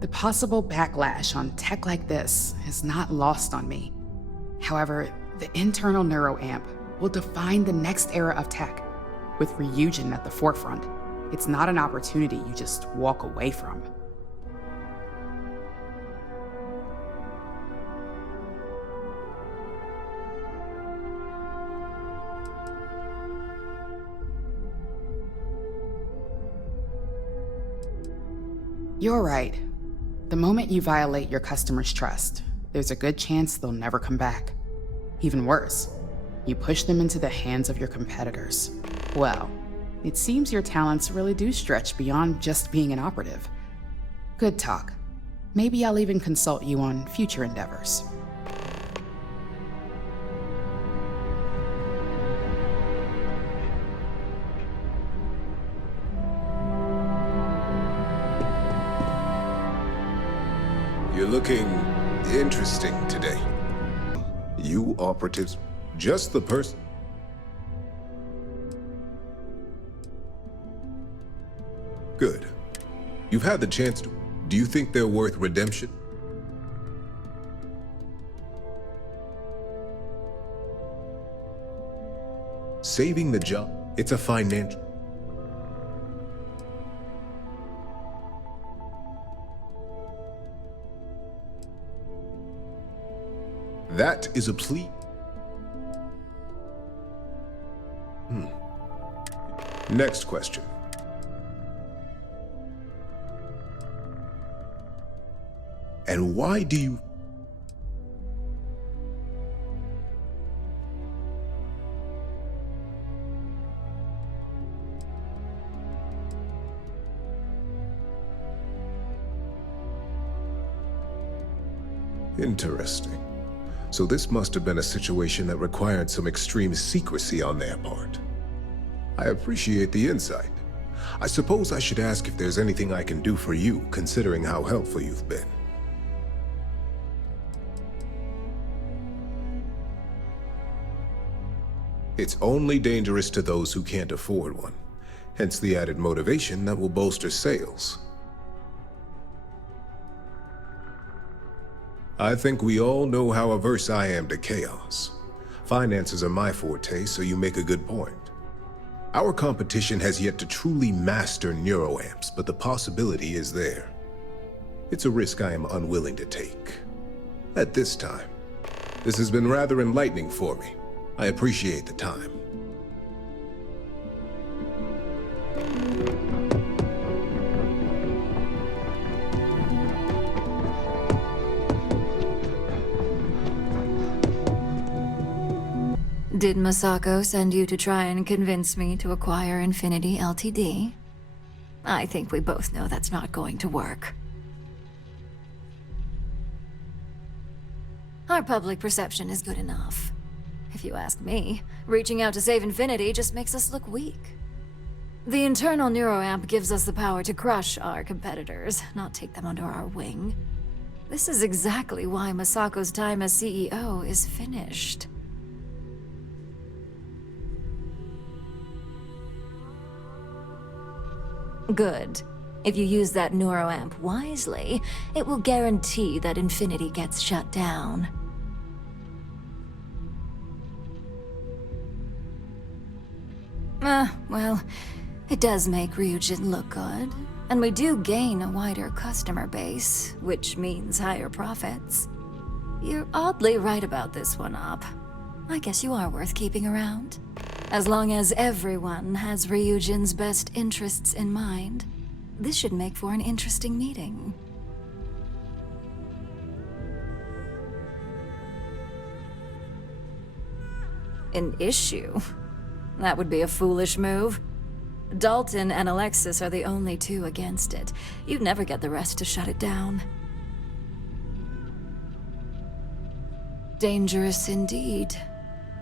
The possible backlash on tech like this is not lost on me. However, the internal neuroamp will define the next era of tech, with RYUJIN at the forefront. It's not an opportunity you just walk away from. You're right. The moment you violate your customers' trust, there's a good chance they'll never come back. Even worse, you push them into the hands of your competitors. Well, it seems your talents really do stretch beyond just being an operative. Good talk. Maybe I'll even consult you on future endeavors. You're looking interesting today. You operatives, just the person. Good. You've had the chance to. Do you think they're worth redemption? Saving the job, it's a financial. That is a plea. Next question. And why do you... Interesting. So this must have been a situation that required some extreme secrecy on their part. I appreciate the insight. I suppose I should ask if there's anything I can do for you, considering how helpful you've been. It's only dangerous to those who can't afford one, hence the added motivation that will bolster sales. I think we all know how averse I am to chaos. Finances are my forte, so you make a good point. Our competition has yet to truly master Neuro amps, but the possibility is there. It's a risk I am unwilling to take. At this time. This has been rather enlightening for me. I appreciate the time. Did Masako send you to try and convince me to acquire Infinity Ltd? I think we both know that's not going to work. Our public perception is good enough. If you ask me, reaching out to save Infinity just makes us look weak. The internal Neuro amp gives us the power to crush our competitors, not take them under our wing. This is exactly why Masako's time as CEO is finished. Good. If you use that Neuro amp wisely, it will guarantee that Infinity gets shut down. Well, it does make RYUJIN look good, and we do gain a wider customer base, which means higher profits. You're oddly right about this one, Op. I guess you are worth keeping around. As long as everyone has RYUJIN's best interests in mind, this should make for an interesting meeting. An issue? That would be a foolish move. Dalton and Alexis are the only two against it. You'd never get the rest to shut it down. Dangerous indeed.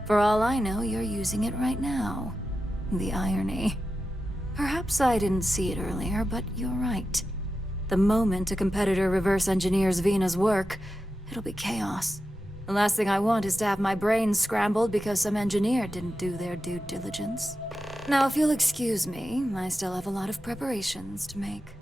For all I know, you're using it right now. The irony. Perhaps I didn't see it earlier, but you're right. The moment a competitor reverse engineers Vina's work, it'll be chaos. The last thing I want is to have my brain scrambled because some engineer didn't do their due diligence. Now, if you'll excuse me, I still have a lot of preparations to make.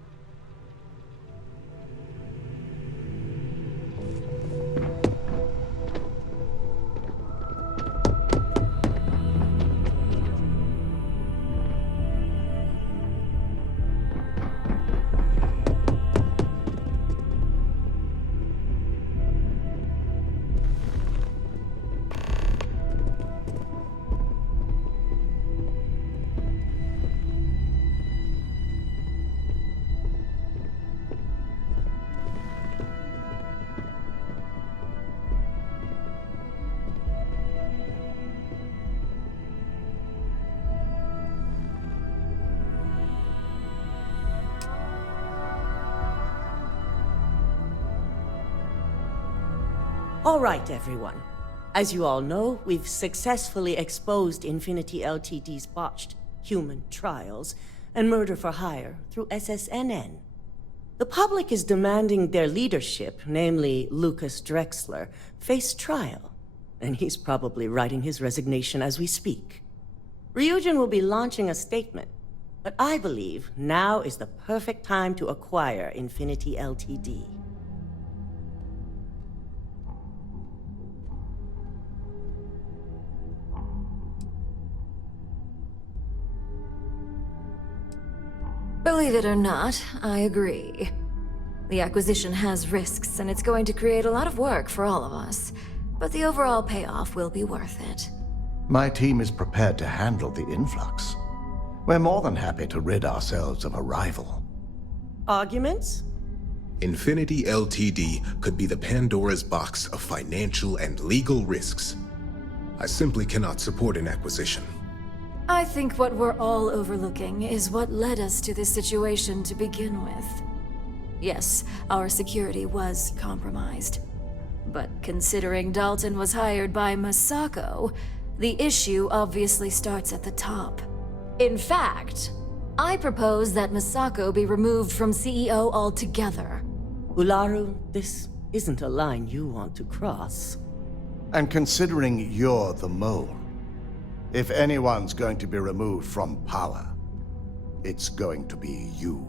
All right, everyone. As you all know, we've successfully exposed Infinity Ltd's botched human trials and murder for hire through SSNN. The public is demanding their leadership, namely Lucas Drexler, face trial, and he's probably writing his resignation as we speak. RYUJIN will be launching a statement, but I believe now is the perfect time to acquire Infinity Ltd. Believe it or not, I agree. The acquisition has risks, and it's going to create a lot of work for all of us. But the overall payoff will be worth it. My team is prepared to handle the influx. We're more than happy to rid ourselves of a rival. Arguments? Infinity Ltd could be the Pandora's box of financial and legal risks. I simply cannot support an acquisition. I think what we're all overlooking is what led us to this situation to begin with. Yes, our security was compromised. But considering Dalton was hired by Masako, the issue obviously starts at the top. In fact, I propose that Masako be removed from CEO altogether. Ularu, this isn't a line you want to cross. And considering you're the mole, if anyone's going to be removed from power, it's going to be you.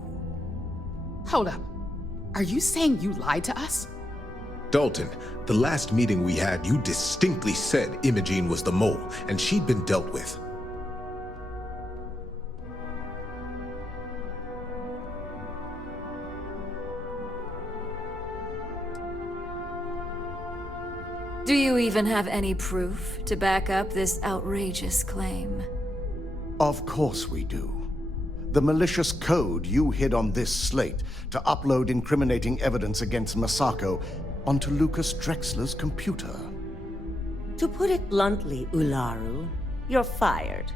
Hold up. Are you saying you lied to us? Dalton, the last meeting we had, you distinctly said Imogene was the mole, and she'd been dealt with. Do you even have any proof to back up this outrageous claim? Of course we do. The malicious code you hid on this slate to upload incriminating evidence against Masako onto Lucas Drexler's computer. To put it bluntly, Ularu, you're fired.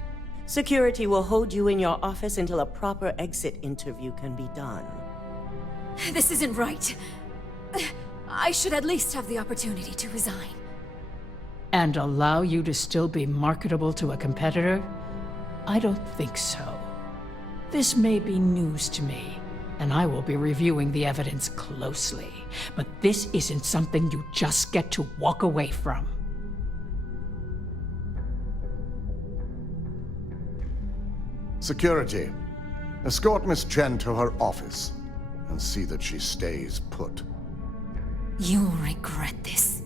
Security will hold you in your office until a proper exit interview can be done. This isn't right. I should at least have the opportunity to resign. And allow you to still be marketable to a competitor? I don't think so. This may be news to me, and I will be reviewing the evidence closely. But this isn't something you just get to walk away from. Security, escort Miss Chen to her office and see that she stays put. You'll regret this.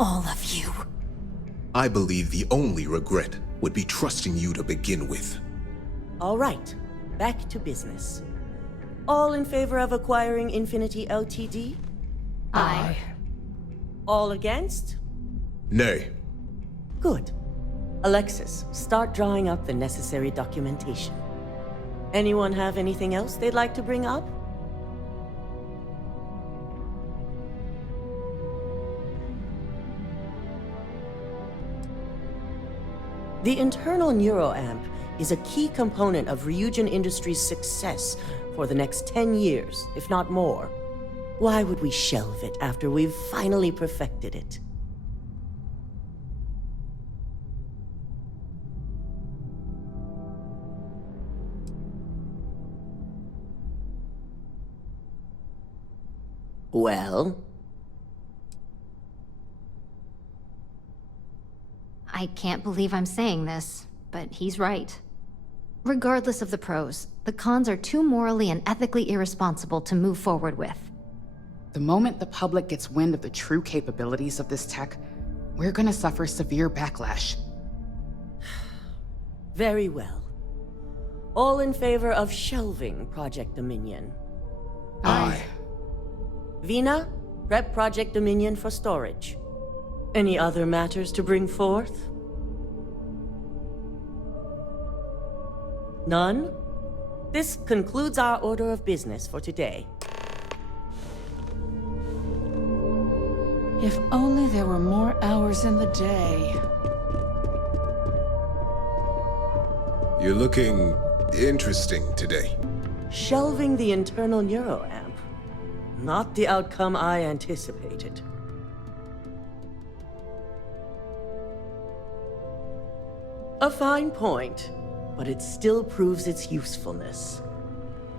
All of you. I believe the only regret would be trusting you to begin with. All right, back to business. All in favor of acquiring Infinity Ltd? Aye. All against? Nay. Good. Alexis, start drawing up the necessary documentation. Anyone have anything else they'd like to bring up? The internal Neuro amp is a key component of RYUJIN Industries' success for the next 10 years, if not more. Why would we shelve it after we've finally perfected it? Well? I can't believe I'm saying this, but he's right. Regardless of the pros, the cons are too morally and ethically irresponsible to move forward with. The moment the public gets wind of the true capabilities of this tech, we're gonna suffer severe backlash. Very well. All in favor of shelving Project Dominion? Aye. Vina, prep Project Dominion for storage. Any other matters to bring forth? None? This concludes our order of business for today. If only there were more hours in the day. You're looking interesting today. Shelving the internal Neuro amp. Not the outcome I anticipated. A fine point, but it still proves its usefulness.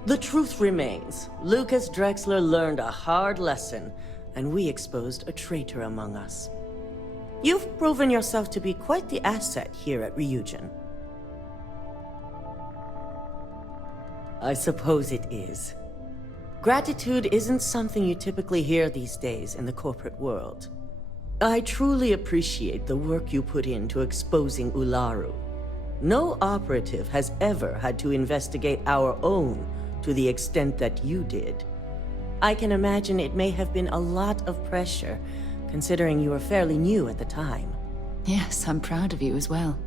The truth remains, Lucas Drexler learned a hard lesson, and we exposed a traitor among us. You've proven yourself to be quite the asset here at RYUJIN. I suppose it is. Gratitude isn't something you typically hear these days in the corporate world. I truly appreciate the work you put into exposing Ularu. No operative has ever had to investigate our own to the extent that you did. I can imagine it may have been a lot of pressure, considering you were fairly new at the time. Yes, I'm proud of you as well.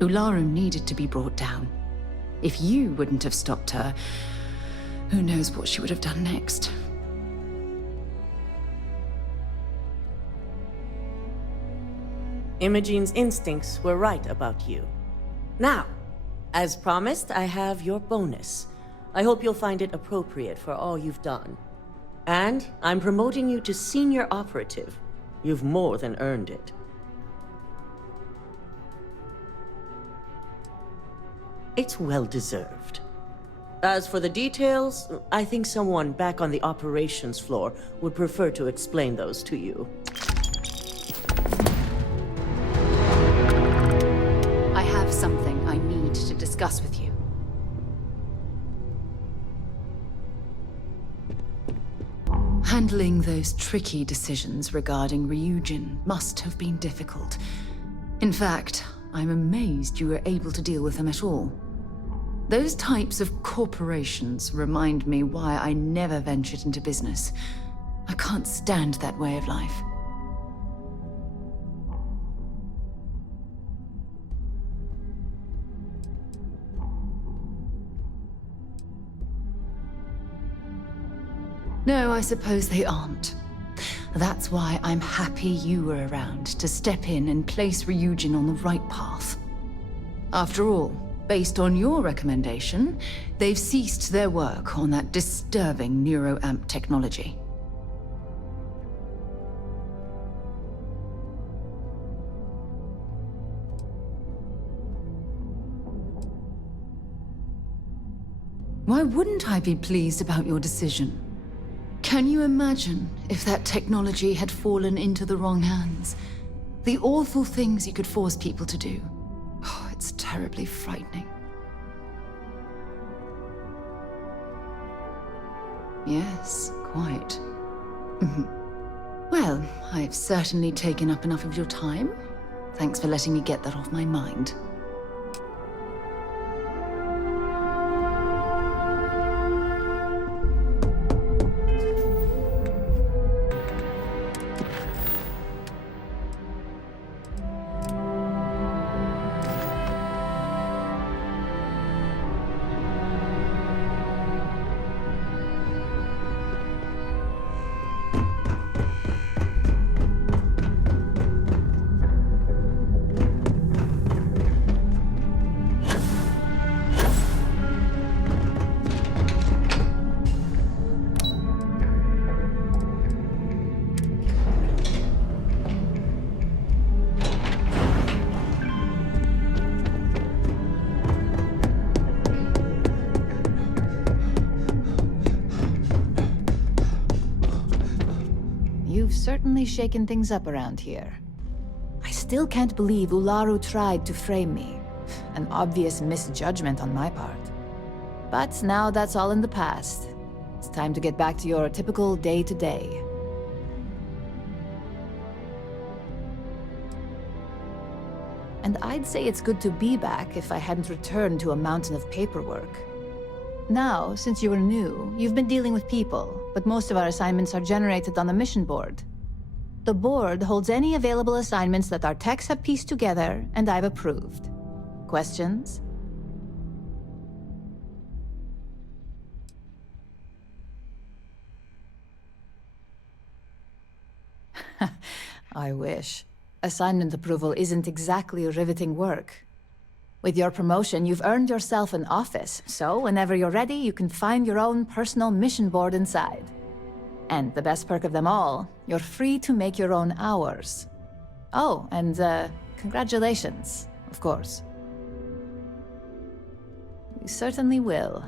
Ularu needed to be brought down. If you wouldn't have stopped her, who knows what she would have done next. Imogene's instincts were right about you. Now, as promised, I have your bonus. I hope you'll find it appropriate for all you've done. And I'm promoting you to senior operative. You've more than earned it. It's well-deserved. As for the details, I think someone back on the operations floor would prefer to explain those to you. I have something I need to discuss with you. Handling those tricky decisions regarding RYUJIN must have been difficult. In fact, I'm amazed you were able to deal with them at all. Those types of corporations remind me why I never ventured into business. I can't stand that way of life. No, I suppose they aren't. That's why I'm happy you were around to step in and place RYUJIN on the right path. After all, based on your recommendation, they've ceased their work on that disturbing Neuro technology. Why wouldn't I be pleased about your decision? Can you imagine if that technology had fallen into the wrong hands? The awful things you could force people to do. Oh, it's terribly frightening. Yes, quite. Well, I've certainly taken up enough of your time. Thanks for letting me get that off my mind. You've certainly shaken things up around here. I still can't believe Ularu tried to frame me. An obvious misjudgment on my part. But now that's all in the past. It's time to get back to your typical day-to-day. And I'd say it's good to be back if I hadn't returned to a mountain of paperwork. Now, since you were new, you've been dealing with people, but most of our assignments are generated on the mission board. The board holds any available assignments that our techs have pieced together, and I've approved. Questions? I wish. Assignment approval isn't exactly riveting work. With your promotion, you've earned yourself an office, so whenever you're ready, you can find your own personal mission board inside. And the best perk of them all, you're free to make your own hours. Oh, and congratulations. of course. We certainly will.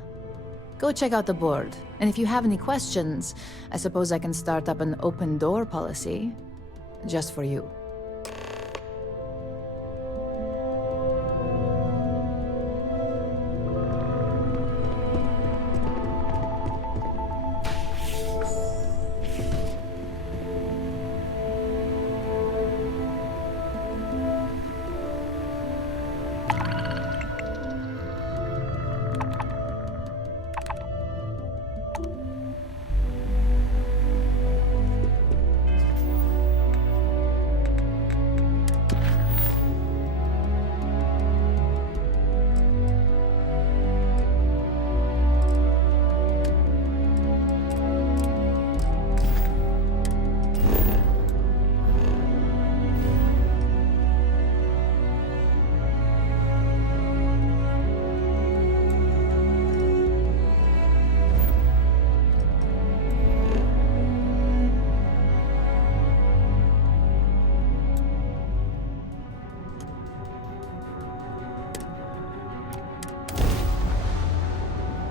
Go check out the board, and if you have any questions, I suppose I can start up an open door policy. Just for you.